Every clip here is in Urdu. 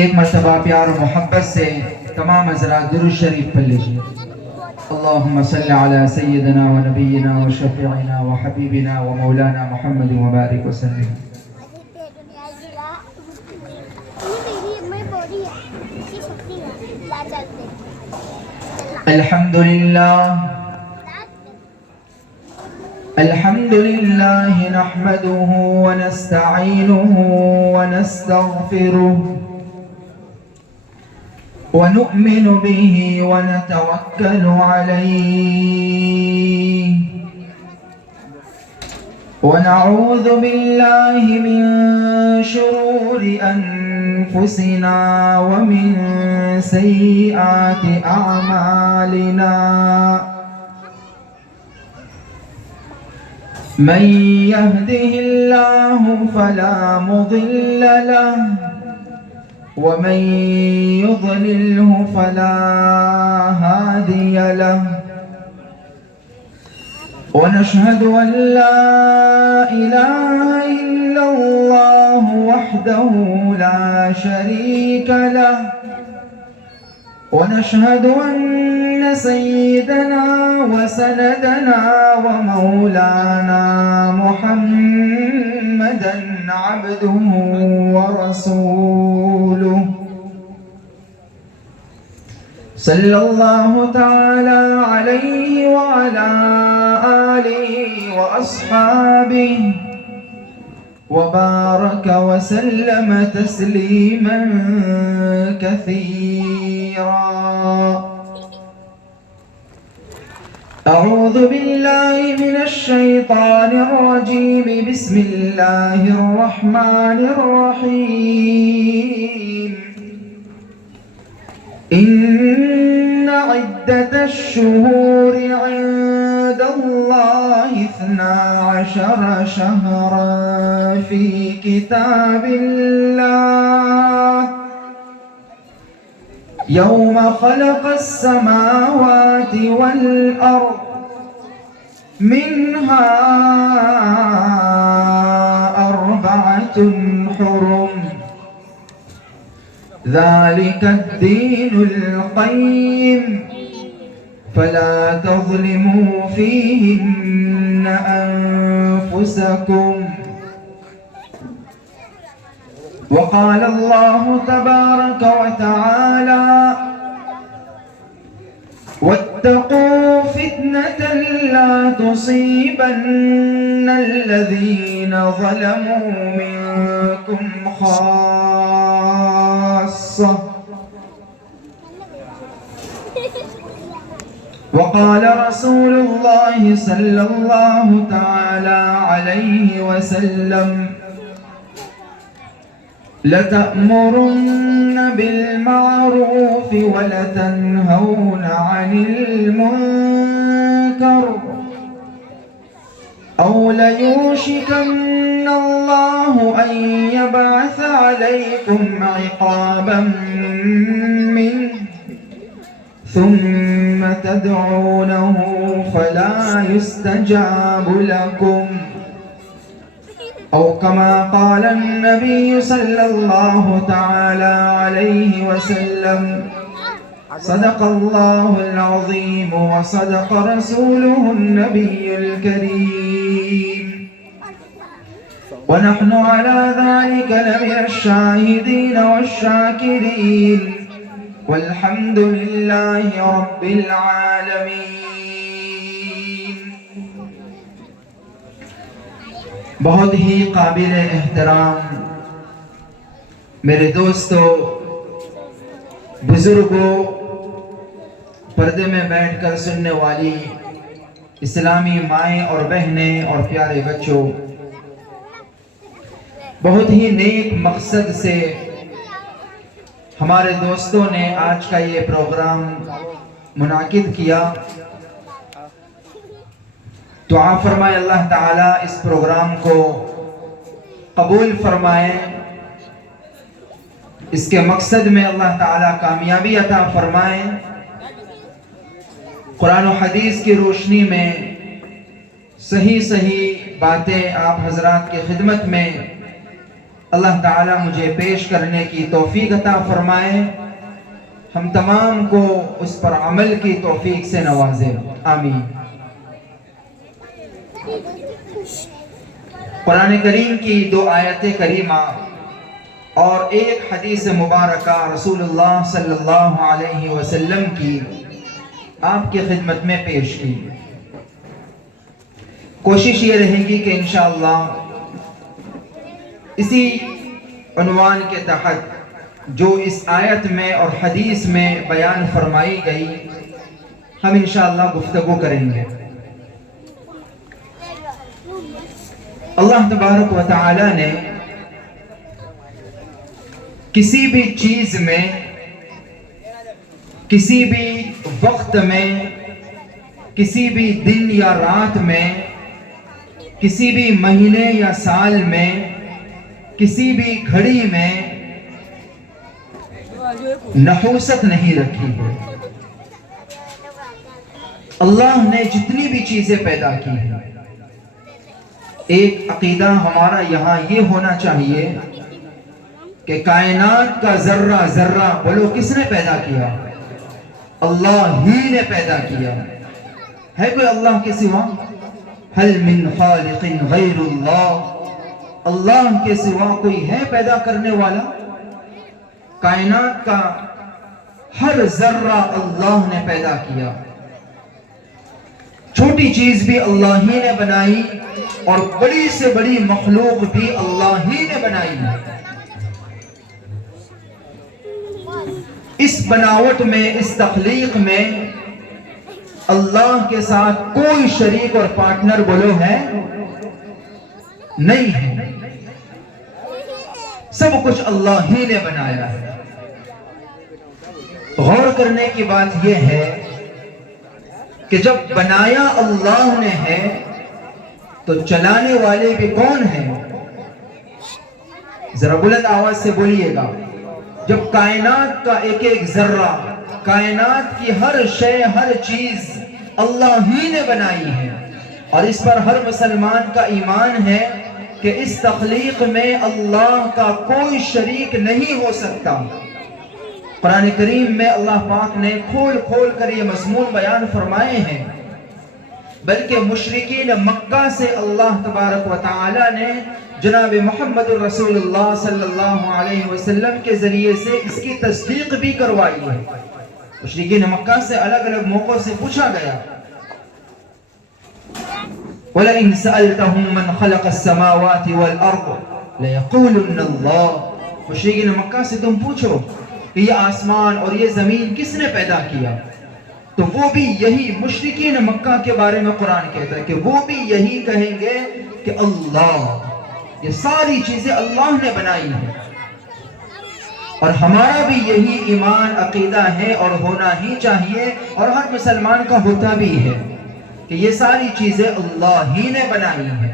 ایک مرتبہ پیار و محبت سے تمام حضرات درود شریف پڑھ لیجیے۔ اللہم صلی علی سیدنا و نبینا و شفیعنا و حبیبنا و مولانا محمد و بارک وسلم۔ الحمد لله نحمده ونستعينه ونستغفره ونؤمن به ونتوكل عليه ونعوذ بالله من شرور أنفسنا ومن سيئات أعمالنا من يهده الله فلا مضل له ومن يضلله فلا هادي له ونشهد أن لا إله إلا الله وحده لا شريك له ونشهد أن سيدنا وسندنا ومولانا محمدا عبده ورسوله صلى الله تعالى عليه وعلى آله وأصحابه وبارك وسلم تسليما كثيرا أعوذ بالله من الشيطان الرجيم بسم الله الرحمن الرحيم إن عدة الشهور عند الله 12 شهرا في كتاب الله يوم خلق السماوات والأرض منها 4 حرم ذلك الدين القيم فلا تظلموا فيهن أنفسكم وقال الله تبارك وتعالى واتقوا فتنة لا تصيبن الذين ظلموا منكم خاصة وقال رسول الله صلى الله تعالى عليه وسلم لتأمرن بالمعروف ولتنهون عن المنكر أو ليوشكن الله أن يبعث عليكم عقابا منه ثم تدعونه فلا يستجاب لكم أو كما قال النبي صلى الله تعالى عليه وسلم صدق الله العظيم وصدق رسوله النبي الكريم ونحن على ذلك لمن الشاهدين والشاكرين والحمد لله رب العالمين۔ بہت ہی قابل احترام میرے دوستو، بزرگوں، پردے میں بیٹھ کر سننے والی اسلامی مائیں اور بہنیں اور پیارے بچوں، بہت ہی نیک مقصد سے ہمارے دوستوں نے آج کا یہ پروگرام منعقد کیا۔ دعا فرمائے اللہ تعالیٰ اس پروگرام کو قبول فرمائے، اس کے مقصد میں اللہ تعالیٰ کامیابی عطا فرمائے، قرآن و حدیث کی روشنی میں صحیح باتیں آپ حضرات کی خدمت میں اللہ تعالیٰ مجھے پیش کرنے کی توفیق عطا فرمائے، ہم تمام کو اس پر عمل کی توفیق سے نوازے، آمین۔ قرآن کریم کی 2 آیت کریمہ اور 1 حدیث مبارکہ رسول اللہ صلی اللہ علیہ وسلم کی آپ کی خدمت میں پیش کی۔ کوشش یہ رہے گی کہ انشاءاللہ اسی عنوان کے تحت جو اس آیت میں اور حدیث میں بیان فرمائی گئی ہم انشاءاللہ گفتگو کریں گے۔ اللہ تبارک و تعالی نے کسی بھی چیز میں، کسی بھی وقت میں، کسی بھی دن یا رات میں، کسی بھی مہینے یا سال میں، کسی بھی گھڑی میں نحوست نہیں رکھی ہے۔ اللہ نے جتنی بھی چیزیں پیدا کی ہیں، ایک عقیدہ ہمارا یہاں یہ ہونا چاہیے کہ کائنات کا ذرہ ذرہ بولو کس نے پیدا کیا؟ اللہ ہی نے پیدا کیا۔ ہے کوئی اللہ کے سوا؟ هل من خالق غیر اللہ، اللہ کے سوا کوئی ہے پیدا کرنے والا؟ کائنات کا ہر ذرہ اللہ نے پیدا کیا، چھوٹی چیز بھی اللہ ہی نے بنائی اور بڑی سے بڑی مخلوق بھی اللہ ہی نے بنائی۔ اس بناوٹ میں، اس تخلیق میں اللہ کے ساتھ کوئی شریک اور پارٹنر بولو ہے نہیں ہے، سب کچھ اللہ ہی نے بنایا ہے۔ غور کرنے کی بات یہ ہے کہ جب بنایا اللہ نے ہے تو چلانے والے بھی کون ہیں؟ ذرا بلند آواز سے بولیے گا۔ جب کائنات کا ایک ایک ذرہ، کائنات کی ہر شے، ہر چیز اللہ ہی نے بنائی ہے، اور اس پر ہر مسلمان کا ایمان ہے کہ اس تخلیق میں اللہ کا کوئی شریک نہیں ہو سکتا۔ قرآن کریم میں اللہ پاک نے کھول کھول کر یہ مضمون بیان فرمائے ہیں، بلکہ مشرکین مکہ سے اللہ تبارک و تعالی نے جناب محمد رسول اللہ صلی اللہ علیہ وسلم کے ذریعے سے اس کی تصدیق بھی کروائی ہے۔ مشرکین مکہ سے الگ الگ موقعوں سے پوچھا گیا، وَلَئِن سَأَلْتَهُم مَّنْ خَلَقَ السَّمَاوَاتِ وَالْأَرْضَ لَيَقُولُنَّ اللَّهُ، مشرکین مکہ سے تم پوچھو کہ یہ آسمان اور یہ زمین کس نے پیدا کیا، تو وہ بھی یہی، مشرکین مکہ کے بارے میں قرآن کہتا ہے کہ وہ بھی یہی کہیں گے کہ اللہ، یہ ساری چیزیں اللہ نے بنائی ہیں۔ اور ہمارا بھی یہی ایمان عقیدہ ہے اور ہونا ہی چاہیے، اور ہر مسلمان کا ہوتا بھی ہے کہ یہ ساری چیزیں اللہ ہی نے بنائی ہیں۔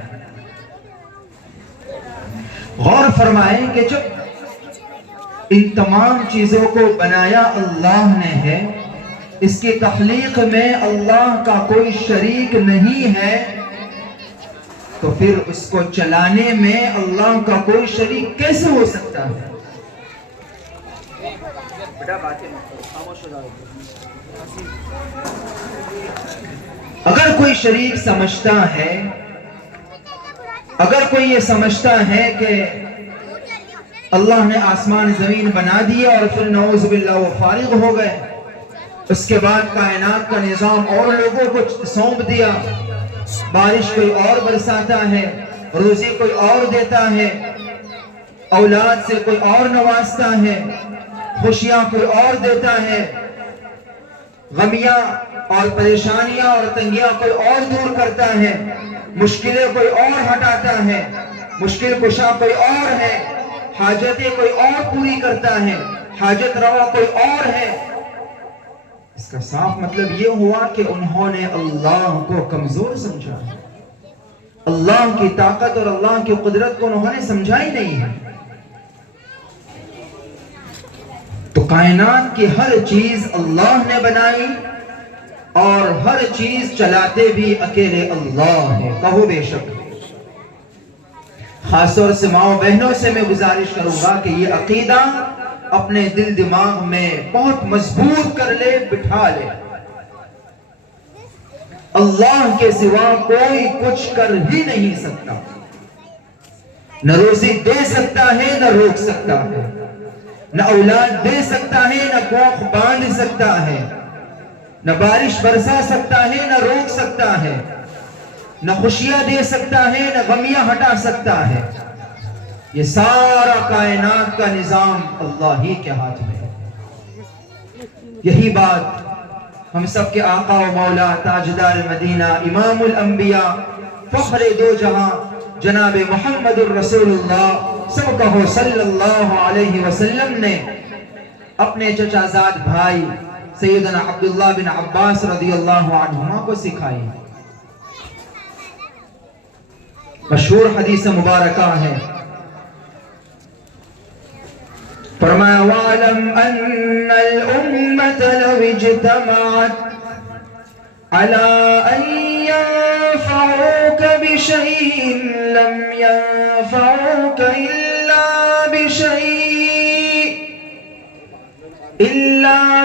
غور فرمائیں کہ جب ان تمام چیزوں کو بنایا اللہ نے ہے، اس کی تخلیق میں اللہ کا کوئی شریک نہیں ہے، تو پھر اس کو چلانے میں اللہ کا کوئی شریک کیسے ہو سکتا ہے؟ اگر کوئی شریک سمجھتا ہے، اگر کوئی یہ سمجھتا ہے کہ اللہ نے آسمان زمین بنا دیا اور پھر نعوذ باللہ وہ فارغ ہو گئے، اس کے بعد کائنات کا نظام اور لوگوں کو سونپ دیا، بارش کوئی اور برساتا ہے، روزی کوئی اور دیتا ہے، اولاد سے کوئی اور نوازتا ہے، خوشیاں کوئی اور دیتا ہے، غمیاں اور پریشانیاں اور تنگیاں کوئی اور دور کرتا ہے، مشکلیں کوئی اور ہٹاتا ہے، مشکل کشا کوئی اور ہے، حاجتیں کوئی اور پوری کرتا ہے، حاجت روا کوئی اور ہے۔ اس کا صاف مطلب یہ ہوا کہ انہوں نے اللہ کو کمزور سمجھا، اللہ کی طاقت اور اللہ کی قدرت کو انہوں نے سمجھا ہی نہیں ہے۔ تو کائنات کی ہر چیز اللہ نے بنائی اور ہر چیز چلاتے بھی اکیلے اللہ ہے، کہو بے شک۔ خاص طور سے ماؤں بہنوں سے میں گزارش کروں گا کہ یہ عقیدہ اپنے دل دماغ میں بہت مضبوط کر لے، بٹھا لے۔ اللہ کے سوا کوئی کچھ کر ہی نہیں سکتا، نہ روزی دے سکتا ہے نہ روک سکتا ہے، نہ اولاد دے سکتا ہے نہ کوکھ باندھ سکتا ہے، نہ بارش برسا سکتا ہے نہ روک سکتا ہے، نہ خوشیاں دے سکتا ہے نہ غمیاں ہٹا سکتا ہے۔ یہ سارا کائنات کا نظام اللہ ہی کے ہاتھ میں ہے۔ یہی بات ہم سب کے آقا و مولا تاجدار مدینہ امام الانبیاء فخر دو جہاں جناب محمد الرسول اللہ سب کہو صلی اللہ علیہ وسلم نے اپنے چچا زاد بھائی سیدنا عبداللہ بن عباس رضی اللہ عنہما کو سکھائی۔ مشہور حدیث مبارکہ ہے، فرمایا وَاعْلَمْ أَنَّ الْأُمَّةَ لَوْ اجْتَمَعَتْ عَلَىٰ أَن يَنفَعُوكَ بِشَيْءٍ لَمْ يَنفَعُوكَ إِلَّا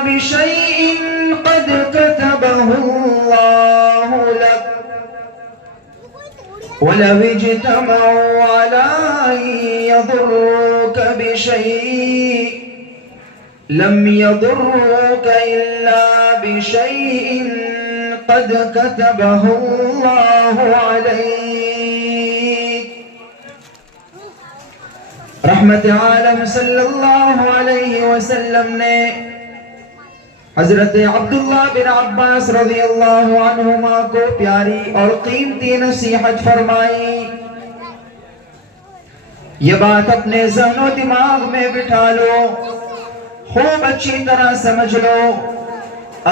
بِشَيْءٍ قَدْ كَتَبَهُ اللَّهُ لَكَ وَلَوِ اجْتَمَعُوا عَلَىٰ أَن يَضُرُّوكَ بِشَيْءٍ لَمْ يَضُرُّوكَ إِلَّا بِشَيْءٍ قَدْ كَتَبَهُ اللَّهُ عَلَيْكَ۔ رحمت عالم صلی اللہ علیہ وسلم نے حضرت عبداللہ بن عباس رضی اللہ عنہما کو پیاری اور قیمتی نصیحت فرمائی۔ یہ بات اپنے ذہن و دماغ میں بٹھا لو، خوب اچھی طرح سمجھ لو،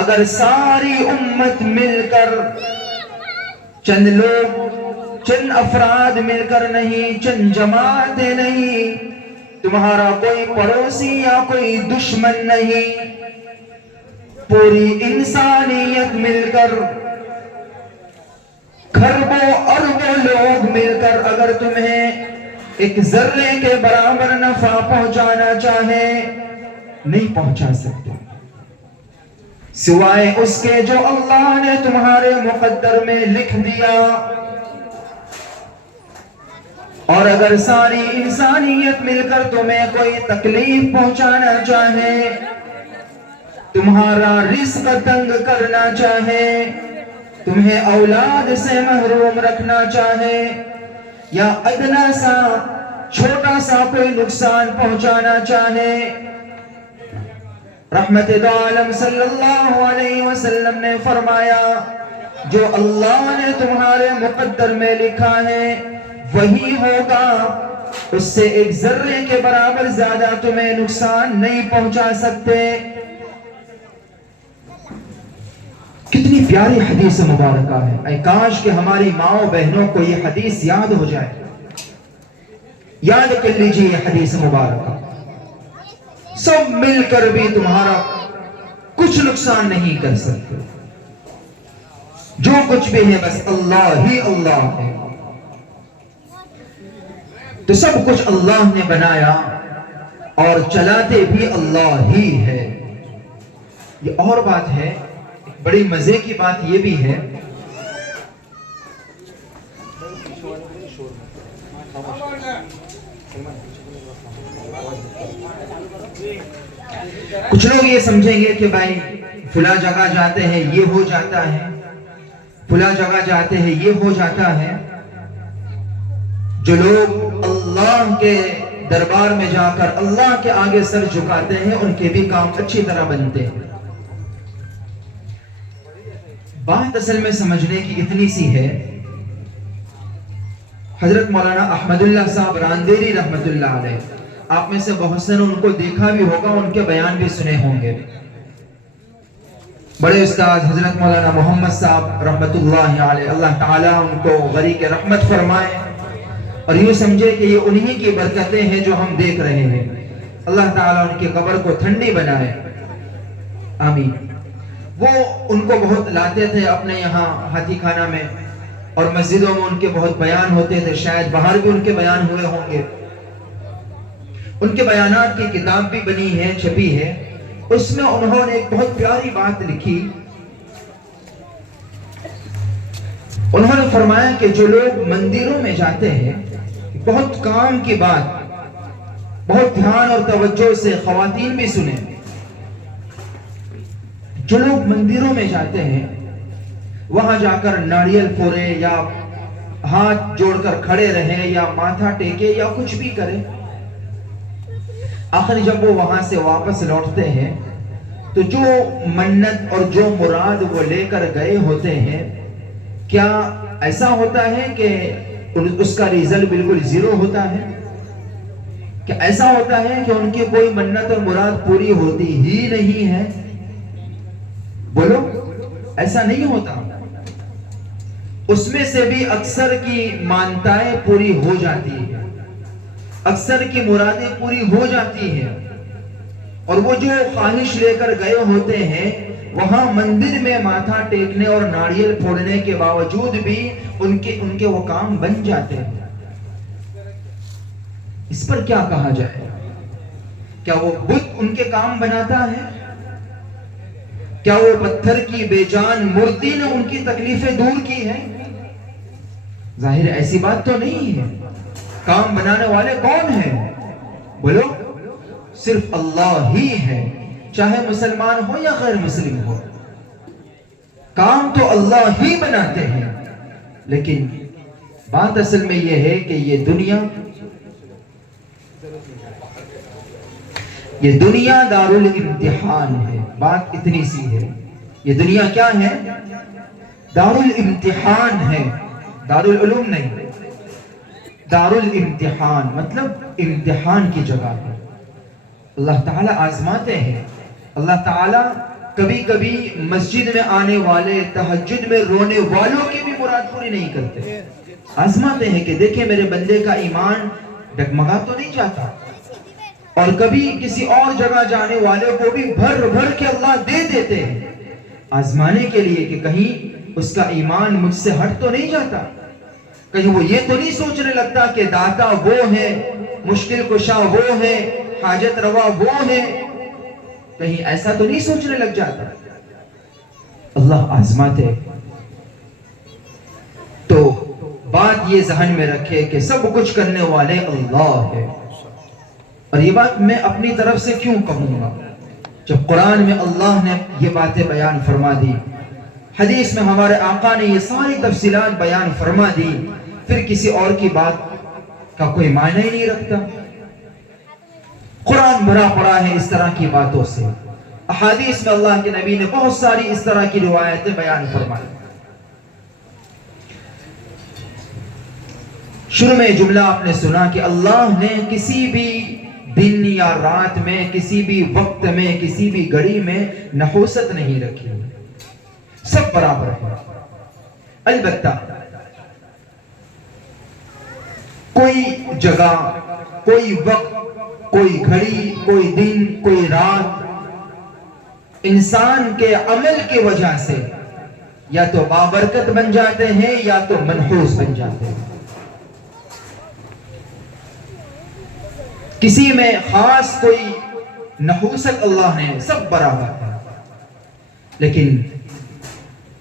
اگر ساری امت مل کر، چند لوگ، چند افراد مل کر نہیں، چند جماعتیں نہیں، تمہارا کوئی پڑوسی یا کوئی دشمن نہیں، پوری انسانیت مل کر، کھربوں اربوں لوگ مل کر اگر تمہیں ایک ذرے کے برابر نفع پہنچانا چاہے، نہیں پہنچا سکتے سوائے اس کے جو اللہ نے تمہارے مقدر میں لکھ دیا۔ اور اگر ساری انسانیت مل کر تمہیں کوئی تکلیف پہنچانا چاہے، تمہارا رزق تنگ کرنا چاہے، تمہیں اولاد سے محروم رکھنا چاہے، یا ادنا سا چھوٹا سا کوئی نقصان پہنچانا چاہے، رحمت دو عالم صلی اللہ علیہ وسلم نے فرمایا جو اللہ نے تمہارے مقدر میں لکھا ہے وہی ہوگا، اس سے ایک ذرے کے برابر زیادہ تمہیں نقصان نہیں پہنچا سکتے۔ کتنی پیاری حدیث مبارکہ ہے، اے کاش کہ ہماری ماؤں بہنوں کو یہ حدیث یاد ہو جائے۔ یاد کر لیجئے یہ حدیث مبارکہ، سب مل کر بھی تمہارا کچھ نقصان نہیں کر سکتے، جو کچھ بھی ہے بس اللہ ہی اللہ ہے، تو سب کچھ اللہ نے بنایا اور چلاتے بھی اللہ ہی ہے۔ یہ اور بات ہے، بڑی مزے کی بات یہ بھی ہے، کچھ لوگ یہ سمجھیں گے کہ بھائی فلاں جگہ جاتے ہیں یہ ہو جاتا ہے، فلاں جگہ جاتے ہیں یہ ہو جاتا ہے۔ جو لوگ اللہ کے دربار میں جا کر اللہ کے آگے سر جھکاتے ہیں ان کے بھی کام اچھی طرح بنتے ہیں۔ بات اصل میں سمجھنے کی اتنی سی ہے، حضرت مولانا احمد اللہ صاحب راندیری رحمت اللہ علیہ، آپ میں سے بہت سے نے ان کو دیکھا بھی ہوگا، ان کے بیان بھی سنے ہوں گے۔ بڑے استاد حضرت مولانا محمد صاحب رحمت اللہ علیہ، اللہ تعالیٰ ان کو غریق رحمت فرمائے، اور یوں سمجھے کہ یہ انہی کی برکتیں ہیں جو ہم دیکھ رہے ہیں۔ اللہ تعالیٰ ان کی قبر کو ٹھنڈی بنائے، آمین۔ وہ ان کو بہت لاتے تھے اپنے یہاں ہاتھی خانہ میں، اور مسجدوں میں ان کے بہت بیان ہوتے تھے، شاید باہر بھی ان کے بیان ہوئے ہوں گے۔ ان کے بیانات کی کتاب بھی بنی ہے، چھپی ہے۔ اس میں انہوں نے ایک بہت پیاری بات لکھی۔ انہوں نے فرمایا کہ جو لوگ مندروں میں جاتے ہیں، بہت کام کی بات، بہت دھیان اور توجہ سے خواتین بھی سنیں، جو لوگ مندروں میں جاتے ہیں وہاں جا کر ناریل پھوڑے یا ہاتھ جوڑ کر کھڑے رہیں یا ماتھا ٹیکے یا کچھ بھی کریں، آخر جب وہ وہاں سے واپس لوٹتے ہیں تو جو منت اور جو مراد وہ لے کر گئے ہوتے ہیں، کیا ایسا ہوتا ہے کہ اس کا ریزلٹ بالکل زیرو ہوتا ہے؟ کیا ایسا ہوتا ہے کہ ان کی کوئی منت اور مراد پوری ہوتی ہی نہیں ہے؟ بولو، ایسا نہیں ہوتا۔ اس میں سے بھی اکثر کی مانتائیں پوری ہو جاتی ہیں، اکثر کی مرادیں پوری ہو جاتی ہیں، اور وہ جو خواہش لے کر گئے ہوتے ہیں وہاں مندر میں ماتھا ٹیکنے اور ناریل پھوڑنے کے باوجود بھی ان کے وہ کام بن جاتے ہیں۔ اس پر کیا کہا جائے؟ کیا وہ بت ان کے کام بناتا ہے؟ کیا وہ پتھر کی بے جان مورتی نے ان کی تکلیفیں دور کی ہیں؟ ظاہر ایسی بات تو نہیں ہے۔ کام بنانے والے کون ہیں؟ بولو، صرف اللہ ہی ہے، چاہے مسلمان ہو یا غیر مسلم ہو۔ کام تو اللہ ہی بناتے ہیں، لیکن بات اصل میں یہ ہے کہ یہ دنیا دارالامتحان ہے۔ بات اتنی سی ہے، یہ دنیا کیا ہے؟ دارالامتحان ہے، دارالعلوم نہیں۔ دارالامتحان مطلب امتحان کی جگہ ہے۔ اللہ تعالیٰ آزماتے ہیں۔ اللہ تعالیٰ کبھی کبھی مسجد میں آنے والے، تہجد میں رونے والوں کی بھی مراد پوری نہیں کرتے، آزماتے ہیں کہ دیکھیں میرے بندے کا ایمان ڈگمگا تو نہیں جاتا۔ اور کبھی کسی اور جگہ جانے والے کو بھی بھر بھر کے اللہ دے دیتے ہیں، آزمانے کے لیے کہ کہیں اس کا ایمان مجھ سے ہٹ تو نہیں جاتا، کہیں وہ یہ تو نہیں سوچنے لگتا کہ داتا وہ ہے، مشکل کشا وہ ہے، حاجت روا وہ ہے، کہیں ایسا تو نہیں سوچنے لگ جاتا۔ اللہ آزماتے۔ تو بات یہ ذہن میں رکھے کہ سب کچھ کرنے والے اللہ ہے۔ اور یہ بات میں اپنی طرف سے کیوں کہوں گا جب قرآن میں اللہ نے یہ باتیں بیان فرما دی، حدیث میں ہمارے آقا نے یہ ساری تفصیلات بیان فرما دی، پھر کسی اور کی بات کا کوئی معنی ہی نہیں رکھتا۔ قرآن بھرا پڑا ہے اس طرح کی باتوں سے، احادیث میں اللہ کے نبی نے بہت ساری اس طرح کی روایتیں بیان فرمائی۔ شروع میں جملہ آپ نے سنا کہ اللہ نے کسی بھی دن یا رات میں، کسی بھی وقت میں، کسی بھی گھڑی میں نحوست نہیں رکھی، سب برابر ہے۔ البتہ کوئی جگہ، کوئی وقت، کوئی گھڑی، کوئی دن، کوئی رات انسان کے عمل کی وجہ سے یا تو بابرکت بن جاتے ہیں یا تو منحوس بن جاتے ہیں۔ کسی میں خاص کوئی نحوست اللہ نے، سب برابر ہے، لیکن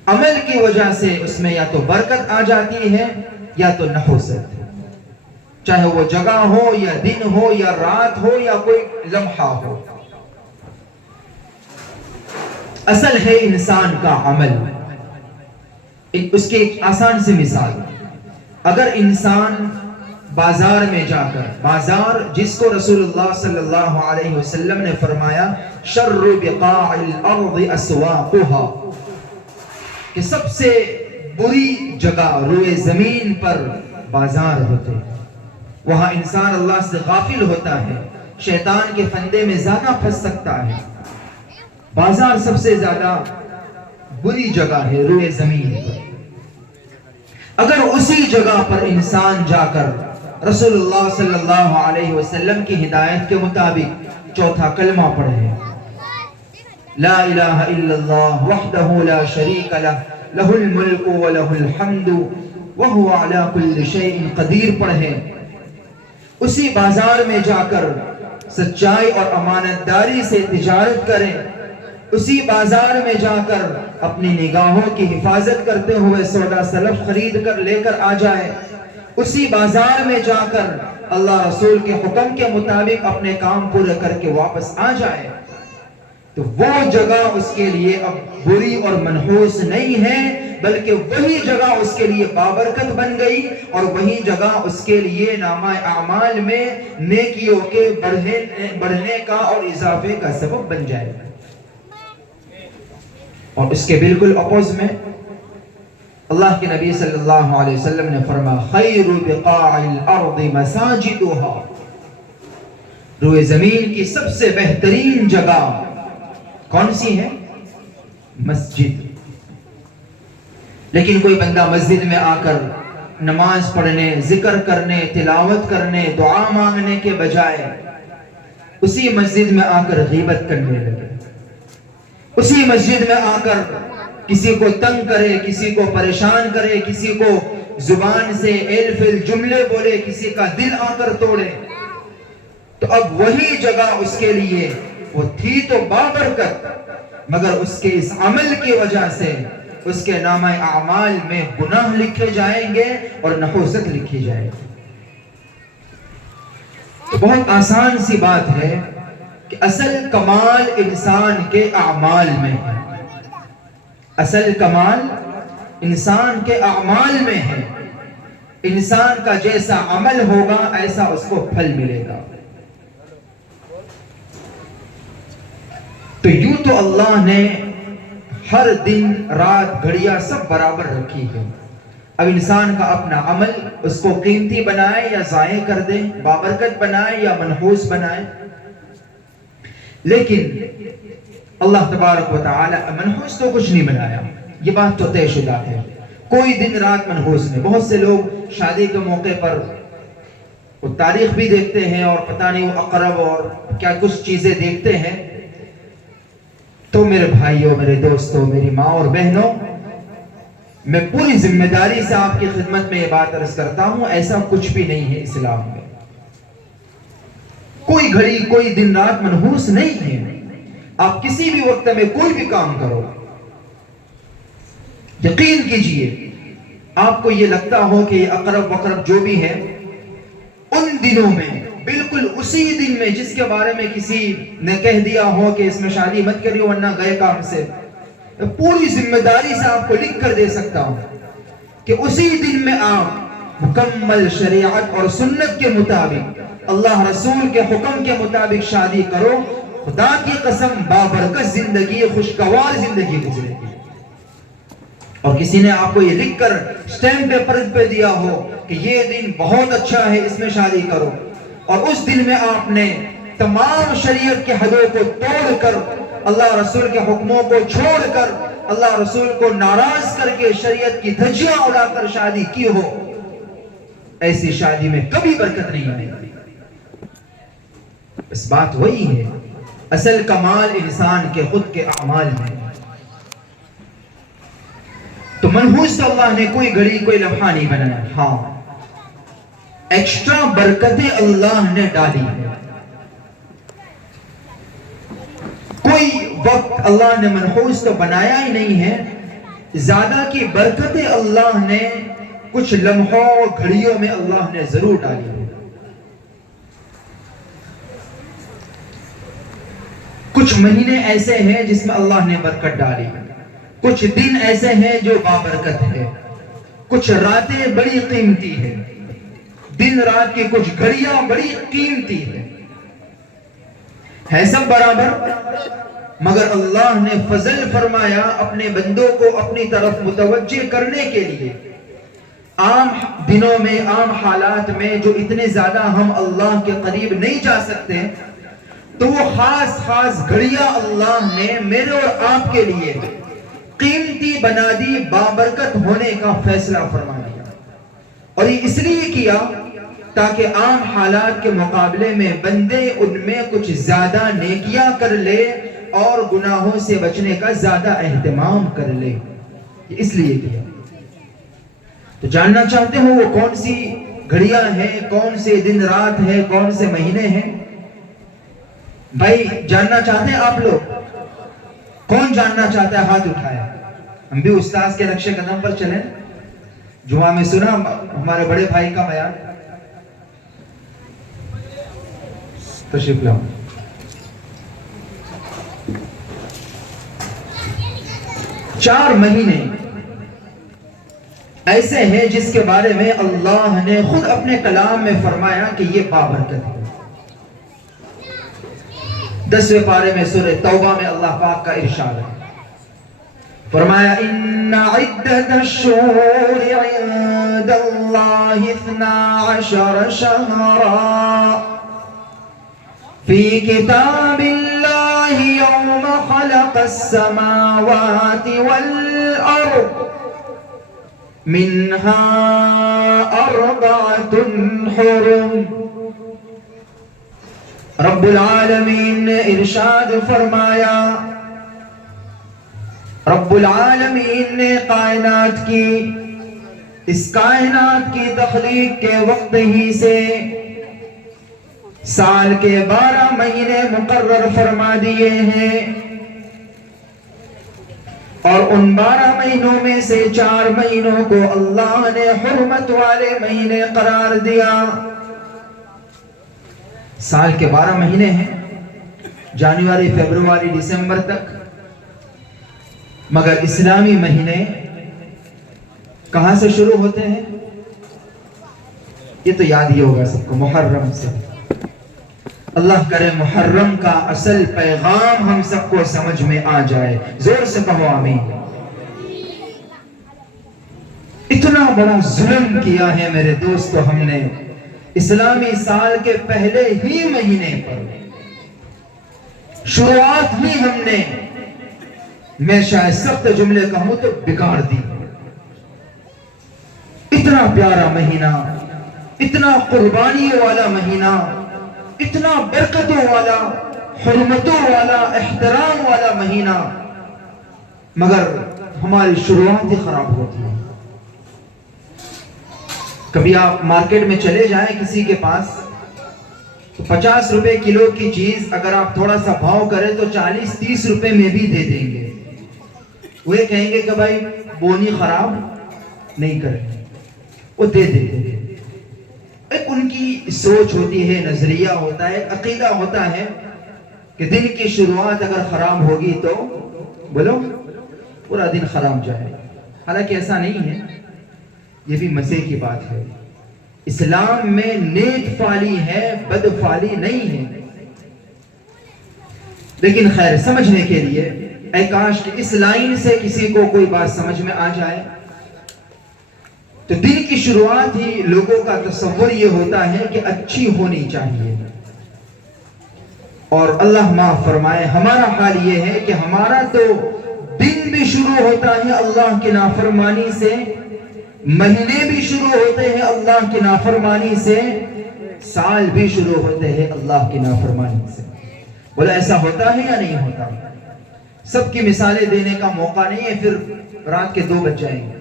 عمل کی وجہ سے اس میں یا تو برکت آ جاتی ہے یا تو نحوست، چاہے وہ جگہ ہو یا دن ہو یا رات ہو یا کوئی لمحہ ہو۔ اصل ہے انسان کا عمل۔ اس کی ایک آسان سی مثال، اگر انسان بازار میں جا کر، بازار جس کو رسول اللہ صلی اللہ علیہ وسلم نے فرمایا شر بقاع الارض اسواقها، کہ سب سے بری جگہ روئے زمین پر بازار ہوتے ہیں، وہاں انسان اللہ سے غافل ہوتا ہے، شیطان کے فندے میں زیادہ پھنس سکتا ہے۔ بازار سب سے زیادہ بری جگہ ہے روئے زمین پر۔ اگر اسی جگہ پر انسان جا کر رسول اللہ صلی اللہ علیہ وسلم کی ہدایت کے مطابق چوتھا کلمہ پڑھے، لا الہ الا اللہ وحدہ لا شریک لہ، لہ الملک و لہ الحمد وَهُوَ عَلَى كُلِّ شَيْءٍ قَدِيرٌ پڑھیں، اسی بازار میں جا کر سچائی اور امانتداری سے تجارت کریں، اسی بازار میں جا کر اپنی نگاہوں کی حفاظت کرتے ہوئے سودا سلف خرید کر لے کر آ جائے، اسی بازار میں جا کر اللہ رسول کے حکم کے مطابق اپنے کام پورے کر کے واپس آ جائے، تو وہ جگہ اس کے لیے اب بری اور منحوس نہیں ہے، بلکہ وہی جگہ اس کے لیے بابرکت بن گئی، اور وہی جگہ اس کے لیے نامہ اعمال میں نیکیوں کے بڑھنے کا اور اضافے کا سبب بن جائے گا۔ اور اس کے بالکل اپوز میں اللہ کے نبی صلی اللہ علیہ وسلم نے فرمایا خیر بقاع الارض مساجدها، روئے زمین کی سب سے بہترین جگہ کون سی ہے؟ مسجد۔ لیکن کوئی بندہ مسجد میں آ کر نماز پڑھنے، ذکر کرنے، تلاوت کرنے، دعا مانگنے کے بجائے اسی مسجد میں آ کر غیبت کرنے لگے، اسی مسجد میں آ کر کسی کو تنگ کرے، کسی کو پریشان کرے، کسی کو زبان سے ایل فل جملے بولے، کسی کا دل آ کر توڑے، تو اب وہی جگہ اس کے لیے وہ تھی تو بابرکت، مگر اس کے اس عمل کی وجہ سے اس کے نامہ اعمال میں گناہ لکھے جائیں گے اور نحوست لکھی جائے گی۔ تو بہت آسان سی بات ہے کہ اصل کمال انسان کے اعمال میں ہے، اصل کمال انسان کے اعمال میں ہے، انسان کا جیسا عمل ہوگا ایسا اس کو پھل ملے گا۔ تو یوں تو اللہ نے ہر دن رات گھڑیاں سب برابر رکھی ہے، اب انسان کا اپنا عمل اس کو قیمتی بنائے یا ضائع کر دے، بابرکت بنائے یا منحوس بنائے، لیکن اللہ تبارک و تعالی منحوس تو کچھ نہیں بنایا، یہ بات تو طے شدہ ہے، کوئی دن رات منحوس نہیں۔ بہت سے لوگ شادی کے موقع پر وہ تاریخ بھی دیکھتے ہیں اور پتہ نہیں وہ اقرب اور کیا کچھ چیزیں دیکھتے ہیں، تو میرے بھائیوں، میرے دوستوں، میری ماں اور بہنوں، میں پوری ذمہ داری سے آپ کی خدمت میں یہ بات عرض کرتا ہوں، ایسا کچھ بھی نہیں ہے اسلام میں، کوئی گھڑی کوئی دن رات منحوس نہیں ہے۔ آپ کسی بھی وقت میں کوئی بھی کام کرو، یقین کیجئے آپ کو یہ لگتا ہو کہ یہ اقرب وقرب جو بھی ہے، ان دنوں میں بالکل اسی دن میں جس کے بارے میں کسی نے کہہ دیا ہو کہ اس میں شادی مت کریو ورنہ گئے کام سے، پوری ذمہ داری سے آپ کو لکھ کر دے سکتا ہوں کہ اسی دن میں آپ مکمل شریعت اور سنت کے مطابق، اللہ رسول کے حکم کے مطابق شادی کرو، خدا کی قسم بابرکت زندگی، خوشگوار زندگی گزرے گی۔ اور کسی نے آپ کو یہ لکھ کر سٹیمپ پیپر پہ دیا ہو کہ یہ دن بہت اچھا ہے اس میں شادی کرو، اور اس دن میں آپ نے تمام شریعت کے حدوں کو توڑ کر، اللہ رسول کے حکموں کو چھوڑ کر، اللہ رسول کو ناراض کر کے شریعت کی دھجیاں اڑا کر شادی کی ہو، ایسی شادی میں کبھی برکت نہیں آئے گی۔ اس بات وہی ہے، اصل کمال انسان کے خود کے اعمال میں۔ تو منحوس تو اللہ نے کوئی گھڑی کوئی لمحہ نہیں بنایا، ہاں ایکسٹرا برکتیں اللہ نے ڈالی ہے۔ کوئی وقت اللہ نے منحوس تو بنایا ہی نہیں ہے، زیادہ کی برکتیں اللہ نے کچھ لمحوں گھڑیوں میں اللہ نے ضرور ڈالی ہے۔ کچھ مہینے ایسے ہیں جس میں اللہ نے برکت ڈالی، کچھ دن ایسے ہیں جو بابرکت ہے، کچھ راتیں بڑی قیمتی ہیں، دن رات کی کچھ گھڑیاں بڑی قیمتی ہے سب برابر، مگر اللہ نے فضل فرمایا اپنے بندوں کو اپنی طرف متوجہ کرنے کے لیے۔ عام دنوں میں، عام حالات میں جو اتنے زیادہ ہم اللہ کے قریب نہیں جا سکتے، تو وہ خاص خاص گھڑیاں اللہ نے میرے اور آپ کے لیے قیمتی بنا دی، بابرکت ہونے کا فیصلہ فرما دیا، اور یہ اس لیے کیا تاکہ عام حالات کے مقابلے میں بندے ان میں کچھ زیادہ نیکیاں کر لے اور گناہوں سے بچنے کا زیادہ اہتمام کر لے، یہ اس لیے کیا۔ تو جاننا چاہتے ہو وہ کون سی گھڑیاں ہیں، کون سے دن رات ہیں، کون سے مہینے ہیں؟ بھائی جاننا چاہتے ہیں آپ لوگ؟ کون جاننا چاہتا ہے؟ ہاتھ اٹھائے۔ ہم بھی استاذ کے نقش قدم پر چلیں۔ جمعہ میں سنا ہمارے بڑے بھائی کا بیان، تشریف لاؤ۔ چار مہینے ایسے ہیں جس کے بارے میں اللہ نے خود اپنے کلام میں فرمایا کہ یہ بابرکت ہے۔ 10ویں پارے میں سورہ توبہ میں اللہ پاک کا ارشاد ہے، فرمایا ان عدت الشہور عند اللہ 12 شہرا فی کتاب اللہ یوم خلق السماوات والارض منها 4 حرم۔ رب العالمین نے ارشاد فرمایا، رب العالمین نے کائنات کی، اس کائنات کی تخلیق کے وقت ہی سے سال کے 12 مہینے مقرر فرما دیے ہیں، اور ان 12 مہینوں میں سے 4 مہینوں کو اللہ نے حرمت والے مہینے قرار دیا۔ سال کے 12 مہینے ہیں، جنوری، فروری، دسمبر تک، مگر اسلامی مہینے کہاں سے شروع ہوتے ہیں؟ یہ تو یاد ہی ہوگا سب کو، محرم سے۔ اللہ کرے محرم کا اصل پیغام ہم سب کو سمجھ میں آ جائے، زور سے کہو آمین۔ اتنا بڑا ظلم کیا ہے میرے دوستو ہم نے اسلامی سال کے پہلے ہی مہینے پر، شروعات ہی ہم نے، میں شاید سخت جملے کہوں تو بگاڑ دی۔ اتنا پیارا مہینہ، اتنا قربانی والا مہینہ، اتنا برکتوں والا، حرمتوں والا، احترام والا مہینہ، مگر ہماری شروعات ہی خراب ہوتی ہے۔ کبھی آپ مارکیٹ میں چلے جائیں کسی کے پاس تو 50 روپے کلو کی چیز اگر آپ تھوڑا سا بھاؤ کریں تو 40-30 روپے میں بھی دے دیں گے۔ وہ کہیں گے کہ بھائی بونی خراب نہیں کریں، وہ دے دیتے ہیں۔ ایک ان کی سوچ ہوتی ہے، نظریہ ہوتا ہے، عقیدہ ہوتا ہے کہ دن کی شروعات اگر خراب ہوگی تو بولو پورا دن خراب جائے۔ حالانکہ ایسا نہیں ہے، یہ بھی مزے کی بات ہے۔ اسلام میں نیک فعلی ہے، بد فعلی نہیں ہے۔ لیکن خیر سمجھنے کے لیے اے کاش کہ اس لائن سے کسی کو کوئی بات سمجھ میں آ جائے۔ تو دن کی شروعات ہی لوگوں کا تصور یہ ہوتا ہے کہ اچھی ہونی چاہیے، اور اللہ معاف فرمائے ہمارا حال یہ ہے کہ ہمارا تو دن بھی شروع ہوتا ہے اللہ کی نافرمانی سے، مہینے بھی شروع ہوتے ہیں اللہ کی نافرمانی سے، سال بھی شروع ہوتے ہیں اللہ کی نافرمانی سے۔ بولا ایسا ہوتا ہے یا نہیں ہوتا؟ سب کی مثالیں دینے کا موقع نہیں ہے، پھر رات کے 2 بج جائیں گے۔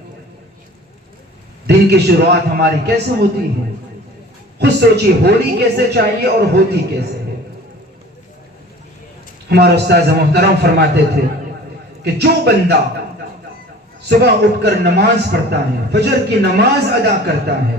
دن کی شروعات ہماری کیسے ہوتی ہے؟ خود سوچیے، ہونی کیسے چاہیے اور ہوتی کیسے ہے؟ ہمارا استاذ محترم فرماتے تھے کہ جو بندہ صبح اٹھ کر نماز پڑھتا ہے، فجر کی نماز ادا کرتا ہے،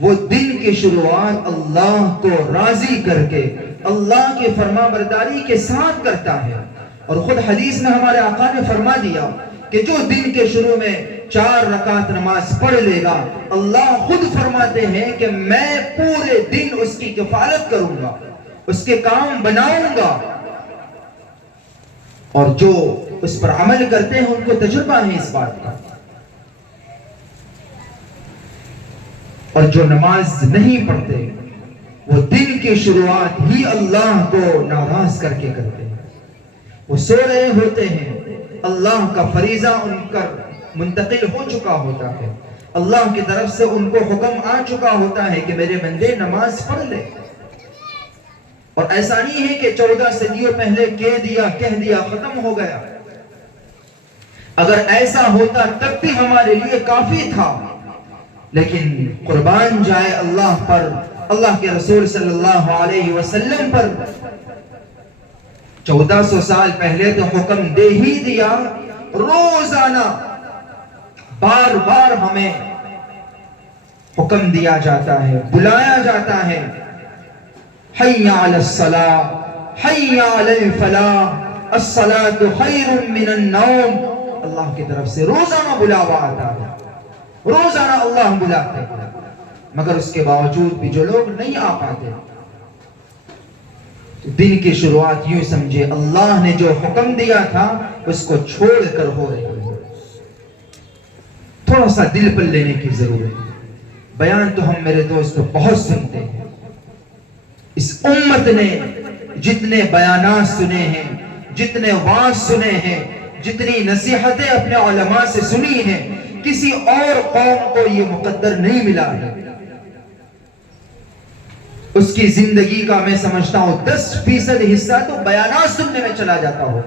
وہ دن کی شروعات اللہ کو راضی کر کے اللہ کی فرما برداری کے ساتھ کرتا ہے۔ اور خود حدیث میں ہمارے آقا نے فرما دیا کہ جو دن کے شروع میں 4 رکعت نماز پڑھ لے گا، اللہ خود فرماتے ہیں کہ میں پورے دن اس کی کفالت کروں گا، اس کے کام بناؤں گا، اور جو اس پر عمل کرتے ہیں ان کو تجربہ ہے اس بات کا۔ اور جو نماز نہیں پڑھتے وہ دن کی شروعات ہی اللہ کو ناراض کر کے کرتے ہیں۔ وہ سو رہے ہوتے ہیں، اللہ کا فریضہ ان پر منتقل ہو چکا ہوتا ہے، اللہ کی طرف سے ان کو حکم آ چکا ہوتا ہے کہ میرے بندے نماز پڑھ لے۔ اور ایسا نہیں ہے کہ 14 صدیوں پہلے کہہ دیا ختم ہو گیا۔ اگر ایسا ہوتا تب بھی ہمارے لیے کافی تھا، لیکن قربان جائے اللہ پر، اللہ کے رسول صلی اللہ علیہ وسلم پر 1400 سال پہلے تو حکم دے ہی دیا، روزانہ بار بار ہمیں حکم دیا جاتا ہے، بلایا جاتا ہے، حی علی الصلاۃ، حی علی الفلاح، الصلاۃ خیر من النوم، اللہ کی طرف سے روزانہ بلاوا آتا ہے، روزانہ اللہ بلاتے ہیں، مگر اس کے باوجود بھی جو لوگ نہیں آ پاتے، دن کی شروعات یوں سمجھے اللہ نے جو حکم دیا تھا اس کو چھوڑ کر ہو رہی ہے۔ تھوڑا سا دل پر لینے کی ضرورت ہے۔ بیان تو ہم میرے دوست بہت سنتے ہیں، اس امت نے جتنے بیانات سنے ہیں، جتنے وعظ سنے ہیں، جتنی نصیحتیں اپنے علماء سے سنی ہیں، کسی اور قوم کو یہ مقدر نہیں ملا ہے۔ اس کی زندگی کا میں سمجھتا ہوں 10% حصہ تو بیانات سننے میں چلا جاتا ہو،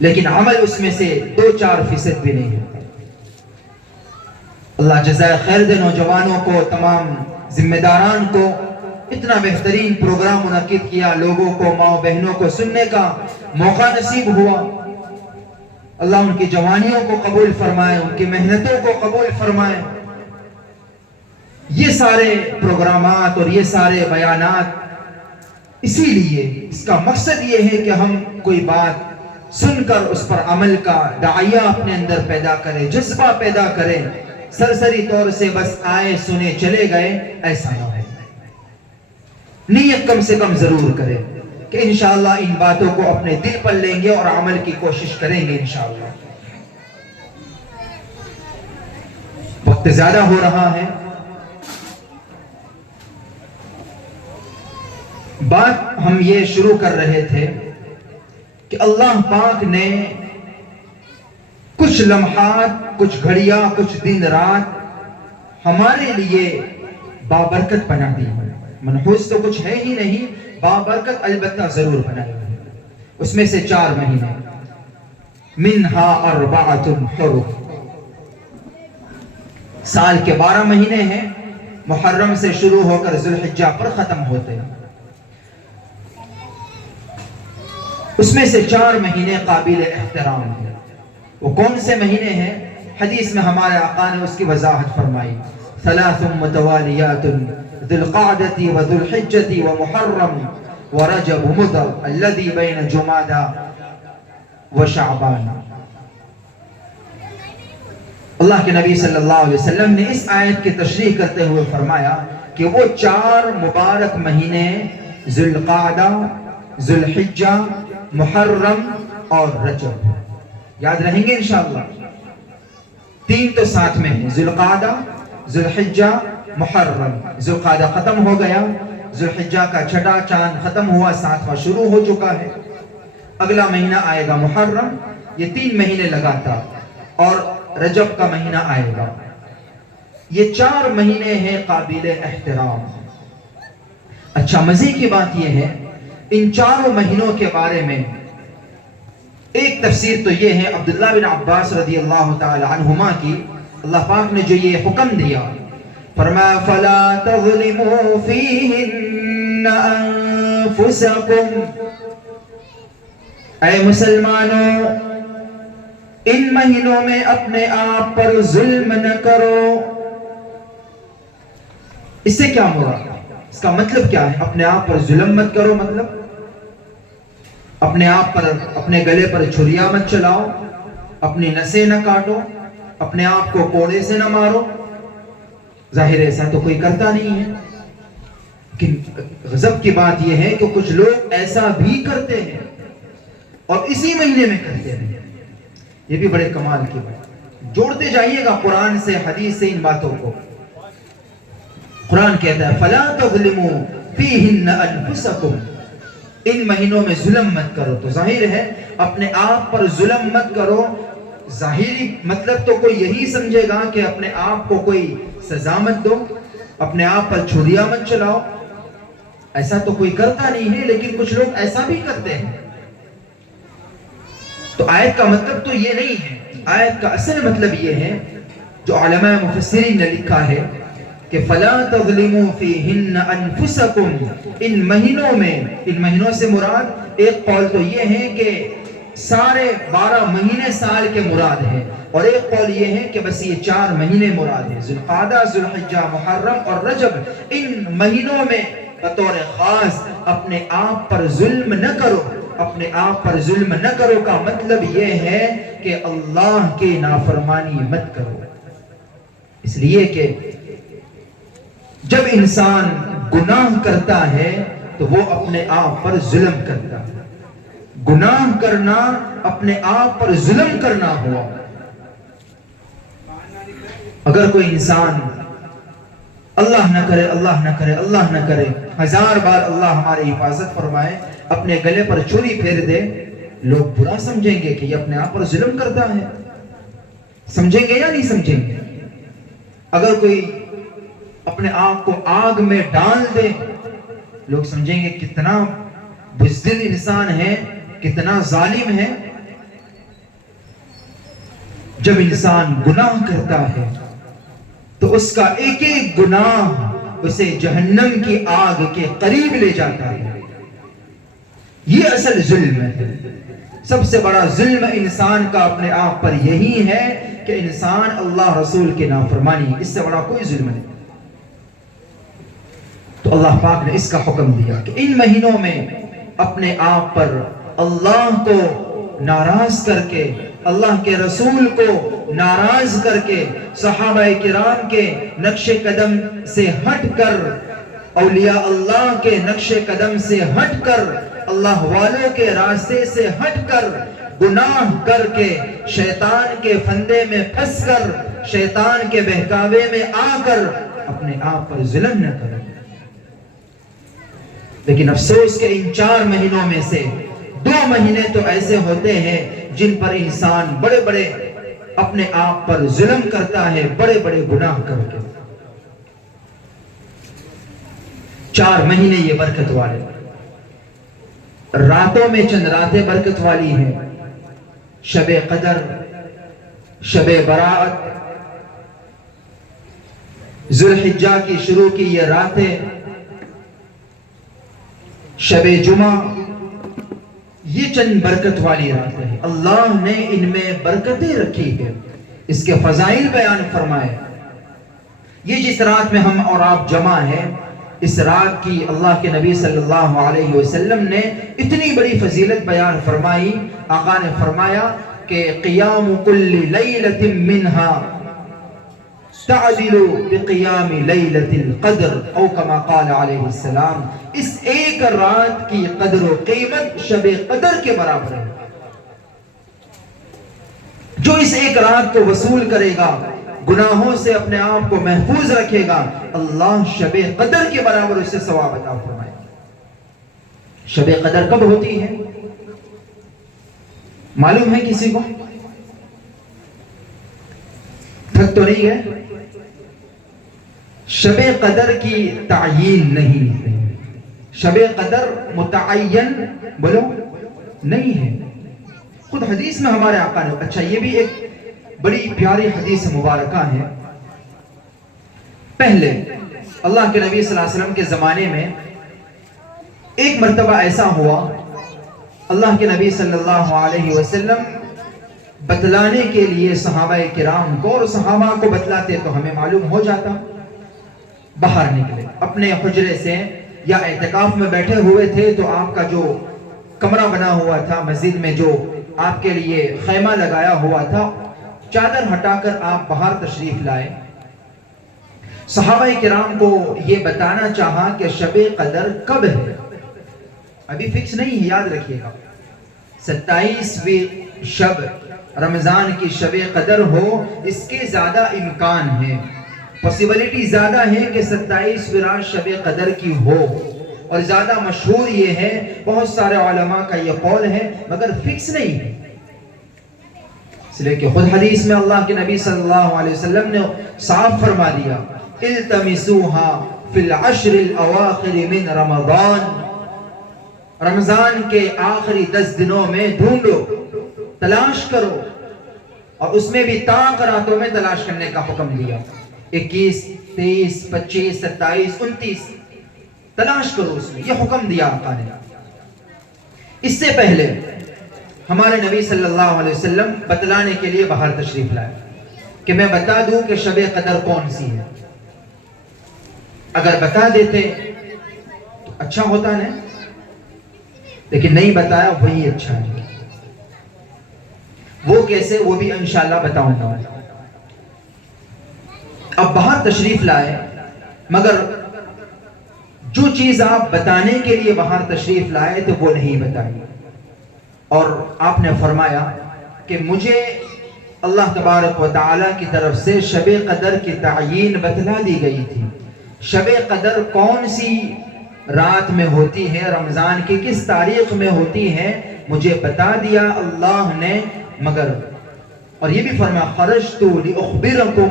لیکن عمل اس میں سے 2-4% بھی نہیں ہوتا۔ اللہ جزائے خیر دے نوجوانوں کو، تمام ذمہ داران کو، اتنا بہترین پروگرام منعقد کیا، لوگوں کو، ماں بہنوں کو سننے کا موقع نصیب ہوا۔ اللہ ان کی جوانیوں کو قبول فرمائے، ان کی محنتوں کو قبول فرمائے۔ یہ سارے پروگرامات اور یہ سارے بیانات اسی لیے، اس کا مقصد یہ ہے کہ ہم کوئی بات سن کر اس پر عمل کا داعیہ اپنے اندر پیدا کرے، جذبہ پیدا کرے، سرسری طور سے بس آئے سنے چلے گئے ایسا نہ ہو۔ نیت کم سے کم ضرور کرے کہ انشاءاللہ ان باتوں کو اپنے دل پر لیں گے اور عمل کی کوشش کریں گے انشاءاللہ۔ وقت زیادہ ہو رہا ہے، بات ہم یہ شروع کر رہے تھے کہ اللہ پاک نے کچھ لمحات، کچھ گھڑیاں، کچھ دن رات ہمارے لیے بابرکت بنا دی ہے۔ منحوس تو کچھ ہے ہی نہیں، بابرکت البتہ ضرور بنائی ہے۔ اس میں سے 4 مہینے، منہا 4 حرم، سال کے 12 مہینے ہیں، محرم سے شروع ہو کر ذوالحجہ پر ختم ہوتے ہیں۔ اس میں سے 4 مہینے قابل احترام ہیں۔ وہ کون سے مہینے ہیں؟ حدیث میں ہمارے آقا نے اس کی وضاحت فرمائی، 3 متوالیات، ذو القعدة وذو الحجة ومحرم ورجب مضر الذي بين جمادى وشعبان۔ اللہ کے نبی صلی اللہ علیہ وسلم نے اس آیت کی تشریح کرتے ہوئے فرمایا کہ وہ 4 مبارک مہینے ذو القعدہ، ذو الحجہ، محرم اور رجب، یاد رہیں گے انشاءاللہ۔ 3 تو ساتھ میں ہیں، ذو القعدہ، ذو الحجہ، محرم۔ ذو القعدہ ختم ہو گیا، ذو الحجہ کا 6واں چاند ختم ہوا، 7واں شروع ہو چکا ہے، اگلا مہینہ آئے گا محرم، یہ 3 مہینے لگاتار، اور رجب کا مہینہ آئے گا۔ یہ 4 مہینے ہیں قابل احترام۔ اچھا، مزے کی بات یہ ہے ان 4 مہینوں کے بارے میں ایک تفسیر تو یہ ہے عبداللہ بن عباس رضی اللہ تعالی عنہما کی، اللہ پاک نے جو یہ حکم دیا، فرمایا فَلَا تَظْلِمُوا فِيهِنَّ أَنفُسَكُمْ، اے مسلمانوں ان مہینوں میں اپنے آپ پر ظلم نہ کرو۔ اس سے کیا مراد؟ اس کا مطلب کیا ہے؟ اپنے آپ پر ظلم مت کرو، مطلب اپنے آپ پر، اپنے گلے پر چھریا مت چلاؤ، اپنی نسیں نہ کاٹو، اپنے آپ کو کوڑے سے نہ مارو۔ ظاہر ایسا تو کوئی کرتا نہیں ہے، لیکن غضب کی بات یہ ہے کہ کچھ لوگ ایسا بھی کرتے ہیں اور اسی مہینے میں کرتے ہیں۔ یہ بھی بڑے کمال کی بات، جوڑتے جائیے گا قرآن سے، حدیث سے ان باتوں کو۔ قرآن کہتا ہے فَلَا تَظْلِمُوا فِيهِنَّ أَنفُسَكُمْ، ان مہینوں میں ظلم مت کرو۔ تو ظاہر ہے اپنے آپ پر ظلم مت کرو، ظاہری مطلب تو کوئی یہی سمجھے گا کہ اپنے آپ کو کوئی سزا مت دو، اپنے آپ پر چھریا مت چلاؤ، ایسا تو کوئی کرتا نہیں ہے، لیکن کچھ لوگ ایسا بھی کرتے ہیں۔ تو آیت کا مطلب تو یہ نہیں ہے، آیت کا اصل مطلب یہ ہے جو علماء مفسرین نے لکھا ہے کہ فَلَا تَظْلِمُوا فِيهِنَّ أَنفُسَكُمْ، ان مہینوں سے مراد ایک قول تو یہ ہے کہ سارے 12 مہینے سال کے مراد ہیں، اور ایک قول یہ ہے کہ بس یہ 4 مہینے مراد ہیں، ذوالقعدہ، ذوالحجہ، محرم اور رجب۔ ان مہینوں میں بطور خاص اپنے آپ پر ظلم نہ کرو۔ اپنے آپ پر ظلم نہ کرو کا مطلب یہ ہے کہ اللہ کی نافرمانی مت کرو، اس لیے کہ جب انسان گناہ کرتا ہے تو وہ اپنے آپ پر ظلم کرتا ہے۔ گناہ کرنا اپنے آپ پر ظلم کرنا ہوا۔ اگر کوئی انسان اللہ نہ کرے، اللہ نہ کرے، اللہ نہ کرے، 1000 بار اللہ ہماری حفاظت فرمائے، اپنے گلے پر چھری پھیر دے، لوگ برا سمجھیں گے کہ یہ اپنے آپ پر ظلم کرتا ہے۔ سمجھیں گے یا نہیں سمجھیں گے؟ اگر کوئی اپنے آپ کو آگ میں ڈال دے، لوگ سمجھیں گے کتنا بزدل انسان ہے، کتنا ظالم ہے۔ جب انسان گناہ کرتا ہے تو اس کا ایک ایک گناہ اسے جہنم کی آگ کے قریب لے جاتا ہے۔ یہ اصل ظلم ہے۔ سب سے بڑا ظلم انسان کا اپنے آپ پر یہی ہے کہ انسان اللہ رسول کے نافرمانی، اس سے بڑا کوئی ظلم نہیں۔ تو اللہ پاک نے اس کا حکم دیا کہ ان مہینوں میں اپنے آپ پر اللہ کو ناراض کر کے، اللہ کے رسول کو ناراض کر کے، صحابہ کرام کے نقش قدم سے ہٹ کر، اولیاء اللہ کے نقش قدم سے ہٹ کر، اللہ والوں کے راستے سے ہٹ کر، گناہ کر کے، شیطان کے فندے میں پھنس کر، شیطان کے بہکاوے میں آ کر اپنے آپ پر ظلم نہ کرو۔ لیکن افسوس کہ ان 4 مہینوں میں سے 2 مہینے تو ایسے ہوتے ہیں جن پر انسان بڑے بڑے اپنے آپ پر ظلم کرتا ہے، بڑے بڑے گناہ کر کے۔ 4 مہینے یہ برکت والے، راتوں میں چند راتیں برکت والی ہیں، شب قدر، شب برات، ذوالحجہ کی شروع کی یہ راتیں، شب جمعہ، یہ چند برکت والی راتیں ہیں۔ اللہ نے ان میں برکتیں رکھی ہیں، اس کے فضائل بیان فرمائے۔ یہ جس رات میں ہم اور آپ جمع ہیں، اس رات کی اللہ کے نبی صلی اللہ علیہ وسلم نے اتنی بڑی فضیلت بیان فرمائی۔ آقا نے فرمایا کہ قیام کل لیلۃ منہا تعدل بقیام لیلۃ القدر، او کما قال علیہ السلام، اس ایک رات کی قدر و قیمت شب قدر کے برابر ہے۔ جو اس ایک رات کو وصول کرے گا، گناہوں سے اپنے آپ کو محفوظ رکھے گا، اللہ شب قدر کے برابر اسے ثواب عطا فرمائے گا۔ شب قدر کب ہوتی ہے معلوم ہے کسی کو؟ تھک تو نہیں ہے؟ شب قدر کی تعیین نہیں ہے، شب قدر متعین بولو نہیں ہے۔ خود حدیث میں ہمارے آقا نے، اچھا یہ بھی ایک بڑی پیاری حدیث مبارکہ ہے۔ پہلے اللہ کے نبی صلی اللہ علیہ وسلم کے زمانے میں ایک مرتبہ ایسا ہوا، اللہ کے نبی صلی اللہ علیہ وسلم بتلانے کے لیے صحابہ کرام کو، اور صحابہ کو بتلاتے تو ہمیں معلوم ہو جاتا، باہر نکلے اپنے حجرے سے، یا اعتکاف میں بیٹھے ہوئے تھے تو آپ کا جو کمرہ بنا ہوا تھا مسجد میں، جو آپ کے لیے خیمہ لگایا ہوا تھا، چادر ہٹا کر آپ باہر تشریف لائے۔ صحابہ کرام کو یہ بتانا چاہا کہ شب قدر کب ہے، ابھی فکس نہیں ہے، یاد رکھیے گا 27ویں شب رمضان کی شب قدر ہو، اس کے زیادہ امکان ہے، پوسیبلیٹی زیادہ ہے کہ 27ویں رات شب قدر کی ہو، اور زیادہ مشہور یہ ہے، بہت سارے علماء کا یہ قول ہے، مگر فکس نہیں ہے۔ اس لیے کہ خود حدیث میں اللہ کے نبی صلی اللہ علیہ وسلم نے صاف فرما دیا، التمسوها فی العشر الاواخر من رمضان، رمضان کے آخری 10 دنوں میں ڈھونڈو، تلاش کرو، اور اس میں بھی طاق راتوں میں تلاش کرنے کا حکم دیا. 21 23 25 27 29 تلاش کرو اس میں، یہ حکم دیا آقا نے. اس سے پہلے ہمارے نبی صلی اللہ علیہ وسلم بتلانے کے لیے باہر تشریف لائے کہ میں بتا دوں کہ شب قدر کون سی ہے. اگر بتا دیتے تو اچھا ہوتا نا، لیکن نہیں بتایا وہی اچھا ہے. وہ کیسے، وہ بھی انشاءاللہ بتاؤں گا. اب باہر تشریف لائے، مگر جو چیز آپ بتانے کے لیے باہر تشریف لائے تو وہ نہیں بتائی. اور آپ نے فرمایا کہ مجھے اللہ تبارک و تعالیٰ کی طرف سے شب قدر کی تعیین بتلا دی گئی تھی. شب قدر کون سی رات میں ہوتی ہے، رمضان کی کس تاریخ میں ہوتی ہے، مجھے بتا دیا اللہ نے. مگر اور یہ بھی فرمایا خرجت لأخبرکم،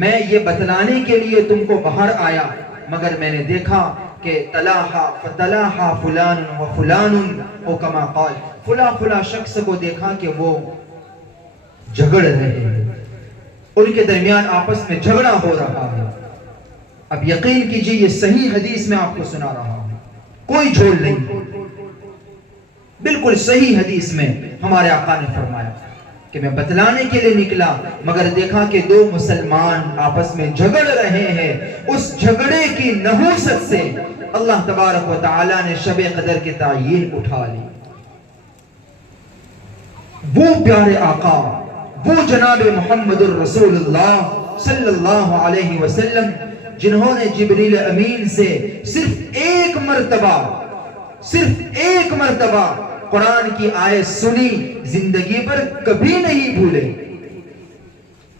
میں یہ بتلانے کے لیے تم کو باہر آیا، مگر میں نے دیکھا کہ فتلاحا فلان و فلان او کما قال، فلا شخص کو دیکھا کہ وہ جھگڑ رہے ہیں، ان کے درمیان آپس میں جھگڑا ہو رہا ہے. اب یقین کیجئے یہ صحیح حدیث میں آپ کو سنا رہا ہوں، کوئی جھول نہیں، بالکل صحیح حدیث میں ہمارے آقا نے فرمایا کہ میں بتلانے کے لیے نکلا، مگر دیکھا کہ دو مسلمان آپس میں جھگڑ رہے ہیں. اس جھگڑے کی نحوست سے اللہ تبارک و تعالیٰ نے شب قدر کی تعیین اٹھا لی. وہ پیارے آقا، وہ جناب محمد الرسول اللہ صلی اللہ علیہ وسلم جنہوں نے جبریل امین سے صرف ایک مرتبہ قرآن کی آیت سنی، زندگی پر کبھی نہیں بھولے.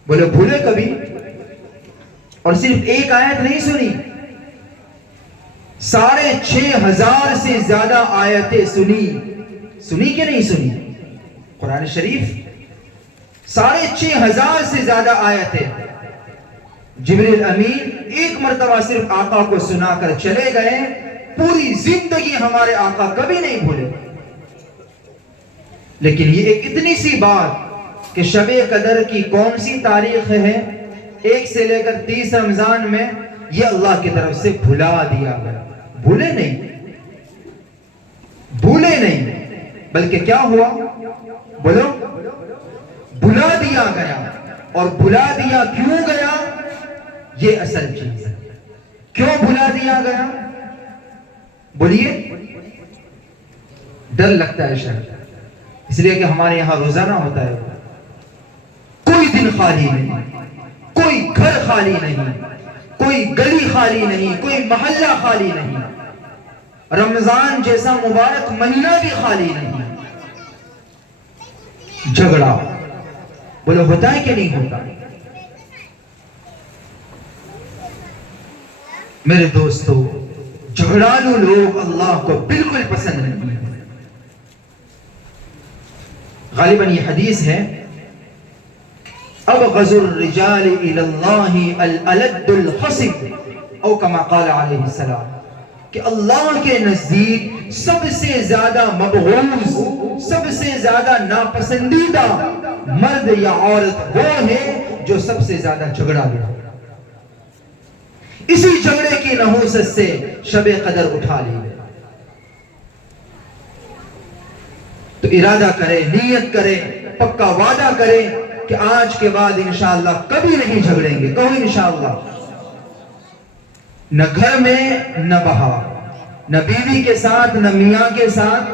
بولے بھولے کبھی؟ اور صرف ایک آیت نہیں سنی، 6,500 سے زیادہ آیتیں سنی کہ نہیں سنی؟ قرآن شریف 6,500 سے زیادہ آیتیں. جبریل امین ایک مرتبہ صرف آقا کو سنا کر چلے گئے، پوری زندگی ہمارے آقا کبھی نہیں بھولے. لیکن یہ ایک اتنی سی بات کہ شب قدر کی کون سی تاریخ ہے، 1 سے لے کر 30 رمضان میں، یہ اللہ کی طرف سے بھلا دیا گیا. بھولے نہیں، بلکہ کیا ہوا؟ بولو، بھلا دیا گیا. اور بھلا دیا کیوں گیا؟ یہ اصل چیز ہے. کیوں بھلا دیا گیا؟ بولیے. ڈر لگتا ہے شاید، اس لیے کہ ہمارے یہاں روزانہ ہوتا ہے. کوئی دن خالی نہیں، کوئی گھر خالی نہیں، کوئی گلی خالی نہیں، کوئی محلہ خالی نہیں، رمضان جیسا مبارک مہینہ بھی خالی نہیں. جھگڑا بولو ہوتا ہے کہ نہیں ہوتا؟ میرے دوستو، جھگڑالو لوگ اللہ کو بالکل پسند نہیں ہیں. غالباً یہ حدیث ہے، ابغض الرجال الى اللہ الالد الخصب، او کما قال علیہ السلام، کہ اللہ کے نزدیک سب سے زیادہ مبغوض، سب سے زیادہ ناپسندیدہ مرد یا عورت وہ ہے جو سب سے زیادہ جھگڑا لے. اسی جھگڑے کی نحوست سے شب قدر اٹھا لی. تو ارادہ کرے، نیت کرے، پکا وعدہ کرے کہ آج کے بعد انشاءاللہ کبھی نہیں جھگڑیں گے. کہو انشاءاللہ. نہ گھر میں نہ باہر، نہ بیوی کے ساتھ، نہ میاں کے ساتھ،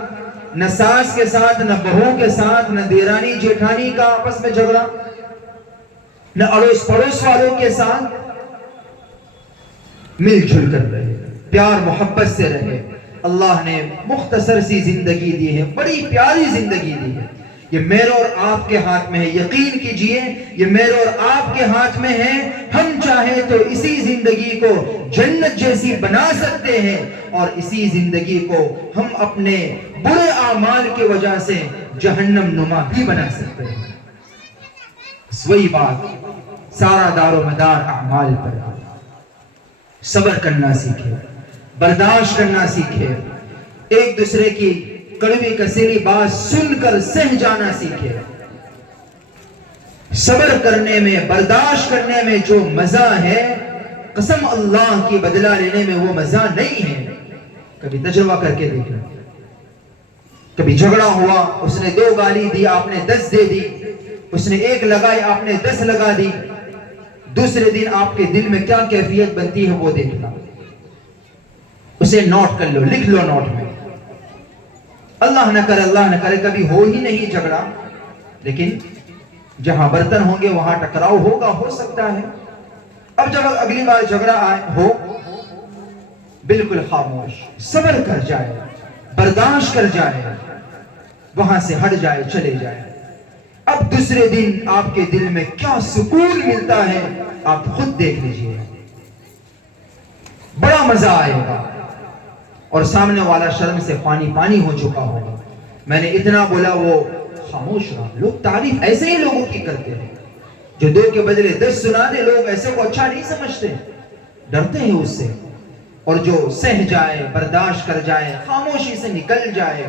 نہ ساس کے ساتھ، نہ بہو کے ساتھ، نہ دیرانی جیٹھانی کا آپس میں جھگڑا، نہ اڑوس پڑوس والوں کے ساتھ. مل جل کر رہے، پیار محبت سے رہے. اللہ نے مختصر سی زندگی دی ہے، بڑی پیاری زندگی دی ہے. یہ میرے اور آپ کے ہاتھ میں ہے. یقین کیجئے یہ میرے اور آپ کے ہاتھ میں ہے. ہم چاہیں تو اسی زندگی کو جنت جیسی بنا سکتے ہیں، اور اسی زندگی کو ہم اپنے برے اعمال کی وجہ سے جہنم نما بھی بنا سکتے ہیں. وہی بات سارا دار و مدار اعمال پر. صبر کرنا سیکھے، برداشت کرنا سیکھے، ایک دوسرے کی کڑوی کسیلی بات سن کر سہ جانا سیکھے. صبر کرنے میں، برداشت کرنے میں جو مزہ ہے، قسم اللہ کی بدلہ لینے میں وہ مزہ نہیں ہے۔ کبھی تجربہ کر کے دیکھنا، کبھی جھگڑا ہوا، اس نے 2 گالی دی، آپ نے 10 دے دی، اس نے 1 لگائی، آپ نے 10 لگا دی، دوسرے دن آپ کے دل میں کیا کیفیت بنتی ہے وہ دیکھنا۔ اسے نوٹ کر لو، لکھ لو نوٹ میں۔ اللہ نہ کرے کبھی ہو ہی نہیں جھگڑا، لیکن جہاں برتن ہوں گے وہاں ٹکراؤ ہوگا، ہو سکتا ہے۔ اب جب اگلی بار جھگڑا ہو، بالکل خاموش، صبر کر جائے، برداشت کر جائے، وہاں سے ہٹ جائے، چلے جائے۔ اب دوسرے دن آپ کے دل میں کیا سکون ملتا ہے آپ خود دیکھ لیجئے، بڑا مزہ آئے گا، اور سامنے والا شرم سے پانی پانی ہو چکا ہوگا۔ میں نے اتنا بولا، وہ خاموش رہا۔ لوگ تعریف ایسے ہی لوگوں کی کرتے ہیں، جو 2 کے بدلے 10 سنا دے، لوگ ایسے کو اچھا نہیں سمجھتے، ڈرتے ہیں اس سے۔ اور جو سہ جائے، برداشت کر جائے، خاموشی سے نکل جائے،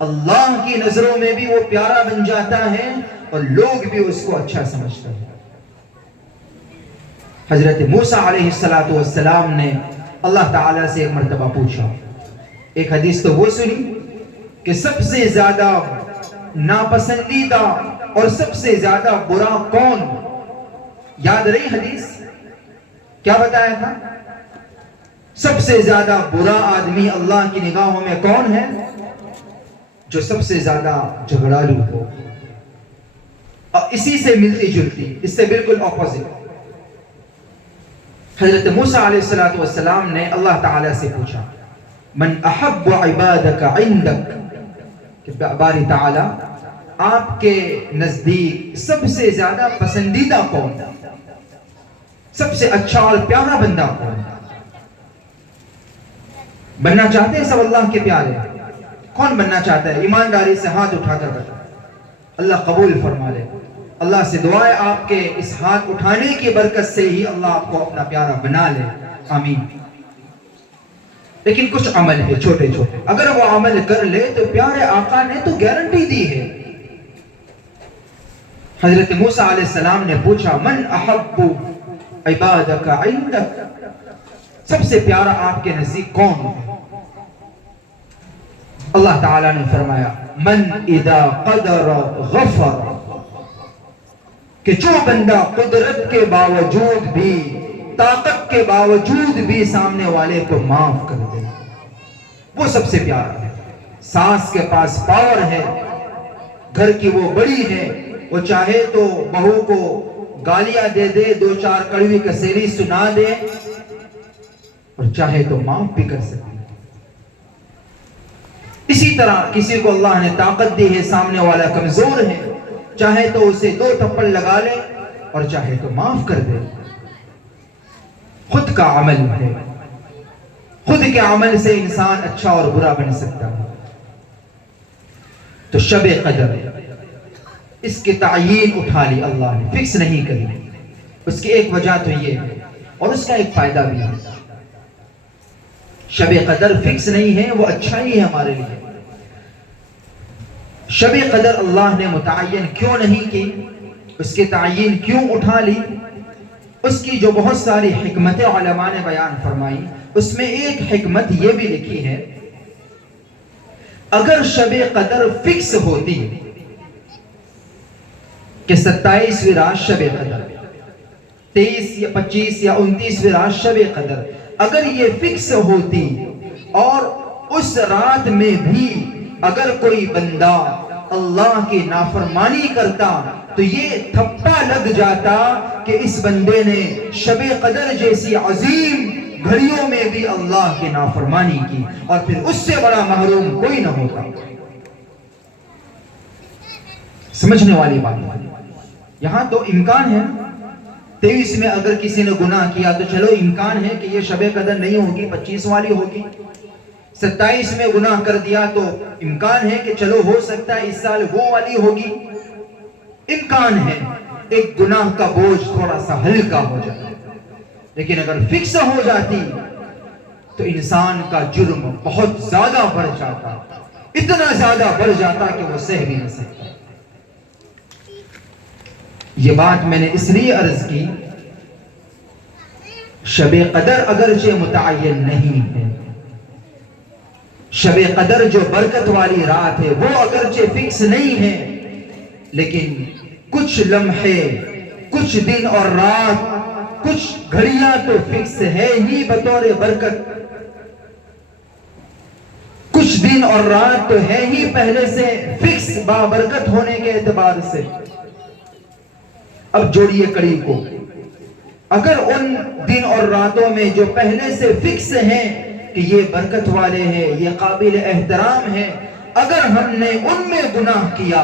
اللہ کی نظروں میں بھی وہ پیارا بن جاتا ہے اور لوگ بھی اس کو اچھا سمجھتے ہیں۔ حضرت موسیٰ علیہ السلام نے اللہ تعالیٰ سے ایک مرتبہ پوچھا، ایک حدیث تو وہ سنی کہ سب سے زیادہ ناپسندیدہ اور سب سے زیادہ برا کون؟ یاد رہی حدیث؟ کیا بتایا تھا؟ سب سے زیادہ برا آدمی اللہ کی نگاہوں میں کون ہے؟ جو سب سے زیادہ جھگڑالو ہو۔ اور اسی سے ملتی جلتی، اس سے بالکل اپوزٹ، حضرت موسیٰ علیہ السلام نے اللہ تعالیٰ سے پوچھا، من احب عبادک عندک، کہ باری تعالیٰ آپ کے نزدیک سب سے زیادہ پسندیدہ کون، سب سے اچھا اور پیارا بندہ کون؟ بننا چاہتے ہیں سب اللہ کے پیارے؟ کون بننا چاہتا ہے؟ ایمانداری سے ہاتھ اٹھا کر بتا، اللہ قبول فرما لے۔ اللہ سے دعا ہے آپ کے اس ہاتھ اٹھانے کی برکت سے ہی اللہ آپ کو اپنا پیارا بنا لے، آمین۔ لیکن کچھ عمل ہے چھوٹے چھوٹے، اگر وہ عمل کر لے تو پیارے آقا نے تو گارنٹی دی ہے۔ حضرت موسیٰ علیہ السلام نے پوچھا، من احب عبادک عندک، سب سے پیارا آپ کے نزدیک کون ہے؟ اللہ تعالیٰ نے فرمایا، من اذا قدر غفر، کہ جو بندہ قدرت کے باوجود بھی، طاقت کے باوجود بھی سامنے والے کو معاف کر دے، وہ سب سے پیارا ہے۔ ساس کے پاس پاور ہے، گھر کی وہ بڑی ہے، وہ چاہے تو بہو کو گالیاں دے دے، 2-4 کڑوی کسیری سنا دے، اور چاہے تو معاف بھی کر سکتے۔ اسی طرح کسی کو اللہ نے طاقت دی ہے، سامنے والا کمزور ہے، چاہے تو اسے 2 تھپڑ لگا لے اور چاہے تو معاف کر دے۔ خود کا عمل ہے، خود کے عمل سے انسان اچھا اور برا بن سکتا ہے۔ تو شب قدر، اس کی تعیین اٹھا لی اللہ نے، فکس نہیں کری۔ اس کی ایک وجہ تو یہ ہے، اور اس کا ایک فائدہ بھی ہے۔ شب قدر فکس نہیں ہے، وہ اچھا ہی ہے ہمارے لیے۔ شب قدر اللہ نے متعین کیوں نہیں کی، اس کی تعیین کیوں اٹھا لی، اس کی جو بہت ساری حکمتیں علماء نے بیان فرمائی، اس میں ایک حکمت یہ بھی لکھی ہے، اگر شب قدر فکس ہوتی کہ 27ویں رات شب قدر، 23 یا 25 یا 29ویں رات شب قدر، اگر یہ فکس ہوتی اور اس رات میں بھی اگر کوئی بندہ اللہ کی نافرمانی کرتا تو یہ تھپا لگ جاتا کہ اس بندے نے شب قدر جیسی عظیم گھڑیوں میں بھی اللہ کی نافرمانی کی، اور پھر اس سے بڑا محروم کوئی نہ ہوتا۔ سمجھنے والی بات ہے، یہاں تو امکان ہے 23 میں اگر کسی نے گناہ کیا تو چلو امکان ہے کہ یہ شب قدر نہیں ہوگی، 25 والی ہوگی۔ 27 میں گناہ کر دیا تو امکان ہے کہ چلو ہو سکتا ہے اس سال وہ والی ہوگی، امکان ہے ایک گناہ کا بوجھ تھوڑا سا ہلکا ہو جاتا۔ لیکن اگر فکس ہو جاتی تو انسان کا جرم بہت زیادہ بڑھ جاتا، اتنا زیادہ بڑھ جاتا کہ وہ سہ بھی نہ سکتا۔ یہ بات میں نے اس لیے عرض کی، شب قدر اگرچہ متعین نہیں ہے، شب قدر جو برکت والی رات ہے وہ اگرچہ فکس نہیں ہے، لیکن کچھ لمحے، کچھ دن اور رات، کچھ گھڑیاں تو فکس ہے ہی بطور برکت، کچھ دن اور رات تو ہے ہی پہلے سے فکس بابرکت ہونے کے اعتبار سے۔ اب جوڑیے کڑی کو، اگر ان دن اور راتوں میں جو پہلے سے فکس ہیں کہ یہ برکت والے ہیں، یہ قابل احترام ہیں، اگر ہم نے ان میں گناہ کیا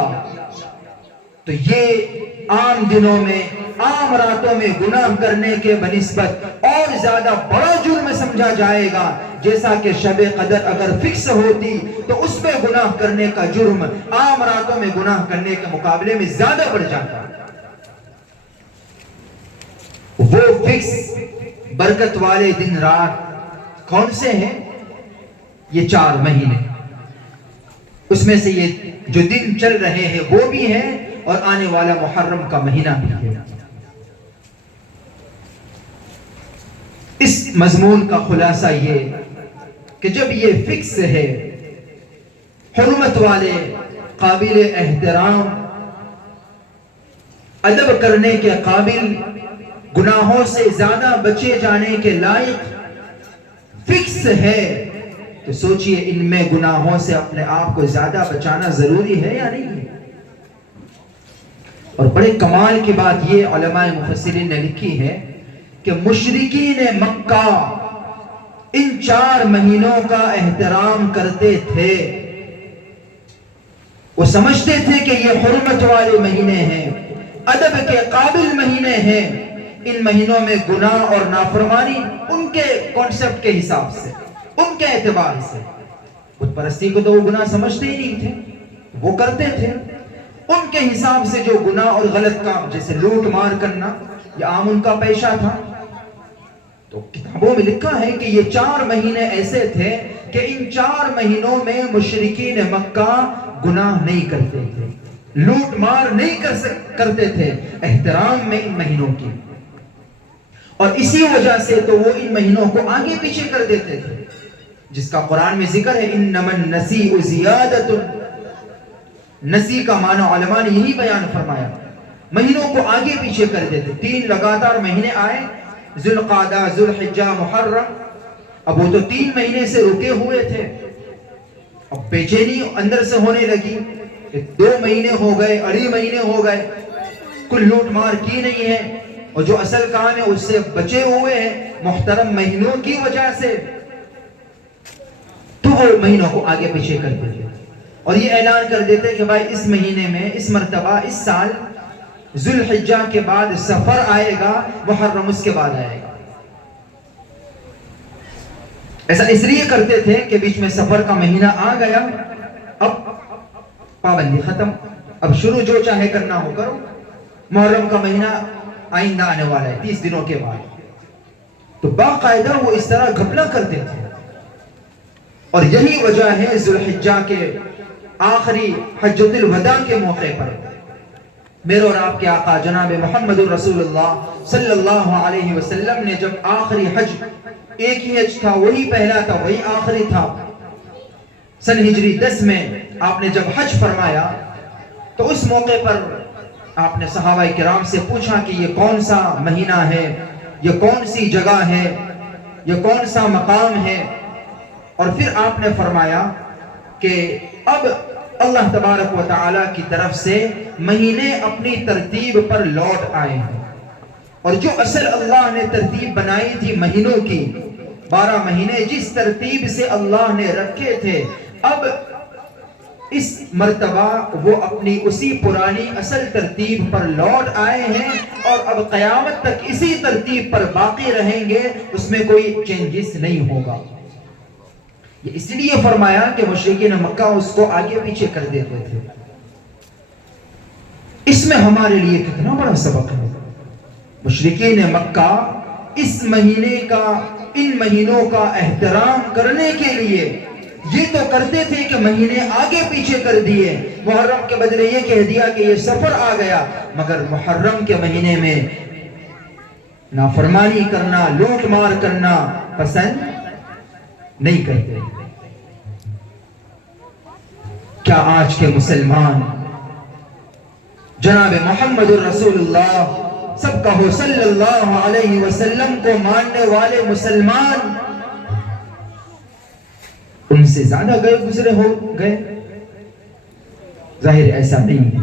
تو یہ عام دنوں میں، عام راتوں میں گناہ کرنے کے بنسبت اور زیادہ بڑا جرم سمجھا جائے گا، جیسا کہ شب قدر اگر فکس ہوتی تو اس پہ گناہ کرنے کا جرم عام راتوں میں گناہ کرنے کے مقابلے میں زیادہ بڑھ جاتا۔ وہ فکس برکت والے دن رات کون سے ہیں؟ یہ 4 مہینے، اس میں سے یہ جو دن چل رہے ہیں وہ بھی ہیں، اور آنے والا محرم کا مہینہ بھی ہے۔ اس مضمون کا خلاصہ یہ کہ جب یہ فکس ہے، حرمت والے، قابل احترام، ادب کرنے کے قابل، گناہوں سے زیادہ بچے جانے کے لائق فکس ہے، تو سوچئے ان میں گناہوں سے اپنے آپ کو زیادہ بچانا ضروری ہے یا نہیں ہے؟ اور بڑے کمال کی بات یہ علماء مفسرین نے لکھی ہے کہ مشرکین مکہ ان 4 مہینوں کا احترام کرتے تھے، وہ سمجھتے تھے کہ یہ حرمت والے مہینے ہیں، ادب کے قابل مہینے ہیں، ان مہینوں میں گناہ اور نافرمانی ان کے کانسیپٹ کے حساب سے، ان کے اعتبار سے، بت پرستی کو تو وہ گناہ سمجھتے ہی نہیں تھے، وہ کرتے تھے، ان کے حساب سے جو گناہ اور غلط کام جیسے لوٹ مار کرنا یہ عام ان کا پیشہ تھا۔ تو کتابوں میں لکھا ہے کہ یہ 4 مہینے ایسے تھے کہ ان 4 مہینوں میں مشرکین مکہ گناہ نہیں کرتے تھے، لوٹ مار نہیں کرتے تھے، احترام میں ان مہینوں کی، اور اسی وجہ سے تو وہ ان مہینوں کو آگے پیچھے کر دیتے تھے، جس کا قرآن میں ذکر ہے انما النسیء زیادۃ۔ نسی کا معنی علماء نے یہی بیان فرمایا، مہینوں کو آگے پیچھے کر دیتے۔ 3 لگاتار مہینے آئے، ذوالقعدہ، ذوالحجہ، محرم، اب وہ تو 3 مہینے سے رکے ہوئے تھے، اب بے چینی اندر سے ہونے لگی کہ 2 مہینے ہو گئے، 2.5 مہینے ہو گئے، کوئی لوٹ مار کی نہیں ہے، اور جو اصل کام ہے اس سے بچے ہوئے ہیں محترم مہینوں کی وجہ سے، تو وہ مہینوں کو آگے پیچھے کر دیتے اور یہ اعلان کر دیتے کہ بھائی اس مہینے میں، اس مرتبہ، اس سال ذوالحجہ کے بعد سفر آئے گا، محرم اس کے بعد آئے گا۔ ایسا اس لیے کرتے تھے کہ بیچ میں سفر کا مہینہ آ گیا، اب پابندی ختم، اب شروع جو چاہے کرنا ہو کرو، محرم کا مہینہ آئندہ آنے والا ہے 30 دنوں کے بعد، تو باقاعدہ وہ اس طرح گھپلا کرتے تھے۔ اور یہی وجہ ہے ذوالحجہ کے آخری حجۃ الوداع کے موقع پر میرے اور آپ کے آقا جناب محمد رسول اللہ صلی اللہ علیہ وسلم نے جب آخری حج، ایک ہی حج تھا، وہی پہلا تھا، وہی آخری تھا، سن ہجری 10 میں آپ نے جب حج فرمایا تو اس موقع پر آپ نے صحابہ کرام سے پوچھا کہ یہ کون سا مہینہ ہے، یہ کون سی جگہ ہے، یہ کون سا مقام ہے، اور پھر آپ نے فرمایا کہ اب اللہ تبارک و تعالی کی طرف سے مہینے اپنی ترتیب پر لوٹ آئے ہیں، اور جو اصل اللہ نے ترتیب بنائی تھی مہینوں کی، 12 مہینے جس ترتیب سے اللہ نے رکھے تھے، اب اس مرتبہ وہ اپنی اسی پرانی اصل ترتیب پر لوٹ آئے ہیں، اور اب قیامت تک اسی ترتیب پر باقی رہیں گے، اس میں کوئی چینجز نہیں ہوگا۔ یہ اس لیے فرمایا کہ مشرکین مکہ اس کو آگے پیچھے کر دیتے تھے۔ اس میں ہمارے لیے کتنا بڑا سبق ہے۔ مشرکین مکہ اس مہینے کا، ان مہینوں کا احترام کرنے کے لیے یہ تو کرتے تھے کہ مہینے آگے پیچھے کر دیے، محرم کے بدلے یہ کہہ دیا کہ یہ سفر آ گیا، مگر محرم کے مہینے میں نافرمانی کرنا، لوٹ مار کرنا پسند نہیں کرتے۔ کیا آج کے مسلمان جناب محمد الرسول اللہ سب کہو صلی اللہ علیہ وسلم کو ماننے والے مسلمان ان سے زیادہ گئے گزرے ہو گئے؟ ظاہر ایسا نہیں ہے۔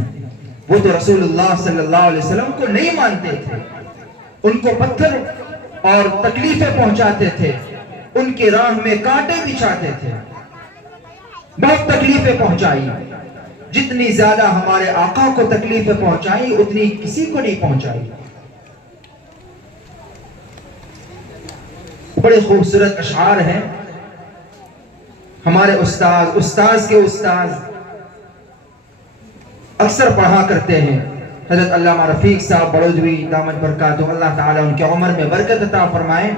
وہ تو رسول اللہ صلی اللہ علیہ وسلم کو نہیں مانتے تھے، ان کو پتھر اور تکلیفیں پہنچاتے تھے، ان کے راہ میں کانٹے بچھاتے تھے، بہت تکلیفیں پہنچائی۔ جتنی زیادہ ہمارے آقا کو تکلیفیں پہنچائی اتنی کسی کو نہیں پہنچائی۔ بڑے خوبصورت اشعار ہیں ہمارے استاذ کے استاذ اکثر پڑھا کرتے ہیں، حضرت علامہ رفیق صاحب بڑودوی دامت برکاتہ، اللہ تعالیٰ ان کے عمر میں برکت عطا فرمائے۔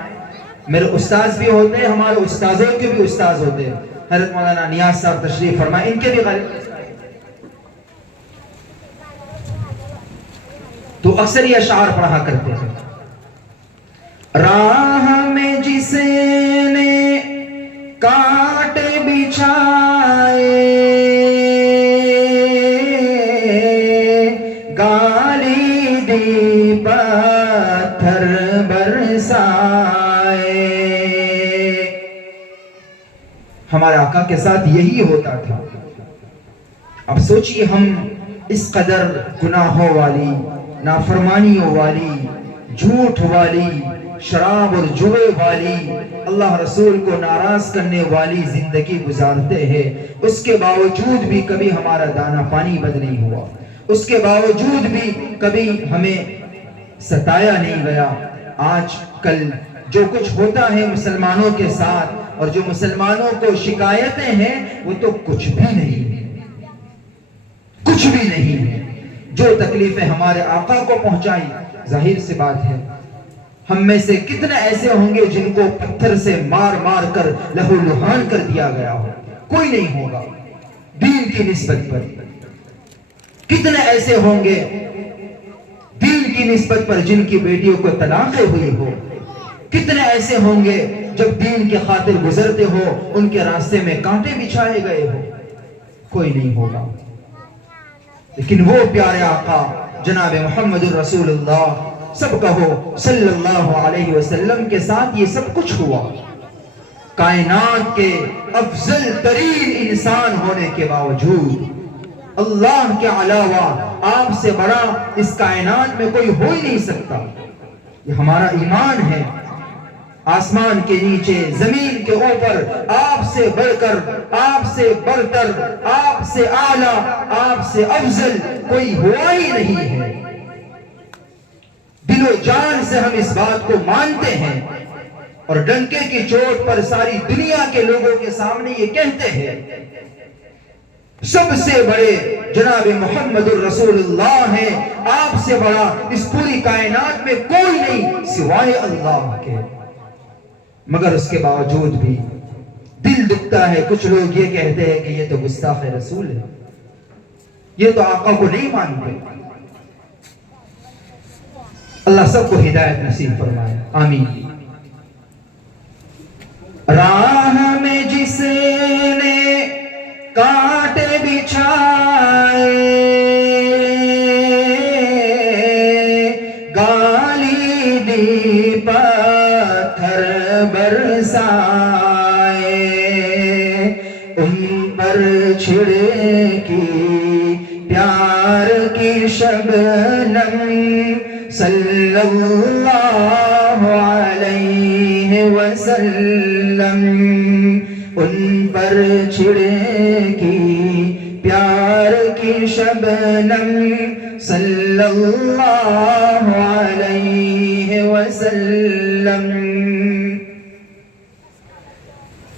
میرے استاذ بھی ہوتے ہیں، ہمارے استاذوں کے بھی استاذ ہوتے ہیں، حضرت مولانا نیاز صاحب تشریف فرمائے، ان کے بھی غالب تو اکثر یہ اشعار پڑھا کرتے ہیں۔ راہ میں جس نے کانٹے بچھائے، گالی دی پتھر برسائے۔ ہمارے آقا کے ساتھ یہی ہوتا تھا۔ اب سوچئے ہم اس قدر گناہوں والی، نافرمانیوں والی، جھوٹ والی، شراب اور جوے والی، اللہ رسول کو ناراض کرنے والی زندگی گزارتے ہیں، اس کے باوجود بھی کبھی ہمارا دانا پانی بد نہیں ہوا، اس کے باوجود بھی کبھی ہمیں ستایا نہیں گیا۔ آج کل جو کچھ ہوتا ہے مسلمانوں کے ساتھ اور جو مسلمانوں کو شکایتیں ہیں وہ تو کچھ بھی نہیں ہے، کچھ بھی نہیں ہے۔ جو تکلیفیں ہمارے آقا کو پہنچائی، ظاہر سی بات ہے ہم میں سے کتنے ایسے ہوں گے جن کو پتھر سے مار مار کر لہو لہان کر دیا گیا ہو؟ کوئی نہیں ہوگا دین کی نسبت پر۔ کتنے ایسے ہوں گے دین کی نسبت پر جن کی بیٹیوں کو طلاقیں ہوئی ہو؟ کتنے ایسے ہوں گے جب دین کے خاطر گزرتے ہو ان کے راستے میں کانٹے بچھائے گئے ہو؟ کوئی نہیں ہوگا۔ لیکن وہ پیارے آقا جناب محمد الرسول اللہ سب کہو صلی اللہ علیہ وسلم کے ساتھ یہ سب کچھ ہوا۔ کائنات کے افضل ترین انسان ہونے کے باوجود اللہ کے علاوہ آپ سے بڑا اس کائنات میں کوئی ہو ہی نہیں سکتا۔ یہ ہمارا ایمان ہے۔ آسمان کے نیچے، زمین کے اوپر آپ سے بڑھ کر، آپ سے برتر، آپ سے اعلیٰ، آپ سے افضل کوئی ہوا ہی نہیں ہے۔ دل و جان سے ہم اس بات کو مانتے ہیں اور ڈنکے کی چوٹ پر ساری دنیا کے لوگوں کے سامنے یہ کہتے ہیں سب سے بڑے جناب محمد الرسول اللہ ہیں، آپ سے بڑا اس پوری کائنات میں کوئی نہیں سوائے اللہ کے۔ مگر اس کے باوجود بھی دل دکھتا ہے، کچھ لوگ یہ کہتے ہیں کہ یہ تو گستاخ رسول ہے، یہ تو آقا کو نہیں مانتے۔ اللہ سب کو ہدایت نصیب فرمائے، آمین۔ راہ میں جس نے کانٹے بچھائے، گالی دی پتھر برسائے، ان پر چھڑکی پیار کی شبنم صلی اللہ علیہ وسلم، ان پر چھڑکی پیار کی شبنم صلی اللہ علیہ وسلم۔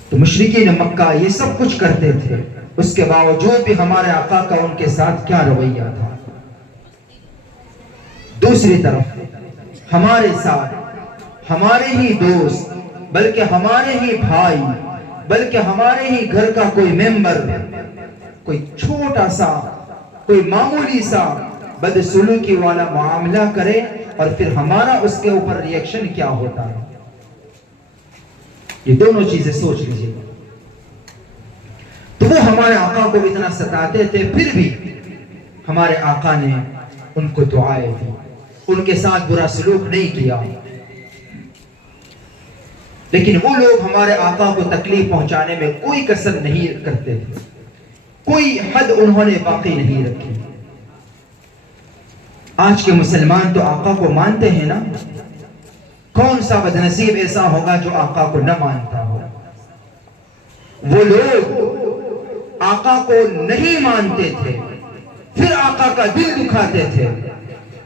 تو مشرکین مکہ یہ سب کچھ کرتے تھے، اس کے باوجود بھی ہمارے آقا کا ان کے ساتھ کیا رویہ تھا۔ دوسری طرف ہمارے ساتھ ہمارے ہی دوست بلکہ ہمارے ہی بھائی بلکہ ہمارے ہی گھر کا کوئی ممبر کوئی چھوٹا سا کوئی معمولی سا بدسلوکی والا معاملہ کرے اور پھر ہمارا اس کے اوپر ریئیکشن کیا ہوتا ہے. یہ دونوں چیزیں سوچ لیجیے. تو وہ ہمارے آقا کو اتنا ستاتے تھے، پھر بھی ہمارے آقا نے ان کو دعائیں دی، ان کے ساتھ برا سلوک نہیں کیا. لیکن وہ لوگ ہمارے آقا کو تکلیف پہنچانے میں کوئی کسر نہیں کرتے تھے، کوئی حد انہوں نے باقی نہیں رکھی. آج کے مسلمان تو آقا کو مانتے ہیں نا، کون سا بدنصیب ایسا ہوگا جو آقا کو نہ مانتا ہو. وہ لوگ آقا کو نہیں مانتے تھے، پھر آقا کا دل دکھاتے تھے.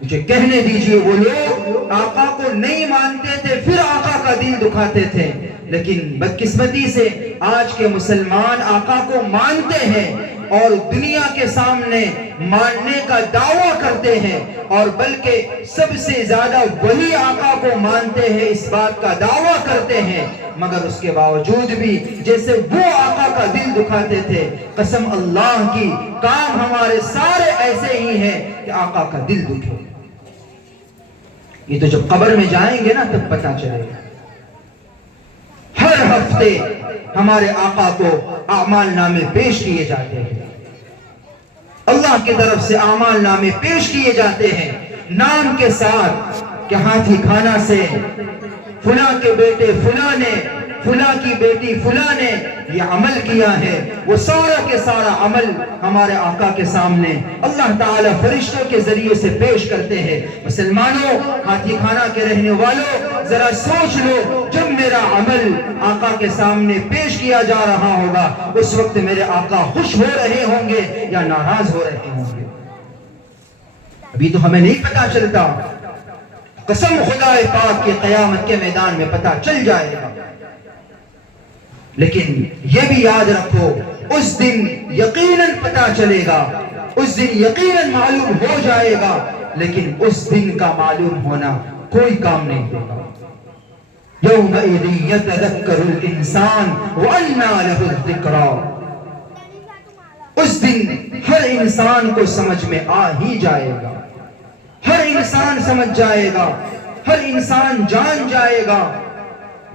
مجھے کہنے دیجئے، وہ لوگ آقا کو نہیں مانتے تھے، پھر آقا کا دل دکھاتے تھے. لیکن بدقسمتی سے آج کے مسلمان آقا کو مانتے ہیں اور دنیا کے سامنے ماننے کا دعویٰ کرتے ہیں، اور بلکہ سب سے زیادہ وہی آقا کو مانتے ہیں، اس بات کا دعویٰ کرتے ہیں، مگر اس کے باوجود بھی جیسے وہ آقا کا دل دکھاتے تھے، قسم اللہ کی کام ہمارے سارے ایسے ہی ہیں کہ آقا کا دل دکھے. یہ تو جب قبر میں جائیں گے نا تب پتہ چلے گا. ہر ہفتے ہمارے آقا کو اعمال نامے پیش کیے جاتے ہیں، اللہ کی طرف سے اعمال نامے پیش کیے جاتے ہیں نام کے ساتھ کہ ہاتھی کھانا سے فلاں کے بیٹے فلاں نے، فلاں کی بیٹی فلاں نے یہ عمل کیا ہے. وہ سارا کے سارا عمل ہمارے آقا کے سامنے اللہ تعالیٰ فرشتوں کے ذریعے سے پیش کرتے ہیں. مسلمانوں، ہاتھی کھانا کے رہنے والوں، ذرا سوچ لو، جب میرا عمل آقا کے سامنے پیش کیا جا رہا ہوگا اس وقت میرے آقا خوش ہو رہے ہوں گے یا ناراض ہو رہے ہوں گے. ابھی تو ہمیں نہیں پتا چلتا، قسم خدا پاک کی قیامت کے میدان میں پتا چل جائے گا. لیکن یہ بھی یاد رکھو، اس دن یقیناً پتا چلے گا، اس دن یقیناً معلوم ہو جائے گا، لیکن اس دن کا معلوم ہونا کوئی کام نہیں ہوگا. یومئذ یتذکر الانسان وانیٰ لہ الذکریٰ. اس دن ہر انسان کو سمجھ میں آ ہی جائے گا، ہر انسان سمجھ جائے گا، ہر انسان جان جائے گا.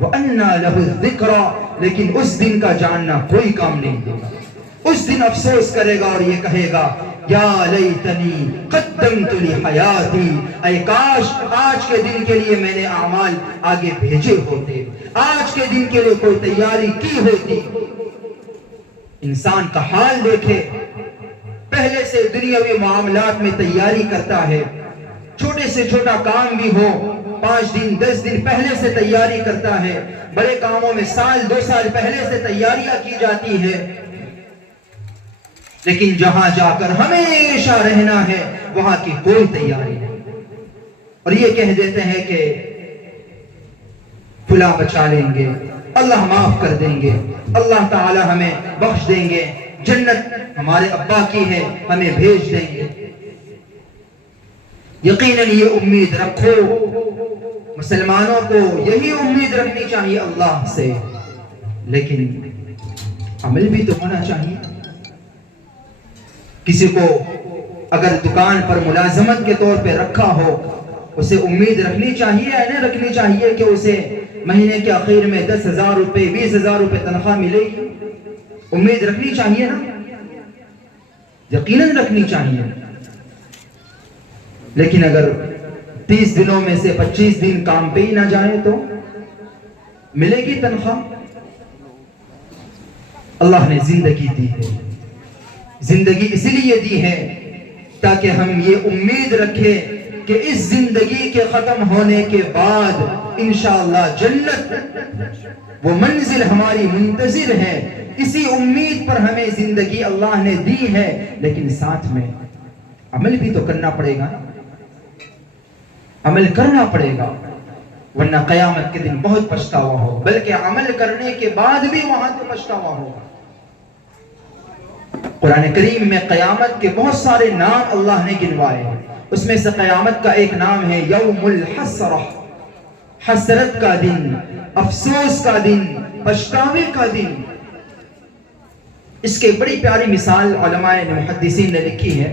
وَأَنَّا لَهُ الذِّكْرَى. لیکن اس دن کا جاننا کوئی کام نہیں دے گا. اس دن افسوس کرے گا اور یہ کہے گا، یا لیتنی قدمت لحیاتی. اے کاش آج کے دن کے لیے میں نے اعمال آگے بھیجے ہوتے، آج کے دن کے لیے کوئی تیاری کی ہوتی. انسان کا حال دیکھے، پہلے سے دنیاوی معاملات میں تیاری کرتا ہے، چھوٹے سے چھوٹا کام بھی ہو 5 دن 10 دن پہلے سے تیاری کرتا ہے، بڑے کاموں میں سال 2 سال پہلے سے تیاریاں کی جاتی ہے. لیکن جہاں جا کر ہمیشہ رہنا ہے وہاں کی کوئی تیاری نہیں، اور یہ کہہ دیتے ہیں کہ فلاں بچا لیں گے، اللہ معاف کر دیں گے، اللہ تعالی ہمیں بخش دیں گے، جنت ہمارے ابا کی ہے ہمیں بھیج دیں گے. یقیناً یہ امید رکھو، مسلمانوں کو یہی امید رکھنی چاہیے اللہ سے، لیکن عمل بھی تو ہونا چاہیے. کسی کو اگر دکان پر ملازمت کے طور پہ رکھا ہو، اسے امید رکھنی چاہیے یا نہیں رکھنی چاہیے کہ اسے مہینے کے آخر میں 10,000 روپے 20,000 روپے تنخواہ ملے گی؟ امید رکھنی چاہیے نا، یقیناً رکھنی چاہیے. لیکن اگر 30 دنوں میں سے 25 دن کام پہ ہی نہ جائے تو ملے گی تنخواہ؟ اللہ نے زندگی دی ہے، زندگی اس لیے دی ہے تاکہ ہم یہ امید رکھیں کہ اس زندگی کے ختم ہونے کے بعد انشاءاللہ جنت وہ منزل ہماری منتظر ہے. اسی امید پر ہمیں زندگی اللہ نے دی ہے، لیکن ساتھ میں عمل بھی تو کرنا پڑے گا، عمل کرنا پڑے گا، ورنہ قیامت کے دن بہت پچھتاوا ہو، بلکہ عمل کرنے کے بعد بھی وہاں تو پچھتاوا ہوگا. قرآن کریم میں قیامت کے بہت سارے نام اللہ نے گنوائے ہیں، اس میں سے قیامت کا ایک نام ہے یوم الحسرہ، حسرت کا دن، افسوس کا دن، پچھتاوے کا دن. اس کے بڑی پیاری مثال علماء محدثین نے لکھی ہے.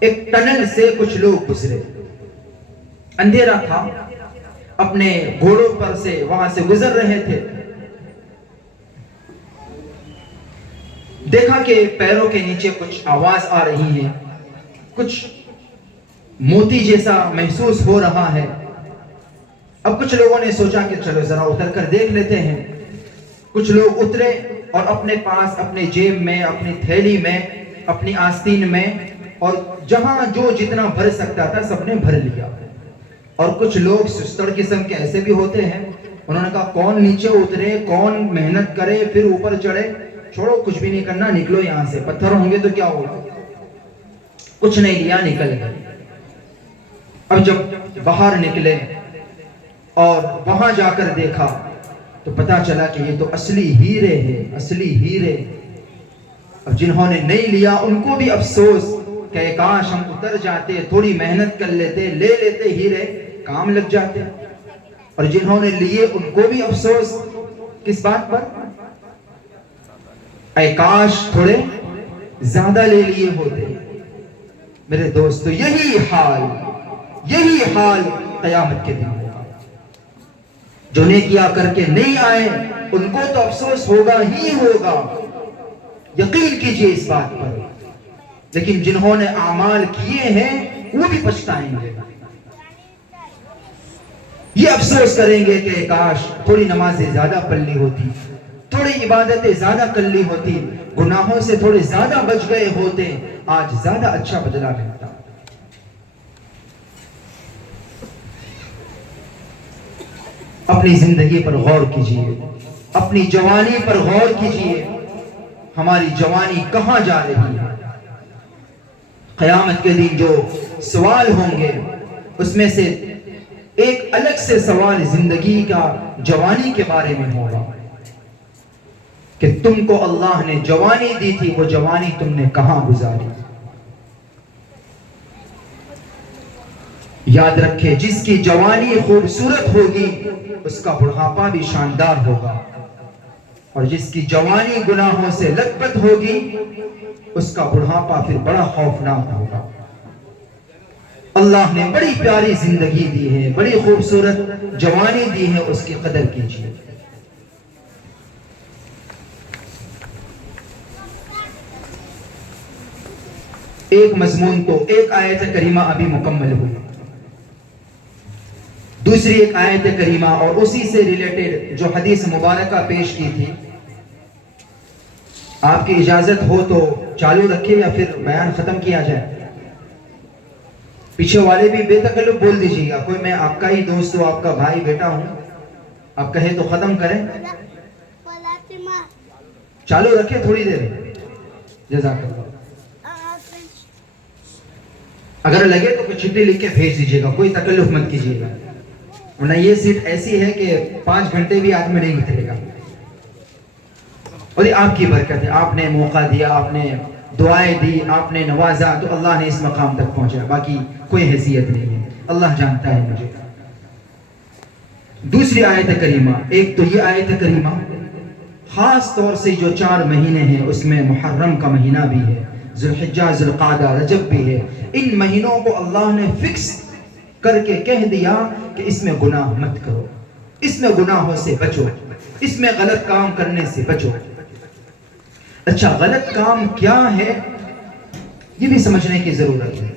ایک ٹنل سے کچھ لوگ گزرے، اندھیرا تھا، اپنے گھوڑوں پر سے وہاں سے گزر رہے تھے. دیکھا کہ پیروں کے نیچے کچھ آواز آ رہی ہے، کچھ موتی جیسا محسوس ہو رہا ہے. اب کچھ لوگوں نے سوچا کہ چلو ذرا اتر کر دیکھ لیتے ہیں. کچھ لوگ اترے اور اپنے پاس، اپنے جیب میں، اپنی تھیلی میں، اپنی آستین میں، اور جہاں جو جتنا بھر سکتا تھا سب نے بھر لیا. اور کچھ لوگ سستڑ قسم کے ایسے بھی ہوتے ہیں، انہوں نے کہا کون نیچے اترے، کون محنت کرے پھر اوپر چڑھے، چھوڑو کچھ بھی نہیں کرنا، نکلو یہاں سے، پتھر ہوں گے تو کیا ہوگا. کچھ نہیں لیا، نکل گئے. اب جب باہر نکلے اور وہاں جا کر دیکھا تو پتا چلا کہ یہ تو اصلی ہیرے ہیں، اصلی ہیرے. اب جنہوں نے نہیں لیا ان کو بھی افسوس کہ کاش ہم اتر جاتے، تھوڑی محنت کر لیتے، لے لیتے ہیرے، کام لگ جاتے. اور جنہوں نے لیے ان کو بھی افسوس. کس بات پر؟ اے کاش تھوڑے زیادہ لے لیے ہوتے. میرے دوستو یہی حال قیامت کے دن ہوگا. جو نیکیاں کر کے نہیں آئے ان کو تو افسوس ہوگا ہی ہوگا، یقین کیجئے اس بات پر. لیکن جنہوں نے اعمال کیے ہیں وہ بھی پچھتائیں گے. یہ افسوس کریں گے کہ کاش تھوڑی نمازیں زیادہ پڑھ لی ہوتی، تھوڑی عبادتیں زیادہ کر لی ہوتی، گناہوں سے تھوڑے زیادہ بچ گئے ہوتے، آج زیادہ اچھا بدلہ ملتا. اپنی زندگی پر غور کیجئے، اپنی جوانی پر غور کیجئے. ہماری جوانی کہاں جا رہی ہے؟ قیامت کے دن جو سوال ہوں گے اس میں سے ایک الگ سے سوال زندگی کا جوانی کے بارے میں ہوگا کہ تم کو اللہ نے جوانی دی تھی، وہ جوانی تم نے کہاں گزاری. یاد رکھے جس کی جوانی خوبصورت ہوگی اس کا بڑھاپا بھی شاندار ہوگا، اور جس کی جوانی گناہوں سے لت پت ہوگی اس کا بڑھاپا پھر بڑا خوفناک ہوگا. اللہ نے بڑی پیاری زندگی دی ہے، بڑی خوبصورت جوانی دی ہے، اس کی قدر کیجیے. ایک مضمون تو ایک آیت کریمہ ابھی مکمل ہوئی، دوسری ایک آیت کریمہ اور اسی سے ریلیٹڈ جو حدیث مبارکہ پیش کی تھی. آپ کی اجازت ہو تو چالو رکھے یا پھر بیان ختم کیا جائے؟ پیچھے والے بھی بے تکلف بول دیجیے گا. کوئی میں آپ کا ہی دوست ہوں، آپ کا بھائی بیٹا ہوں، آپ کہیں تو ختم کریں. چالو رکھے تھوڑی دیر. جزاک اللہ. اگر لگے تو کچھ چٹھی لکھ کے بھیج دیجیے گا، کوئی تکلف مت کیجیے گا، ورنہ یہ سیٹ ایسی ہے کہ 5 گھنٹے بھی آدمی نہیں اترے گا. اور یہ آپ کی برکت ہے، آپ نے موقع دیا، آپ نے دعائیں دی، آپ نے نوازا تو اللہ نے اس مقام تک پہنچا. باقی کوئی حیثیت نہیں ہے، اللہ جانتا ہے مجھے. دوسری آیت کریمہ، ایک تو یہ آیت کریمہ خاص طور سے جو 4 مہینے ہیں اس میں محرم کا مہینہ بھی ہے، ذوالحجہ، ذوالقعدہ، رجب بھی ہے. ان مہینوں کو اللہ نے فکس کر کے کہہ دیا کہ اس میں گناہ مت کرو، اس میں گناہوں سے بچو، اس میں غلط کام کرنے سے بچو. اچھا غلط کام کیا ہے یہ بھی سمجھنے کی ضرورت ہے.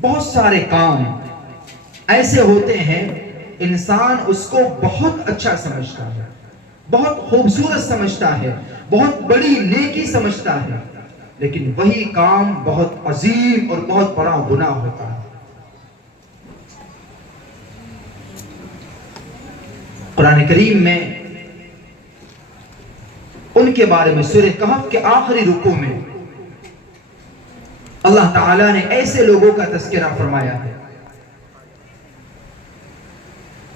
بہت سارے کام ایسے ہوتے ہیں انسان اس کو بہت اچھا سمجھتا ہے، بہت خوبصورت سمجھتا ہے، بہت بڑی نیکی سمجھتا ہے، لیکن وہی کام بہت عظیم اور بہت بڑا گناہ ہوتا ہے. قرآن کریم میں ان کے بارے میں سورہ کہف کے آخری رکوع میں اللہ تعالیٰ نے ایسے لوگوں کا تذکرہ فرمایا ہے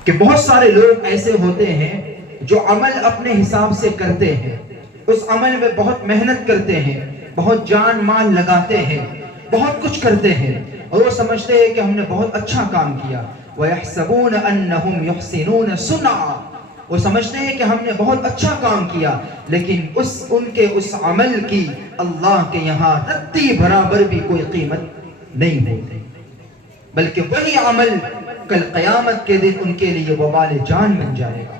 کہ بہت سارے لوگ ایسے ہوتے ہیں جو عمل اپنے حساب سے کرتے ہیں، اس عمل میں بہت محنت کرتے ہیں، بہت جان مال لگاتے ہیں، بہت کچھ کرتے ہیں، اور وہ سمجھتے ہیں کہ ہم نے بہت اچھا کام کیا. وَيَحْسَبُونَ أَنَّهُمْ يُحْسِنُونَ صُنْعًا. وہ سمجھتے ہیں کہ ہم نے بہت اچھا کام کیا، لیکن ان کے اس عمل کی اللہ کے یہاں رتی برابر بھی کوئی قیمت نہیں ہوتی، بلکہ وہی عمل کل قیامت کے دن ان کے لیے وبال جان بن جائے گا۔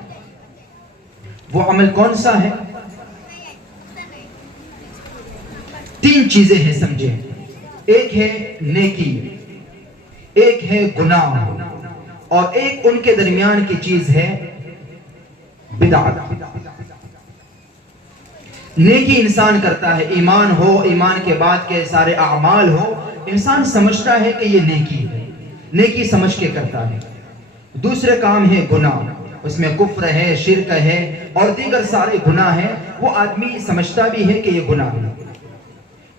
وہ عمل کون سا ہے؟ 3 چیزیں ہیں، سمجھیں۔ ایک ہے نیکی، ایک ہے گناہ، اور ایک ان کے درمیان کی چیز ہے بدعت۔ نیکی انسان کرتا ہے، ایمان ہو، ایمان کے بعد کے سارے اعمال ہو، انسان سمجھتا ہے کہ یہ نیکی ہے، نیکی سمجھ کے کرتا ہے۔ دوسرے کام ہے گناہ، اس میں کفر ہے، شرک ہے اور دیگر سارے گناہ ہیں، وہ آدمی سمجھتا بھی ہے کہ یہ گناہ ہے۔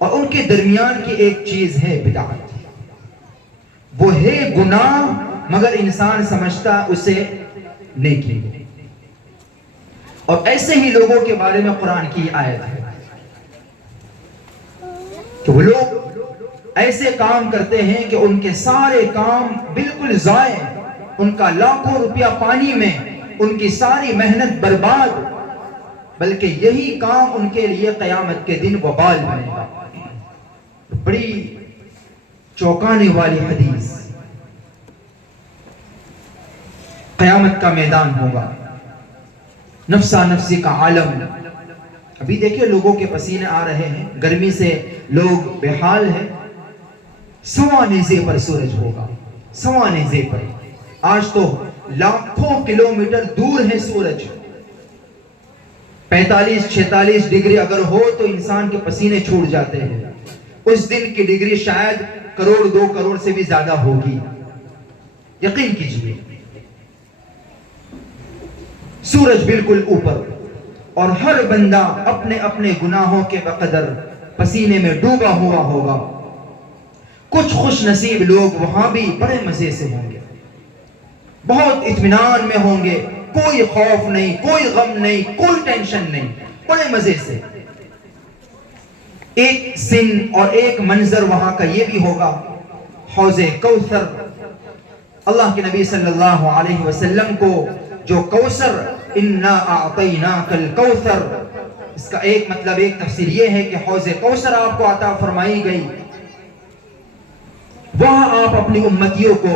اور ان کے درمیان کی ایک چیز ہے بدعت، وہ ہے گناہ مگر انسان سمجھتا اسے نیکی ہے۔ اور ایسے ہی لوگوں کے بارے میں قرآن کی آیت ہے کہ وہ لوگ ایسے کام کرتے ہیں کہ ان کے سارے کام بالکل ضائع، ان کا لاکھوں روپیہ پانی میں، ان کی ساری محنت برباد، بلکہ یہی کام ان کے لیے قیامت کے دن وبال بنے گا۔ بڑی چوکانے والی حدیث، قیامت کا میدان ہوگا، نفسا نفسی کا عالم۔ ابھی دیکھیں لوگوں کے پسینے آ رہے ہیں، گرمی سے لوگ بے حال ہیں۔ 100 نیزے پر سورج ہوگا، 100 نیزے پر۔ آج تو لاکھوں کلومیٹر دور ہے سورج، 45-46 ڈگری اگر ہو تو انسان کے پسینے چھوٹ جاتے ہیں۔ اس دن کی ڈگری شاید 1-2 کروڑ سے بھی زیادہ ہوگی، یقین کیجئے۔ سورج بالکل اوپر، اور ہر بندہ اپنے اپنے گناہوں کے بقدر پسینے میں ڈوبا ہوا ہوگا۔ کچھ خوش نصیب لوگ وہاں بھی بڑے مزے سے ہوں گے، بہت اطمینان میں ہوں گے، کوئی خوف نہیں، کوئی غم نہیں، کوئی ٹینشن نہیں، بڑے مزے سے۔ ایک سن اور ایک منظر وہاں کا یہ بھی ہوگا، حوض کوثر، اللہ کے نبی صلی اللہ علیہ وسلم کو جو کوثر، انا اعطیناک الکوثر، اس کا ایک مطلب، ایک تفسیر یہ ہے کہ حوض کوثر آپ کو عطا فرمائی گئی، وہاں آپ اپنی امتیوں کو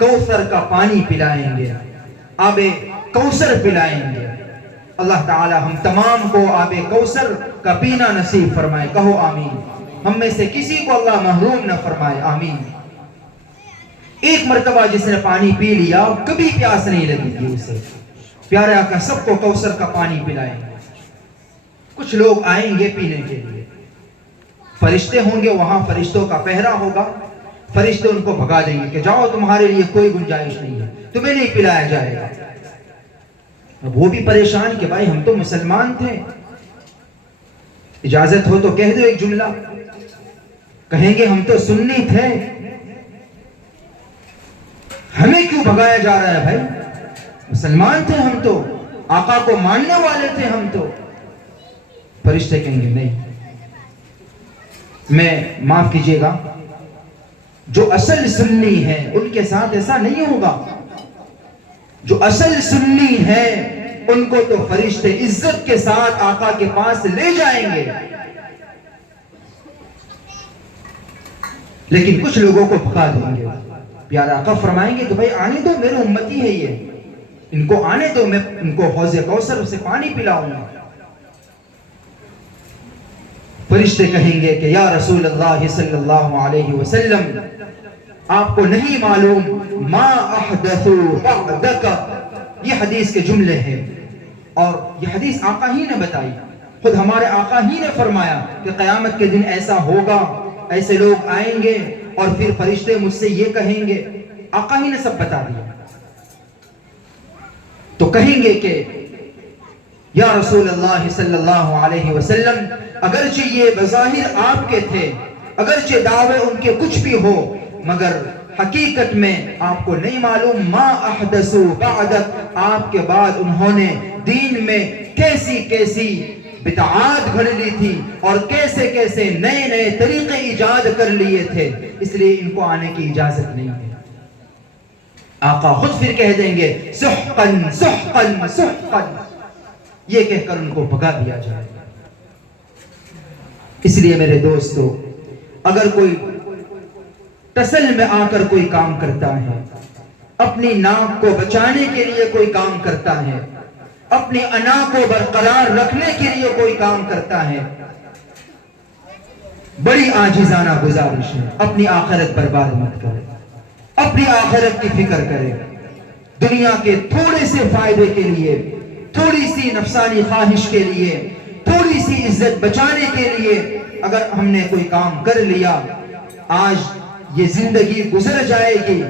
کوثر کا پانی پلائیں گے، آب کوثر پلائیں گے۔ اللہ تعالی ہم تمام کو آب کوثر کا پینا نصیب فرمائے، کہو آمین۔ ہم میں سے کسی کو اللہ محروم نہ فرمائے، آمین۔ ایک مرتبہ جس نے پانی پی لیا کبھی پیاس نہیں لگے گی اسے، پیارے آقا سب کو کوثر کا پانی پلائیں گے۔ کچھ لوگ آئیں گے پینے کے لیے، فرشتے ہوں گے وہاں، فرشتوں کا پہرا ہوگا، فرشتے ان کو بھگا دیں گے کہ جاؤ تمہارے لیے کوئی گنجائش نہیں ہے، تمہیں نہیں پلایا جائے گا۔ اب وہ بھی پریشان کہ بھائی ہم تو مسلمان تھے، اجازت ہو تو کہہ دو ایک جملہ۔ کہیں گے ہم تو سنی تھے، ہمیں کیوں بھگایا جا رہا ہے بھائی؟ مسلمان تھے ہم تو، آقا کو ماننے والے تھے ہم تو۔ فرشتے کہیں گے نہیں، میں معاف کیجئے گا، جو اصل سنی ہے ان کے ساتھ ایسا نہیں ہوگا۔ جو اصل سنی ہے ان کو تو فرشتے عزت کے ساتھ آقا کے پاس لے جائیں گے، لیکن کچھ لوگوں کو بھگا دیں گے۔ پیارا آقا فرمائیں گے کہ بھائی آنے دو، میرے امتی ہے یہ، ان کو آنے دو، میں ان کو حوض کوثر سے پانی پلاؤں گا۔ فرشتے کہیں گے کہ یا رسول اللہ صلی اللہ علیہ وسلم، آپ کو نہیں معلوم ما احدثوا بعدک، یہ حدیث کے جملے ہیں، اور یہ حدیث آقا ہی نے بتائی، خود ہمارے آقا ہی نے فرمایا کہ قیامت کے دن ایسا ہوگا، ایسے لوگ آئیں گے اور پھر فرشتے مجھ سے یہ کہیں گے، آقا ہی نے سب بتا دیا۔ تو کہیں گے کہ یا رسول اللہ صلی اللہ علیہ وسلم، اگرچہ یہ بظاہر آپ کے تھے، اگرچہ دعوے ان کے کچھ بھی ہو، مگر حقیقت میں آپ کو نہیں معلوم ما احدثوا بعدک، آپ کے بعد انہوں نے دین میں کیسی کیسی بدعات گھڑ لی تھی اور کیسے کیسے نئے نئے طریقے ایجاد کر لیے تھے، اس لیے ان کو آنے کی اجازت نہیں ہے۔ آقا خود پھر کہہ دیں گے سحقن سحقن سحقن، یہ کہہ کر ان کو بھگا دیا جائے گا۔ اس لیے میرے دوستو، اگر کوئی ٹسل میں آ کر کوئی کام کرتا ہے، اپنی ناک کو بچانے کے لیے کوئی کام کرتا ہے، اپنی انا کو برقرار رکھنے کے لیے کوئی کام کرتا ہے، بڑی عاجزانہ گزارش ہے، اپنی آخرت برباد مت کرے، اپنی آخرت کی فکر کرے۔ دنیا کے تھوڑے سے فائدے کے لیے، تھوڑی سی نفسانی خواہش کے لیے، تھوڑی سی عزت بچانے کے لیے اگر ہم نے کوئی کام کر لیا، آج یہ زندگی گزر جائے گی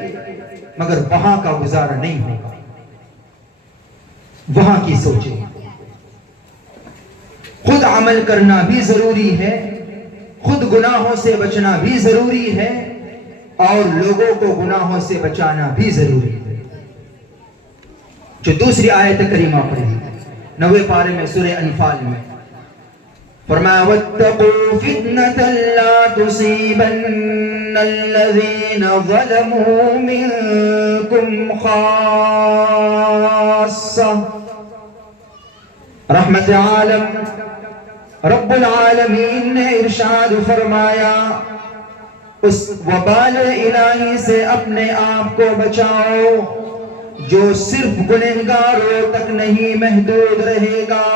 مگر وہاں کا گزارا نہیں ہوگا۔ وہاں کی سوچیں، خود عمل کرنا بھی ضروری ہے، خود گناہوں سے بچنا بھی ضروری ہے، اور لوگوں کو گناہوں سے بچانا بھی ضروری ہے۔ جو دوسری آیت کریمہ پڑھی 90 پارے میں سورہ انفال میں فرمایا وَاتَّقُوا فِتْنَةً لَا تُصِيبَنَّ الَّذِينَ ظَلَمُوا مِنكُمْ خَاصَّةً۔ رحمت عالم رب العالمین نے ارشاد فرمایا اس وبال الہی سے اپنے آپ کو بچاؤ جو صرف گنہگاروں تک نہیں محدود رہے گا۔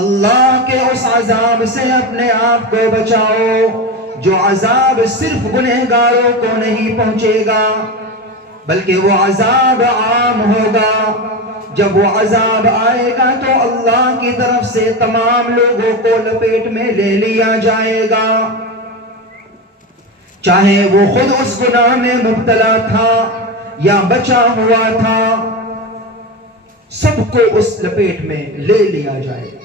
اللہ کے اس عذاب سے اپنے آپ کو بچاؤ جو عذاب صرف گنہگاروں کو نہیں پہنچے گا بلکہ وہ عذاب عام ہوگا۔ جب وہ عذاب آئے گا تو اللہ کی طرف سے تمام لوگوں کو لپیٹ میں لے لیا جائے گا، چاہے وہ خود اس گناہ میں مبتلا تھا یا بچا ہوا تھا، سب کو اس لپیٹ میں لے لیا جائے گا۔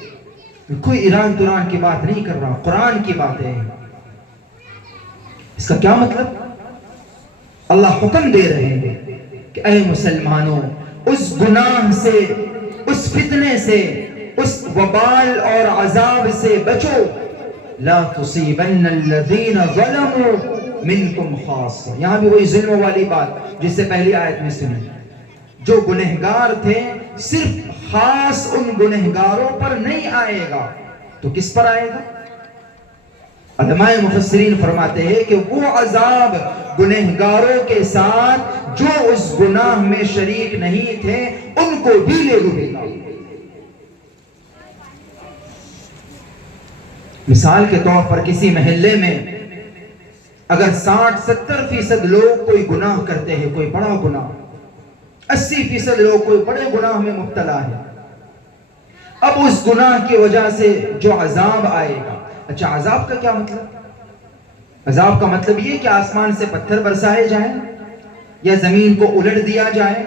کوئی ایران توران کی بات نہیں کر رہا، قرآن کی بات ہے۔ اس کا کیا مطلب؟ اللہ حکم دے رہے ہیں کہ اے مسلمانوں، اس گناہ سے، اس فتنے سے، اس وبال اور عذاب سے بچو۔ لا تصیبن الذین ظلموا منکم خاصہ، یہاں بھی وہی ظلم والی بات جس سے پہلی آیت میں سنی، جو گنہگار تھے صرف خاص ان گنہگاروں پر نہیں آئے گا تو کس پر آئے گا؟ علماء مفسرین فرماتے ہیں کہ وہ عذاب گنہگاروں کے ساتھ جو اس گناہ میں شریک نہیں تھے ان کو بھی لے ڈوبے گا۔ مثال کے طور پر کسی محلے میں اگر 60-70% لوگ کوئی گناہ کرتے ہیں، کوئی بڑا گناہ، 80% لوگ کوئی بڑے گناہ میں مبتلا ہے، اب اس گناہ کی وجہ سے جو عذاب آئے گا، اچھا عذاب کا کیا مطلب؟ عذاب کا مطلب یہ کہ آسمان سے پتھر برسائے جائیں، یا زمین کو الٹ دیا جائے،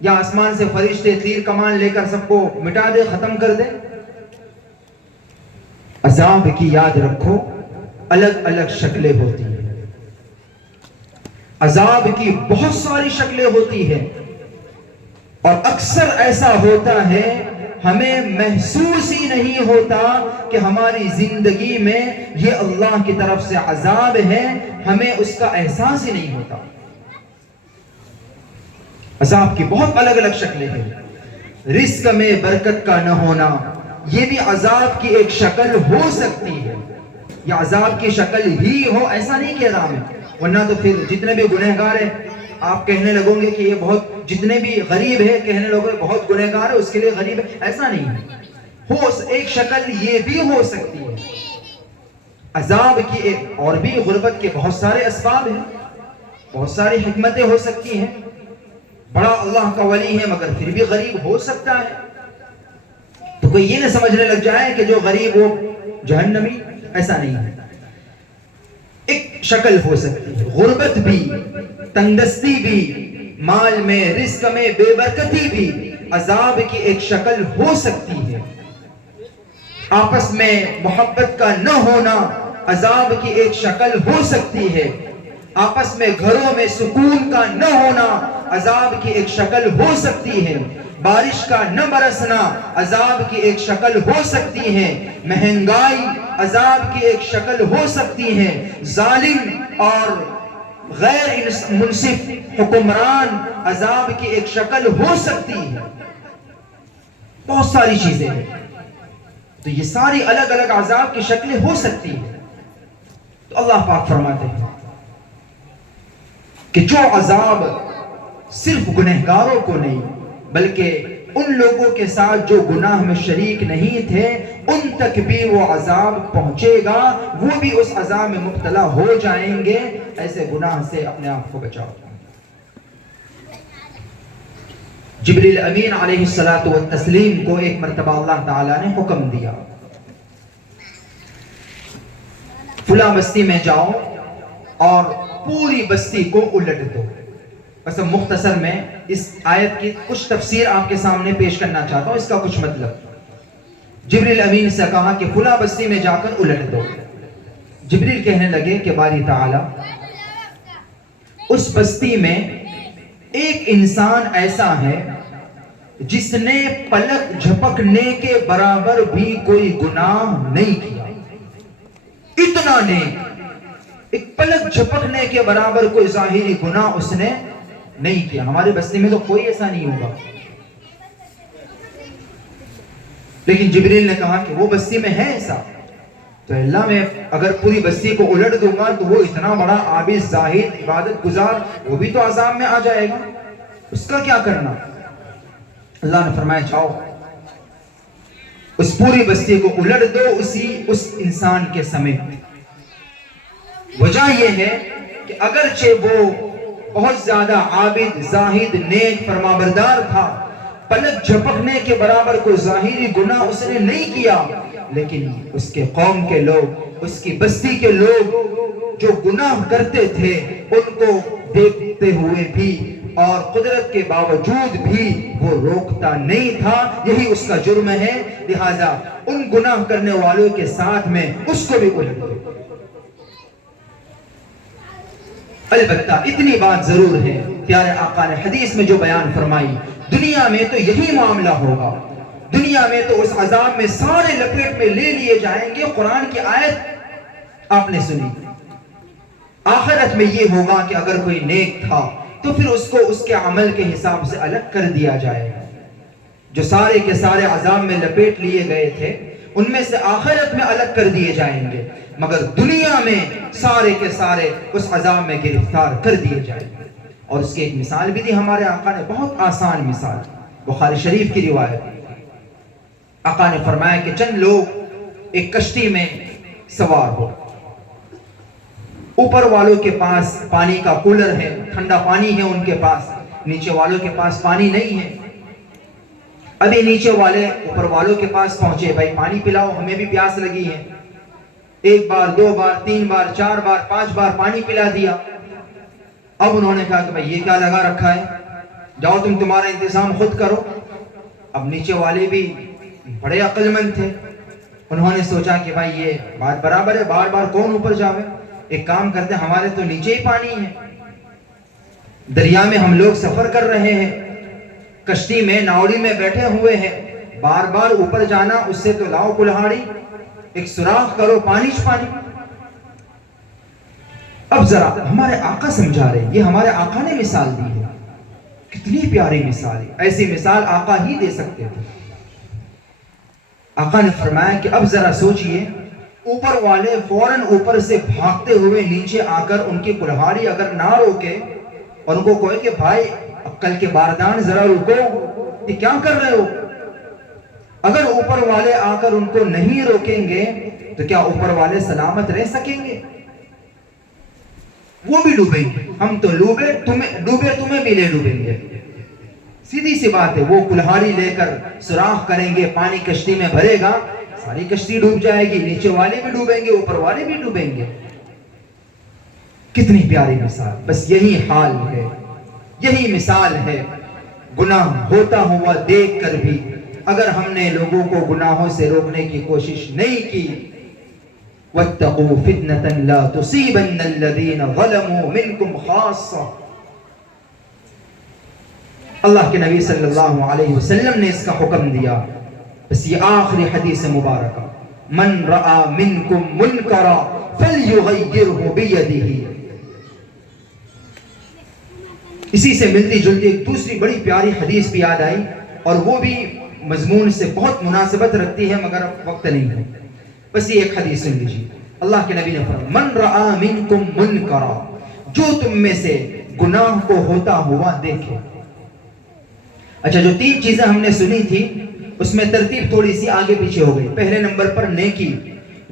یا آسمان سے فرشتے تیر کمان لے کر سب کو مٹا دے، ختم کر دے۔ عذاب کی یاد رکھو الگ الگ شکلیں ہوتی ہیں، عذاب کی بہت ساری شکلیں ہوتی ہیں، اور اکثر ایسا ہوتا ہے ہمیں محسوس ہی نہیں ہوتا کہ ہماری زندگی میں یہ اللہ کی طرف سے عذاب ہے، ہمیں اس کا احساس ہی نہیں ہوتا۔ عذاب کی بہت الگ الگ شکلیں ہیں۔ رزق میں برکت کا نہ ہونا یہ بھی عذاب کی ایک شکل ہو سکتی ہے، یہ عذاب کی شکل ہی ہو ایسا نہیں کہہ رہا میں، ورنہ تو پھر جتنے بھی گنہگار ہیں آپ کہنے لگوں گے کہ یہ بہت، جتنے بھی غریب ہے کہنے لگوں گے بہت گنہگار ہے اس کے لیے غریب ہے، ایسا نہیں ہے۔ ایک شکل یہ بھی ہو سکتی ہے عذاب کی ایک، اور بھی غربت کے بہت سارے اسباب ہیں، بہت ساری حکمتیں ہو سکتی ہیں، بڑا اللہ کا ولی ہے مگر پھر بھی غریب ہو سکتا ہے، تو کوئی یہ نہ سمجھنے لگ جائے کہ جو غریب وہ جہنمی، ایسا نہیں ہے۔ ایک شکل ہو سکتی ہے غربت بھی، تنگدستی بھی، مال میں رزق میں بے برکتی بھی عذاب کی ایک شکل ہو سکتی ہے۔ آپس میں محبت کا نہ ہونا عذاب کی ایک شکل ہو سکتی ہے۔ آپس میں گھروں میں سکون کا نہ ہونا عذاب کی ایک شکل ہو سکتی ہے۔ بارش کا نہ برسنا عذاب کی ایک شکل ہو سکتی ہے۔ مہنگائی عذاب کی ایک شکل ہو سکتی ہے۔ ظالم اور غیر منصف حکمران عذاب کی ایک شکل ہو سکتی ہے، بہت ساری چیزیں ہیں، تو یہ ساری الگ الگ عذاب کی شکلیں ہو سکتی ہیں۔ تو اللہ پاک فرماتے ہیں کہ جو عذاب صرف گنہگاروں کو نہیں بلکہ ان لوگوں کے ساتھ جو گناہ میں شریک نہیں تھے ان تک بھی وہ عذاب پہنچے گا، وہ بھی اس عذاب میں مبتلا ہو جائیں گے۔ ایسے گناہ سے اپنے آپ کو بچاؤ۔ جبریل امین علیہ الصلوۃ والتسلیم کو ایک مرتبہ اللہ تعالیٰ نے حکم دیا، فلاں بستی میں جاؤ اور پوری بستی کو الٹ دو۔ بس اب مختصر میں اس آیت کی کچھ تفسیر آپ کے سامنے پیش کرنا چاہتا ہوں، اس کا کچھ مطلب۔ جبریل امین سے کہا کہ فلاں بستی میں جا کر الٹ دو۔ جبریل کہنے لگے کہ باری تعالیٰ، اس بستی میں ایک انسان ایسا ہے جس نے پلک جھپکنے کے برابر بھی کوئی گناہ نہیں کیا، اتنا نیک، ایک پلک جھپکنے کے برابر کوئی ظاہری گناہ اس نے نہیں کیا۔ ہماری بستی میں تو کوئی ایسا نہیں ہوگا، لیکن جبریل نے کہا کہ وہ بستی میں ہے ایسا، تو اللہ میں اگر پوری بستی کو الٹ دوں گا تو وہ اتنا بڑا عابد زاہد عبادت گزار وہ بھی تو عذاب میں آ جائے گا، اس کا کیا کرنا؟ اللہ نے فرمایا جاؤ اس پوری بستی کو الٹ دو اس انسان کے سمیت۔ وجہ یہ ہے کہ اگرچہ وہ بہت زیادہ عابد زاہد نیک فرمانبردار تھا، پلک جھپکنے کے برابر کوئی ظاہری گناہ اس نے نہیں کیا، لیکن اس کے قوم کے لوگ، اس کی بستی کے لوگ جو گناہ کرتے تھے ان کو دیکھتے ہوئے بھی اور قدرت کے باوجود بھی وہ روکتا نہیں تھا۔ یہی اس کا جرم ہے، لہذا ان گناہ کرنے والوں کے ساتھ میں اس کو بھی الٹ دو۔ البتہ اتنی بات ضرور ہے، پیارے آقا نے حدیث میں جو بیان فرمائی، دنیا میں تو یہی معاملہ ہوگا، دنیا میں تو اس عذاب میں سارے لپیٹ میں لے لیے جائیں گے۔ قرآن کی آیت آپ نے سنی، آخرت میں یہ ہوگا کہ اگر کوئی نیک تھا تو پھر اس کو اس کے عمل کے حساب سے الگ کر دیا جائے گا، جو سارے کے سارے عذاب میں لپیٹ لیے گئے تھے ان میں سے آخرت میں الگ کر دیے جائیں گے، مگر دنیا میں سارے کے سارے اس عذاب میں گرفتار کر دیے جائیں گے۔ اور اس کی ایک مثال بھی دی ہمارے آقا نے، بہت آسان مثال، بخاری شریف کی روایت۔ آقا نے فرمایا کہ چند لوگ ایک کشتی میں سوار ہو، اوپر والوں کے پاس پانی کا کولر ہے، ٹھنڈا پانی ہے ان کے پاس، نیچے والوں کے پاس پانی نہیں ہے۔ ابھی نیچے والے اوپر والوں کے پاس پہنچے، بھائی پانی پلاؤ، ہمیں بھی پیاس لگی ہے۔ ایک بار، دو بار، تین بار، چار بار، پانچ بار پانی پلا دیا۔ اب انہوں نے کہا کہ بھائی یہ کیا لگا رکھا ہے، جاؤ تم تمہارا انتظام خود کرو۔ اب نیچے والے بھی بڑے عقل مند تھے، انہوں نے سوچا کہ بھائی یہ بات برابر ہے، بار بار کون اوپر جاوے، ایک کام کرتے ہیں، ہمارے تو نیچے ہی پانی ہے، دریا میں ہم لوگ سفر کر رہے ہیں، کشتی میں ناوڑی میں بیٹھے ہوئے ہیں، بار بار اوپر جانا، اس سے تو لاؤ کلہاڑی، ایک سوراخ کرو، پانی پانی۔ اب ذرا ہمارے آقا سمجھا رہے، یہ ہمارے آقا نے مثال دی ہے، کتنی پیاری مثال ہے، ایسی مثال آقا ہی دے سکتے تھے۔ آقا نے فرمایا کہ اب ذرا سوچئے، اوپر والے فوراً اوپر سے بھاگتے ہوئے نیچے آ کر ان کی کلہاڑی اگر نہ روکے اور ان کو کہے کہ بھائی عقل کے باردان ذرا رکو، یہ کیا کر رہے ہو، اگر اوپر والے آ کر ان کو نہیں روکیں گے تو کیا اوپر والے سلامت رہ سکیں گے؟ وہ بھی ڈوبیں گے، ہم تو ڈوبے تمہیں بھی لے ڈوبیں گے۔ سیدھی سی بات ہے، وہ کلہاڑی لے کر سوراخ کریں گے، پانی کشتی میں بھرے گا، ساری کشتی ڈوب جائے گی، نیچے والے بھی ڈوبیں گے، اوپر والے بھی ڈوبیں گے۔ کتنی پیاری مثال، بس یہی حال ہے، یہی مثال ہے۔ گناہ ہوتا ہوا دیکھ کر بھی اگر ہم نے لوگوں کو گناہوں سے روکنے کی کوشش نہیں کی، وَاتَّقُوا فِتْنَةً لَا تُصِيبَنَّ الَّذِينَ ظَلَمُوا مِنْكُمْ خَاصَّةً، اللہ کے نبی صلی اللہ علیہ وسلم نے اس کا حکم دیا۔ بس یہ آخری حدیث مبارکہ، مَنْ رَأَى مِنْكُمْ مُنْكَرًا فَلْيُغَيِّرْهُ بِيَدِهِ، اسی سے ملتی جلتی ایک دوسری بڑی پیاری حدیث بھی یاد آئی، اور وہ بھی مضمون سے بہت مناسبت رکھتی ہے، مگر اب وقت نہیں ہے، بس یہ ایک حدیث سن لیجیے۔ اللہ کے نبی نے فرمایا من رآ منکم منکرا، جو تم میں سے گناہ کو ہوتا ہوا دیکھے۔ اچھا، جو 3 چیزیں ہم نے سنی تھی اس میں ترتیب تھوڑی سی آگے پیچھے ہو گئی۔ پہلے نمبر پر نیکی،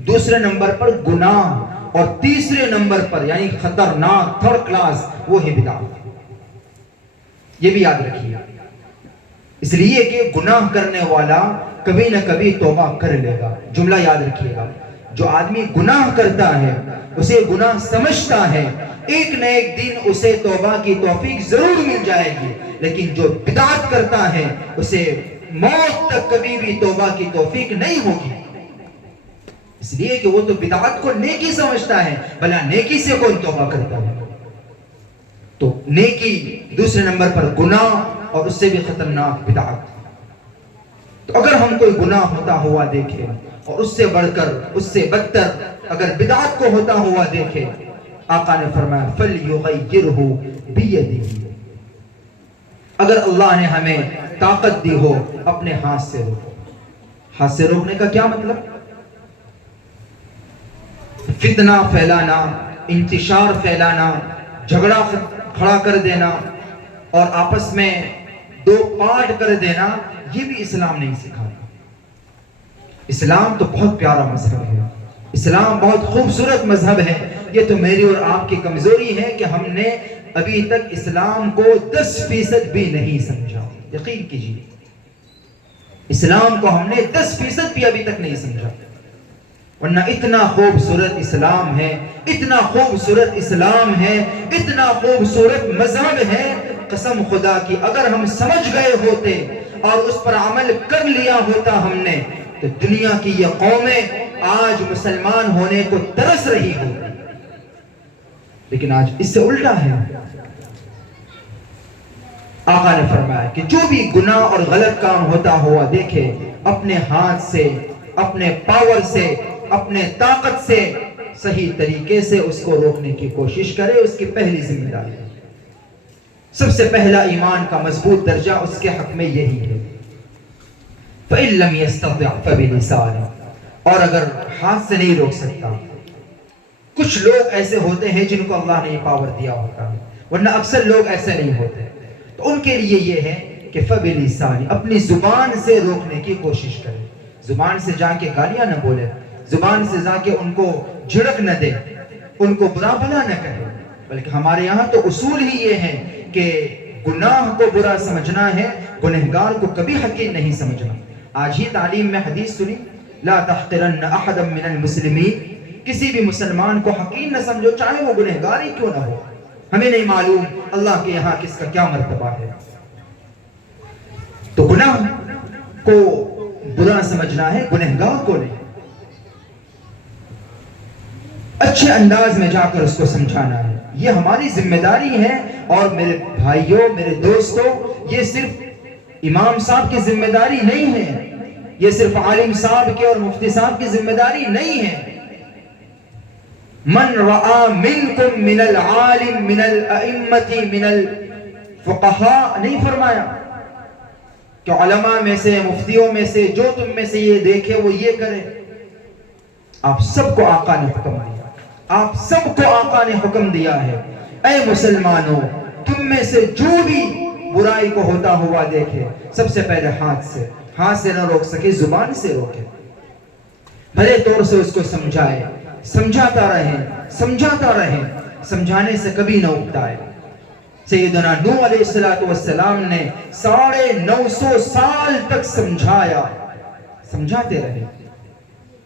دوسرے نمبر پر گناہ، اور تیسرے نمبر پر یعنی خطرناک 3rd کلاس وہ ہے بدعت۔ یہ بھی یاد رکھیے، اس لیے کہ گناہ کرنے والا کبھی نہ کبھی توبہ کر لے گا۔ جملہ یاد رکھیے گا، جو آدمی گناہ کرتا ہے اسے گناہ سمجھتا ہے، ایک نہ ایک دن اسے توبہ کی توفیق ضرور مل جائے گی، لیکن جو بدعت کرتا ہے اسے موت تک کبھی بھی توبہ کی توفیق نہیں ہوگی، اس لیے کہ وہ تو بدعت کو نیکی سمجھتا ہے، بھلا نیکی سے کون توبہ کرتا ہے؟ تو نیکی، دوسرے نمبر پر گناہ، اور اس سے بھی خطرناک بدعت۔ تو اگر ہم کوئی گناہ ہوتا ہوا دیکھے، اور اس سے بڑھ کر، اس سے بدتر اگر بدعت کو ہوتا ہوا دیکھے، آقا نے فرمایا فَلْيُغَيِّرْهُ بِيَدِهِ، اگر اللہ نے ہمیں طاقت دی ہو اپنے ہاتھ سے روکو۔ ہاتھ سے روکنے کا کیا مطلب؟ فتنہ پھیلانا، انتشار پھیلانا، جھگڑا کھڑا کر دینا، اور آپس میں 2 پارٹ کر دینا، یہ بھی اسلام نہیں سکھاتا۔ اسلام تو بہت پیارا مذہب ہے، اسلام بہت خوبصورت مذہب ہے۔ یہ تو میری اور آپ کی کمزوری ہے کہ ہم نے ابھی تک اسلام کو 10% بھی نہیں سمجھا۔ یقین کیجیے، اسلام کو ہم نے 10% بھی ابھی تک نہیں سمجھا، ورنہ اتنا خوبصورت اسلام ہے، اتنا خوبصورت اسلام ہے، اتنا خوبصورت مذہب ہے، قسم خدا کی اگر ہم سمجھ گئے ہوتے اور اس پر عمل کر لیا ہوتا ہم نے، تو دنیا کی یہ قومیں آج مسلمان ہونے کو ترس رہی ہوتی، لیکن آج اس سے الٹا ہے۔ آقا نے فرمایا کہ جو بھی گناہ اور غلط کام ہوتا ہوا دیکھے، اپنے ہاتھ سے، اپنے پاور سے، اپنے طاقت سے صحیح طریقے سے اس کو روکنے کی کوشش کرے، اس کی پہلی ذمہ داری ہے۔ سب سے پہلا ایمان کا مضبوط درجہ اس کے حق میں یہی ہے، فَإِن لَمْ يَسْتَطِعْ فَبِلِسَانِهِ، اور اگر ہاتھ سے نہیں روک سکتا، کچھ لوگ ایسے ہوتے ہیں جن کو اللہ نے یہ پاور دیا ہوتا ہے، ورنہ اکثر لوگ ایسے نہیں ہوتے، تو ان کے لیے یہ ہے کہ فَبِلِسَانِهِ، اپنی زبان سے روکنے کی کوشش کرے، زبان سے جا کے گالیاں نہ بولے، زبان سے جا کے ان کو جھڑک نہ دے، ان کو برا بھلا نہ کہے، بلکہ ہمارے یہاں تو اصول ہی یہ ہے کہ گناہ کو برا سمجھنا ہے، گنہگار کو کبھی حقیر نہیں سمجھنا۔ آج ہی تعلیم میں حدیث سنی، لا تحقرن احدا من المسلمین، کسی بھی مسلمان کو حقیر نہ سمجھو، چاہے وہ گنہگار ہی کیوں نہ ہو۔ ہمیں نہیں معلوم اللہ کے یہاں کس کا کیا مرتبہ ہے۔ تو گناہ کو برا سمجھنا ہے، گنہگار کو نہیں، اچھے انداز میں جا کر اس کو سمجھانا ہے، یہ ہماری ذمہ داری ہے۔ اور میرے بھائیوں، میرے دوستوں، یہ صرف امام صاحب کی ذمہ داری نہیں ہے، یہ صرف عالم صاحب کی اور مفتی صاحب کی ذمہ داری نہیں ہے۔ من رآ منکم من العالم من الائمۃ من الفقہاء نہیں فرمایا کہ علماء میں سے، مفتیوں میں سے جو تم میں سے یہ دیکھے وہ یہ کرے۔ آپ سب کو آقا نے حکم دیا، آپ سب کو آقا نے حکم دیا ہے، اے مسلمانوں، تم میں سے جو بھی برائی کو ہوتا ہوا دیکھے، سب سے پہلے ہاتھ سے نہ روک سکے، زبان سے روکے، بھلے طور سے اس کو سمجھائے، سمجھاتا رہے، سمجھانے سے کبھی نہ اکتائے۔ سیدنا نوح علیہ السلام نے 950 سال تک سمجھایا، سمجھاتے رہے۔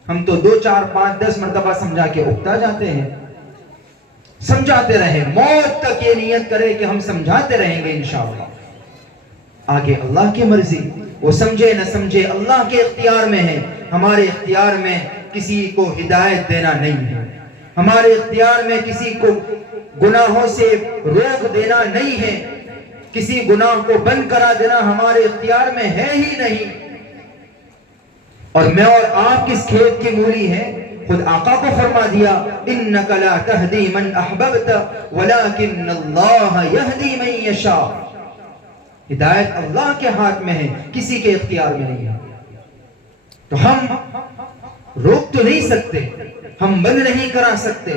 ہم تو 2 4 5 10 مرتبہ سمجھا کے اکتا جاتے ہیں۔ سمجھاتے رہے، موت تک یہ نیت کرے کہ ہم سمجھاتے رہیں گے انشاءاللہ۔ آگے اللہ کی مرضی، وہ سمجھے نہ سمجھے اللہ کے اختیار میں ہے، ہمارے اختیار میں کسی کو ہدایت دینا نہیں ہے، ہمارے اختیار میں کسی کو گناہوں سے روک دینا نہیں ہے، کسی گناہ کو بند کرا دینا ہمارے اختیار میں ہے ہی نہیں۔ اور میں اور آپ کس کھیت کی مولی ہے؟ خود آقا کو فرما دیا انک لا تہدی من احببت ولکن اللہ یہدی من یشاء، ہدایت اللہ کے ہاتھ میں ہے، کسی کے اختیار میں نہیں ہے۔ تو ہم روک تو نہیں سکتے، ہم بند نہیں کرا سکتے،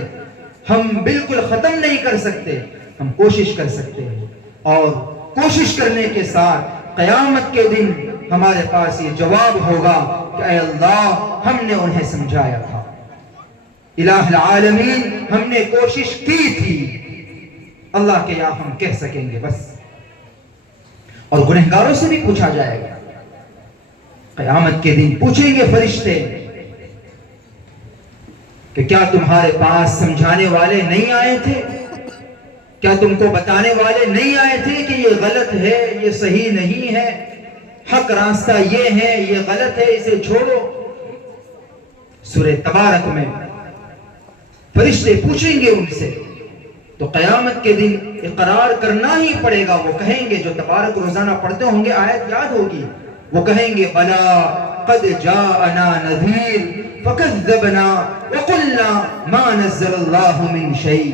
ہم بالکل ختم نہیں کر سکتے، ہم کوشش کر سکتے ہیں، اور کوشش کرنے کے ساتھ قیامت کے دن ہمارے پاس یہ جواب ہوگا کہ اے اللہ ہم نے انہیں سمجھایا تھا، الہ العالمین ہم نے کوشش کی تھی، اللہ کے یہاں ہم کہہ سکیں گے بس۔ اور گنہگاروں سے بھی پوچھا جائے گا، قیامت کے دن پوچھیں گے فرشتے کہ کیا تمہارے پاس سمجھانے والے نہیں آئے تھے؟ کیا تم کو بتانے والے نہیں آئے تھے کہ یہ غلط ہے، یہ صحیح نہیں ہے، حق راستہ یہ ہے، یہ غلط ہے، اسے چھوڑو؟ سورہ تبارک میں فرشتے پوچھیں گے ان سے، تو قیامت کے دن اقرار کرنا ہی پڑے گا۔ وہ کہیں گے، جو تبارک روزانہ پڑھتے ہوں گے آیت یاد ہوگی، وہ کہیں گے بلا قد جاءنا نذیر فکذبنا وقلنا ما نزل اللہ من شیء۔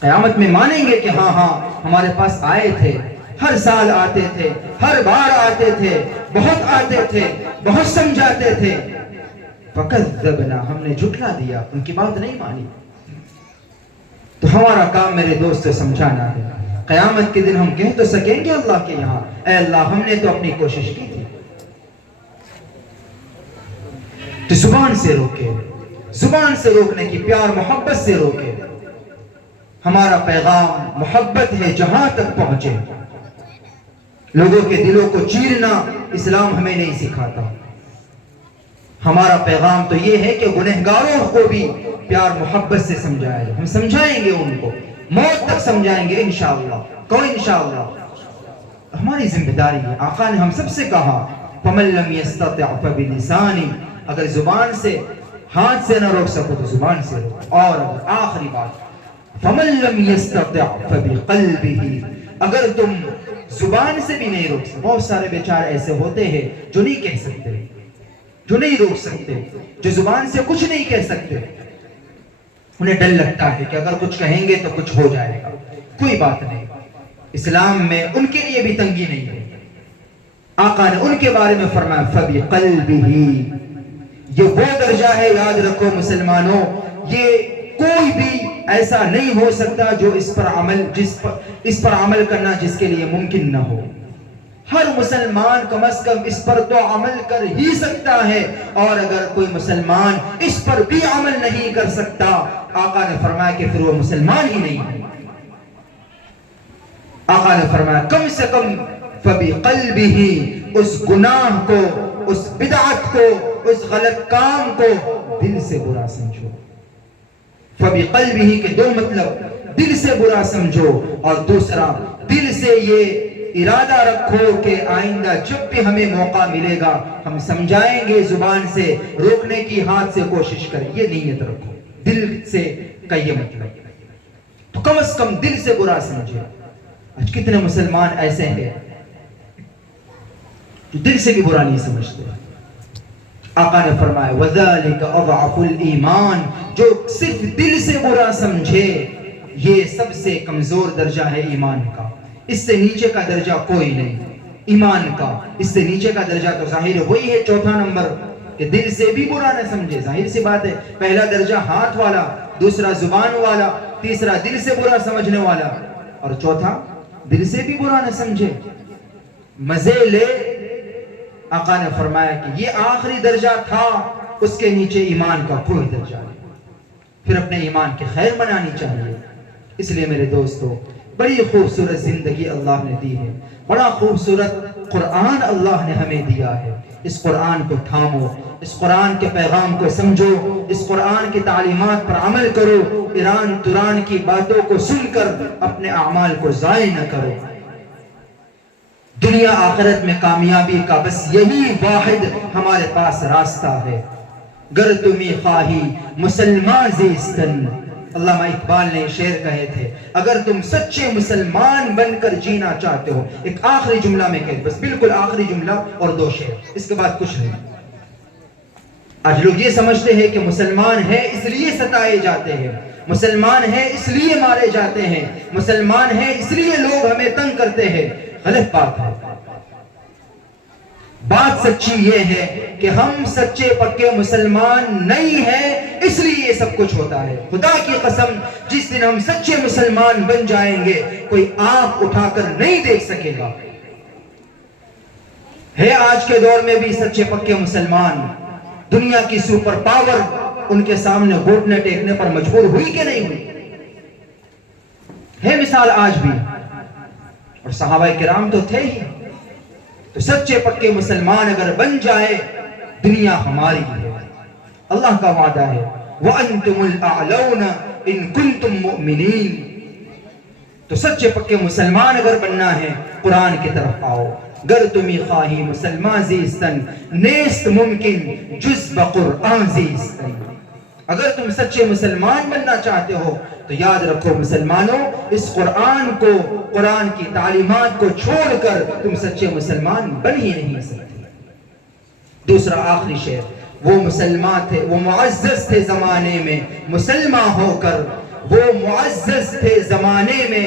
قیامت میں مانیں گے کہ ہاں ہاں ہمارے پاس آئے تھے، ہر سال آتے تھے، ہر بار آتے تھے، بہت آتے تھے، بہت سمجھاتے تھے، فکذبنا ہم نے جھٹلا دیا، ان کی بات نہیں مانی۔ تو ہمارا کام میرے دوستو سمجھانا ہے۔ قیامت کے دن ہم کہہ تو سکیں گے اللہ کے یہاں اے اللہ ہم نے تو اپنی کوشش کی تھی۔ تو زبان سے روکے، زبان سے روکنے کی، پیار محبت سے روکے۔ ہمارا پیغام محبت ہے، جہاں تک پہنچے۔ لوگوں کے دلوں کو چیرنا اسلام ہمیں نہیں سکھاتا۔ ہمارا پیغام تو یہ ہے کہ گنہگاروں کو بھی پیار محبت سے سمجھایا جائے۔ ہم سمجھائیں گے ان کو، موت تک سمجھائیں گے انشاءاللہ۔ کوئی انشاءاللہ ہماری ذمہ داری ہے۔ آقا نے ہم سب سے کہا فَمَن لَّمْ يَسْتَطِعْ فَبِلِسَانِهِ، اگر زبان سے، ہاتھ سے نہ روک سکو تو زبان سے روک۔ اور اگر آخری بات فَمَن لَّمْ يَسْتَطِعْ فَبِقَلْبِهِ، اگر تم زبان سے بھی نہیں روک سکتے، بہت سارے بیچارے ایسے ہوتے ہیں جو نہیں کہہ سکتے، جو نہیں روک سکتے، جو زبان سے کچھ نہیں کہہ سکتے، انہیں ڈر لگتا ہے کہ اگر کچھ کہیں گے تو کچھ ہو جائے گا۔ کوئی بات نہیں، اسلام میں ان کے لیے بھی تنگی نہیں ہے۔ آقا نے ان کے بارے میں فرمایا فَبِقَلْبِهِ، یہ وہ درجہ ہے، یاد رکھو مسلمانوں، یہ کوئی بھی ایسا نہیں ہو سکتا جو اس پر عمل کرنا جس کے لیے ممکن نہ ہو۔ ہر مسلمان کم از کم اس پر تو عمل کر ہی سکتا ہے، اور اگر کوئی مسلمان اس پر بھی عمل نہیں کر سکتا، آقا نے فرمایا کہ پھر وہ مسلمان ہی نہیں ہے۔ آقا نے فرمایا کم سے کم فَبِقَلْبِهِ، اس گناہ کو، اس بدعت کو، اس غلط کام کو دل سے برا سمجھو۔ فَبِقَلْبِهِ کے دو مطلب، دل سے برا سمجھو، اور دوسرا دل سے یہ ارادہ رکھو کہ آئندہ جب بھی ہمیں موقع ملے گا ہم سمجھائیں گے، زبان سے روکنے کی، ہاتھ سے کوشش کریں، یہ نیت رکھو۔ دل سے کا یہ مطلب، تو کم از کم دل سے برا سمجھے۔ آج کتنے مسلمان ایسے ہیں جو دل سے بھی برا نہیں سمجھتے۔ آقا نے فرمایا وَذَلِكَ أَضْعَفُ الْإِيمَانِ، جو صرف دل سے برا سمجھے یہ سب سے کمزور درجہ ہے ایمان کا۔ اس سے نیچے کا درجہ کوئی نہیں ایمان کا۔ اس سے نیچے کا درجہ تو ظاہر وہی ہے، چوتھا نمبر، کہ دل سے بھی برا نہ سمجھے۔ ظاہر سی بات ہے، پہلا درجہ ہاتھ والا، دوسرا زبان والا، تیسرا دل سے برا سمجھنے والا، اور چوتھا دل سے بھی برا نہ سمجھے، مزے لے۔ آقا نے فرمایا کہ یہ آخری درجہ تھا، اس کے نیچے ایمان کا کوئی درجہ نہیں۔ پھر اپنے ایمان کی خیر بنانی چاہیے۔ اس لیے میرے دوستو، بڑی خوبصورت زندگی اللہ نے دی ہے، بڑا خوبصورت قرآن اللہ نے ہمیں دیا ہے۔ اس قرآن کو تھامو، اس قرآن کے پیغام کو سمجھو، اس قرآن کی تعلیمات پر عمل کرو، ایران توران کی باتوں کو سن کر اپنے اعمال کو ضائع نہ کرو۔ دنیا آخرت میں کامیابی کا بس یہی واحد ہمارے پاس راستہ ہے۔ گر تمہیں خواہی مسلمان زیستن، علامہ اقبال نے شعر کہے تھے، اگر تم سچے مسلمان بن کر جینا چاہتے ہو، ایک آخری جملہ میں کہے، بس بالکل آخری جملہ اور دو شعر، اس کے بعد کچھ نہیں۔ آج لوگ یہ سمجھتے ہیں کہ مسلمان ہیں اس لیے ستائے جاتے ہیں، مسلمان ہیں اس لیے مارے جاتے ہیں، مسلمان ہیں اس لیے لوگ ہمیں تنگ کرتے ہیں۔ غلط بات ہے۔ بات سچی یہ ہے کہ ہم سچے پکے مسلمان نہیں ہیں، اس لیے یہ سب کچھ ہوتا ہے۔ خدا کی قسم، جس دن ہم سچے مسلمان بن جائیں گے، کوئی آنکھ اٹھا کر نہیں دیکھ سکے گا۔ ہے آج کے دور میں بھی سچے پکے مسلمان، دنیا کی سپر پاور ان کے سامنے گھٹنے ٹیکنے پر مجبور ہوئی کہ نہیں ہوئی؟ ہے مثال آج بھی، اور صحابہ کرام تو تھے ہی۔ تو سچے پکے مسلمان اگر بن جائے، دنیا ہماری ہے۔ اللہ کا وعدہ ہے وَأَنْتُمُ الْأَعْلَوْنَ إِن كُنْتُم مُؤْمِنِينَ۔ تو سچے پکے مسلمان اگر بننا ہے، قرآن کی طرف آؤ۔ گر تمہیں خواہی مسلمان زیستن، نیست ممکن جز بقرآن زیستن۔ اگر تم سچے مسلمان بننا چاہتے ہو تو یاد رکھو مسلمانوں، اس قرآن کو، قرآن کی تعلیمات کو چھوڑ کر تم سچے مسلمان بن ہی نہیں سکتے۔ دوسرا آخری شعر، وہ مسلمان تھے، وہ معزز تھے زمانے میں مسلمان ہو کر، وہ معزز تھے زمانے میں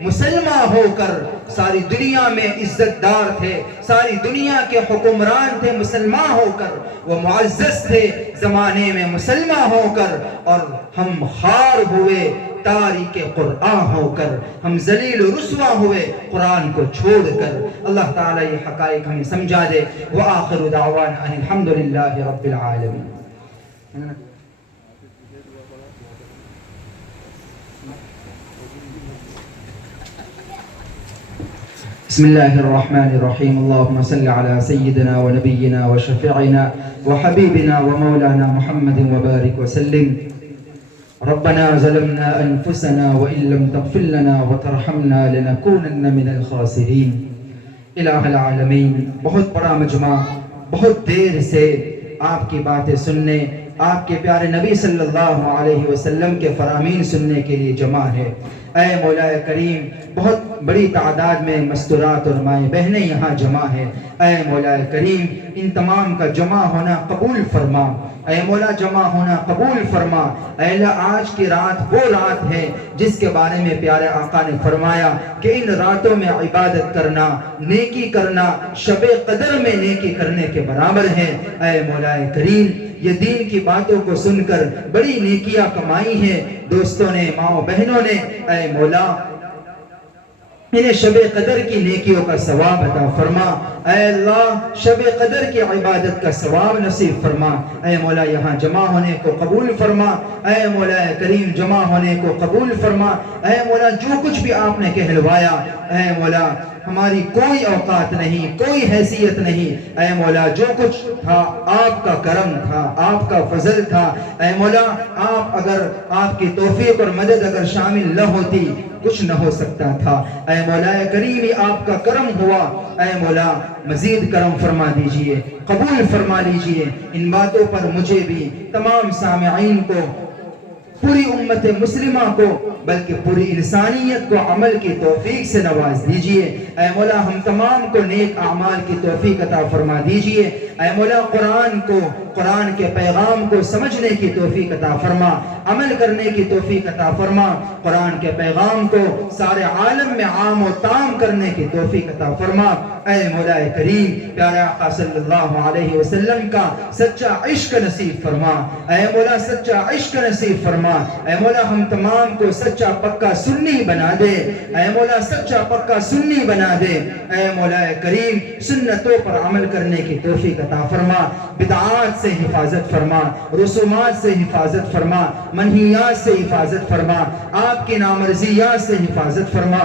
مسلمان ہو کر، ساری دنیا میں عزت دار تھے، ساری دنیا کے حکمران تھے مسلمان ہو کر، وہ معزز تھے زمانے میں مسلمان ہو کر، اور ہم خار ہوئے تاریک قرآن ہو کر، ہم ذلیل و رسوا ہوئے قرآن کو چھوڑ کر۔ اللہ تعالیٰ یہ حقائق ہمیں سمجھا دے۔ وآخر دعوانا ان الحمدللہ رب العالمین۔ بسم الله الرحمن الرحيم اللهم صل على سيدنا ونبينا وشفيعنا وحبيبنا ومولانا محمد وبارك وسلم. ربنا ظلمنا أنفسنا وإن لم تغفر لنا وترحمنا لنكونن من الخاسرين. الہ العالمین، بہت بڑا مجمع، بہت دیر سے آپ کی باتیں سننے، آپ کے پیارے نبی صلی اللہ علیہ وسلم کے فرامین سننے کے لیے جمع ہے۔ اے مولا کریم، بہت بڑی تعداد میں مستورات اور مائیں بہنیں یہاں جمع ہیں۔ اے مولا کریم، ان تمام کا جمع ہونا قبول فرما۔ اے مولا، جمع ہونا قبول فرما۔ اے اللہ، آج کی رات وہ رات ہے جس کے بارے میں پیارے آقا نے فرمایا کہ ان راتوں میں عبادت کرنا، نیکی کرنا، شب قدر میں نیکی کرنے کے برابر ہے۔ اے مولا کریم، یہ دین کی باتوں کو سن کر بڑی نیکیاں کمائی ہیں دوستوں نے، ماں بہنوں نے۔ اے مولا، انہیں شب قدر کی نیکیوں کا ثواب عطا فرما۔ اے اللہ، شب قدر کی عبادت کا ثواب نصیب فرما۔ اے مولا، یہاں جمع ہونے کو قبول فرما۔ اے مولا کریم، جمع ہونے کو قبول فرما۔ اے مولا، جو کچھ بھی آپ نے کہلوایا، اے مولا، ہماری کوئی اوقات نہیں، کوئی حیثیت نہیں۔ اے مولا، جو کچھ تھا آپ کا کرم تھا، آپ کا فضل تھا۔ اے مولا، آپ کی توفیق اور مدد اگر شامل نہ ہوتی، کچھ نہ ہو سکتا تھا۔ اے مولا کریم، آپ کا کرم ہوا۔ اے مولا، مزید کرم فرما دیجئے، قبول فرما لیجئے۔ ان باتوں پر مجھے بھی، تمام سامعین کو، پوری امت مسلمہ کو، بلکہ پوری انسانیت کو عمل کی توفیق سے نواز دیجئے۔ اے مولا، ہم تمام کو نیک اعمال کی توفیق عطا فرما دیجئے۔ اے مولا، قرآن کے پیغام کو سمجھنے کی توفیق عطا فرما، عمل کرنے کی توفیق عطا فرما، قرآن کے پیغام کو سارے عالم میں عام و تام کرنے کی توفیق عطا فرما۔ اے مولا کریم، پیارے آقا صلی اللہ علیہ وسلم کا سچا عشق نصیب فرما۔ اے مولا، سچا عشق نصیب فرما۔ اے مولا، ہم تمام کو سچا پکا سنی بنا دے۔ اے مولا، سچا پکا سنی بنا دے۔ اے مولا کریم، سنتوں پر عمل کرنے کی توفیق عطا فرما، بدعات سے حفاظت فرما، رسومات سے حفاظت فرما، منہیات سے حفاظت فرما، آپ کی نامرضیات سے حفاظت فرما۔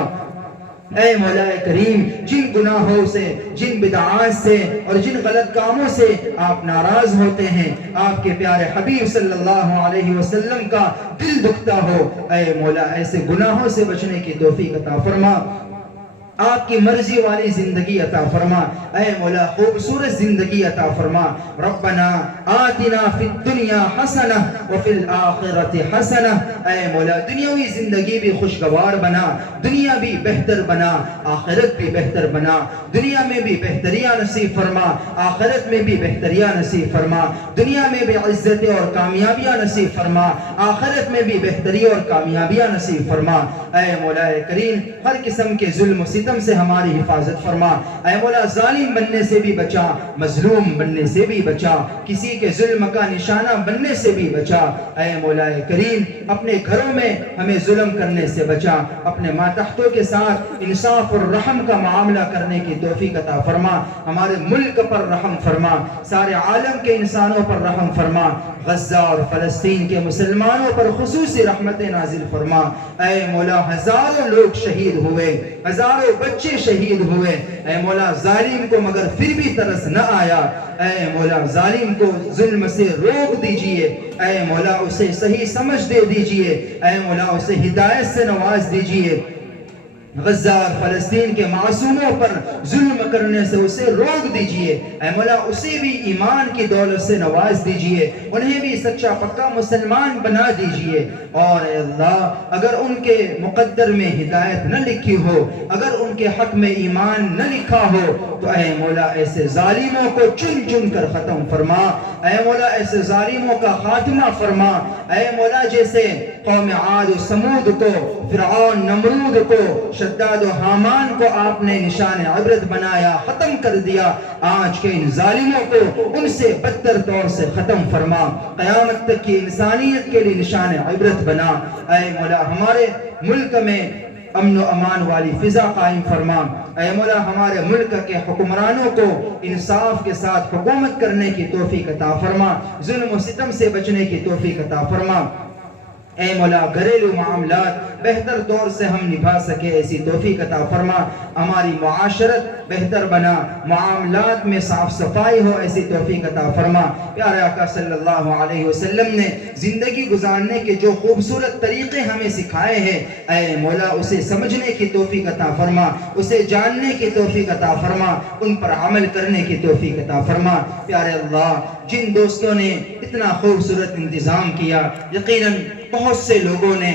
اے مولا کریم، جن گناہوں سے، جن بدعات سے اور جن غلط کاموں سے آپ ناراض ہوتے ہیں، آپ کے پیارے حبیب صلی اللہ علیہ وسلم کا دل دکھتا ہو، اے مولا ایسے گناہوں سے بچنے کی توفیق عطا فرما۔ آپ کی مرضی والی زندگی عطا فرما، اے مولا خوبصورت زندگی عطا فرما۔ ربنا آتنا فی الدنیا حسنہ وفی الآخرۃ حسنہ، اے مولا دنیاوی زندگی بھی خوشگوار بنا، دنیا بھی بہتر بنا، آخرت بھی بہتر بنا، دنیا میں بھی بہتریاں نصیب فرما، آخرت میں بھی بہتریاں نصیب فرما، دنیا میں بھی عزت اور کامیابیاں نصیب فرما، آخرت میں بھی بہتری اور کامیابیاں نصیب فرما۔ اے مولا کریم ہر قسم کے ظلم و ستم سے ہماری حفاظت فرما، اے مولا ظالم بننے سے بھی بچا، مظلوم بننے سے بھی بچا، کسی کے ظلم کا نشانہ بننے سے بھی بچا۔ اے مولا کریم اپنے گھروں میں ہمیں ظلم کرنے سے بچا، اپنے ماتحتوں کے ساتھ انصاف اور رحم کا معاملہ کرنے کی توفیق عطا فرما، ہمارے ملک پر رحم فرما، سارے عالم کے انسانوں پر رحم فرما، غزہ اور فلسطین کے مسلمانوں پر خصوصی رحمت نازل فرما۔ اے مولا ہزاروں لوگ شہید ہوئے، ہزاروں بچے شہید ہوئے، اے مولا ظالم کو مگر پھر بھی ترس نہ آیا، اے مولا ظالم کو ظلم سے روک دیجئے، اے مولا اسے صحیح سمجھ دے دیجئے، اے مولا اسے ہدایت سے نواز دیجئے، غزہ اور فلسطین کے معصوموں پر ظلم کرنے سے اسے روک دیجئے، اے مولا اسے بھی ایمان کی دولت سے نواز دیجئے، انہیں بھی سچا پکا مسلمان بنا دیجئے۔ اور اے اللہ اگر ان کے مقدر میں ہدایت نہ لکھی ہو، اگر ان کے حق میں ایمان نہ لکھا ہو، تو اے مولا ایسے ظالموں کو چن چن کر ختم فرما، اے مولا ایسے ظالموں کا خاتمہ فرما، اے مولا جیسے قوم عاد و سمود کو، فرعون نمرود کو، شداد و حامان کو آپ نے نشان عبرت بنایا، ختم کر دیا، آج کے ان ظالموں کو ان سے بدتر طور سے ختم فرما، قیامت تک کی انسانیت کے لیے نشان عبرت بنا۔ اے مولا ہمارے ملک میں امن و امان والی فضا قائم فرما، اے مولا ہمارے ملک کے حکمرانوں کو انصاف کے ساتھ حکومت کرنے کی توفیق عطا فرما، ظلم و ستم سے بچنے کی توفیق عطا فرما۔ اے مولا گھریلو معاملات بہتر طور سے ہم نبھا سکے ایسی توفیق عطا فرما، ہماری معاشرت بہتر بنا، معاملات میں صاف صفائی ہو ایسی توفیق عطا فرما۔ پیارے آقا صلی اللہ علیہ وسلم نے زندگی گزارنے کے جو خوبصورت طریقے ہمیں سکھائے ہیں، اے مولا اسے سمجھنے کی توفیق عطا فرما، اسے جاننے کی توفیق عطا فرما، ان پر عمل کرنے کی توفیق عطا فرما۔ پیارے اللہ جن دوستوں نے اتنا خوبصورت انتظام کیا، یقیناً بہت سے لوگوں نے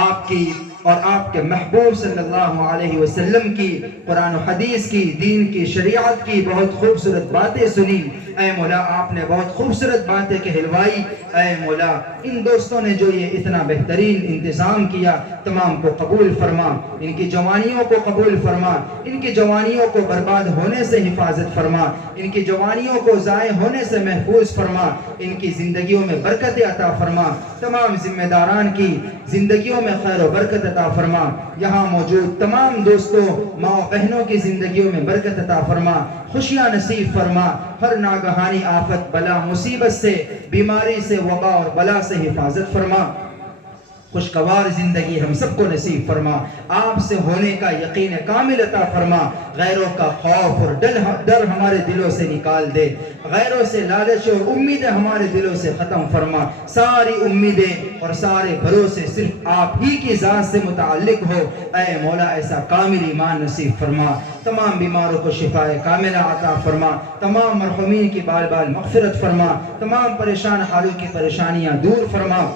آپ کی اور آپ کے محبوب صلی اللہ علیہ وسلم کی، قرآن و حدیث کی، دین کی، شریعت کی بہت خوبصورت باتیں سنی، اے مولا آپ نے بہت خوبصورت باتیں کہلوائی، اے مولا ان دوستوں نے جو یہ اتنا بہترین انتظام کیا تمام کو قبول فرما، ان کی جوانیوں کو قبول فرما، ان کی جوانیوں کو برباد ہونے سے حفاظت فرما، ان کی جوانیوں کو ضائع ہونے سے محفوظ فرما، ان کی زندگیوں میں برکت عطا فرما، تمام ذمہ داران کی زندگیوں میں خیر و برکت عطا فرما، یہاں موجود تمام دوستوں ماں و بہنوں کی زندگیوں میں برکت عطا فرما، خوشیاں نصیب فرما، ہر ناگہانی آفت بلا مصیبت سے، بیماری سے، وبا اور بلا سے حفاظت فرما، خوشگوار زندگی ہم سب کو نصیب فرما، آپ سے ہونے کا یقین کامل عطا فرما، غیروں کا خوف اور ڈر ہمارے دلوں سے نکال دے، غیروں سے لالچ اور امیدیں ہمارے دلوں سے ختم فرما، ساری امیدیں اور سارے بھروسے صرف آپ ہی کی ذات سے متعلق ہو، اے مولا ایسا کامل ایمان نصیب فرما، تمام بیماروں کو شفاء کاملہ عطا فرما، تمام مرحومین کی بال بال مغفرت فرما، تمام پریشان حالوں کی پریشانیاں دور فرما،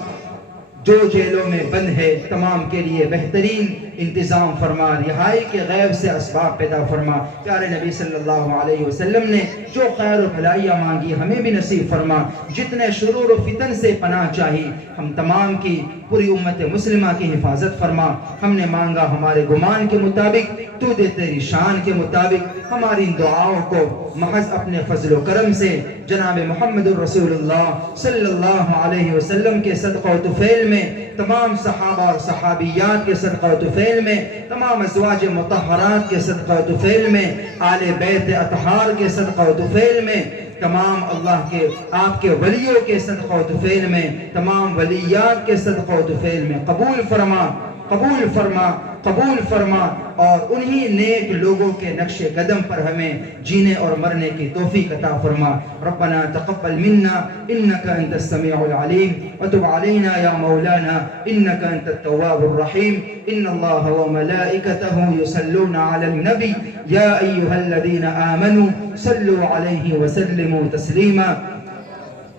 جو جیلوں میں بند ہے تمام کے لیے بہترین انتظام فرما، رہائی کے غیب سے اسباب پیدا فرما، پیارے نبی صلی اللہ علیہ وسلم نے جو خیر و بھلائیاں مانگی ہمیں بھی نصیب فرما، جتنے شرور و فتن سے پناہ چاہی ہم تمام کی پوری امت مسلمہ کی حفاظت فرما، ہم نے مانگا ہمارے گمان کے مطابق، تو دے تیری شان کے مطابق، ہماری ان دعاؤں کو محض اپنے فضل و کرم سے جناب محمد الرسول اللہ صلی اللہ علیہ وسلم کے صدقہ و طفیل میں، تمام صحابہ اور صحابیات کے صدقہ و طفیل میں، تمام ازواج مطہرات کے صدقہ و طفیل میں، آل بیت اطہار کے صدقہ و طفیل میں، تمام اللہ کے آپ کے ولیوں کے صدقہ و طفیل میں، تمام ولیات کے صدقہ و طفیل میں قبول فرما، قبول فرما اور انہی نیک لوگوں کے نقش قدم پر ہمیں جینے اور مرنے کی توفیق عطا فرما. ربنا تقبل منا انك انت السميع العليم وتب علينا يا مولانا انك انت التواب الرحيم. ان الله وملائكته يصلون على النبي يا ايها الذين امنوا صلوا عليه وسلموا تسليما.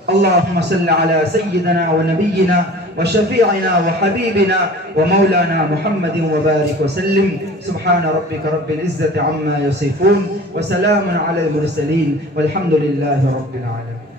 اللهم صل على سيدنا ونبينا وشفيعنا وحبيبنا ومولانا محمد وبارك وسلم. سبحان ربك رب العزة عما يصفون وسلام على المرسلين والحمد لله رب العالمين.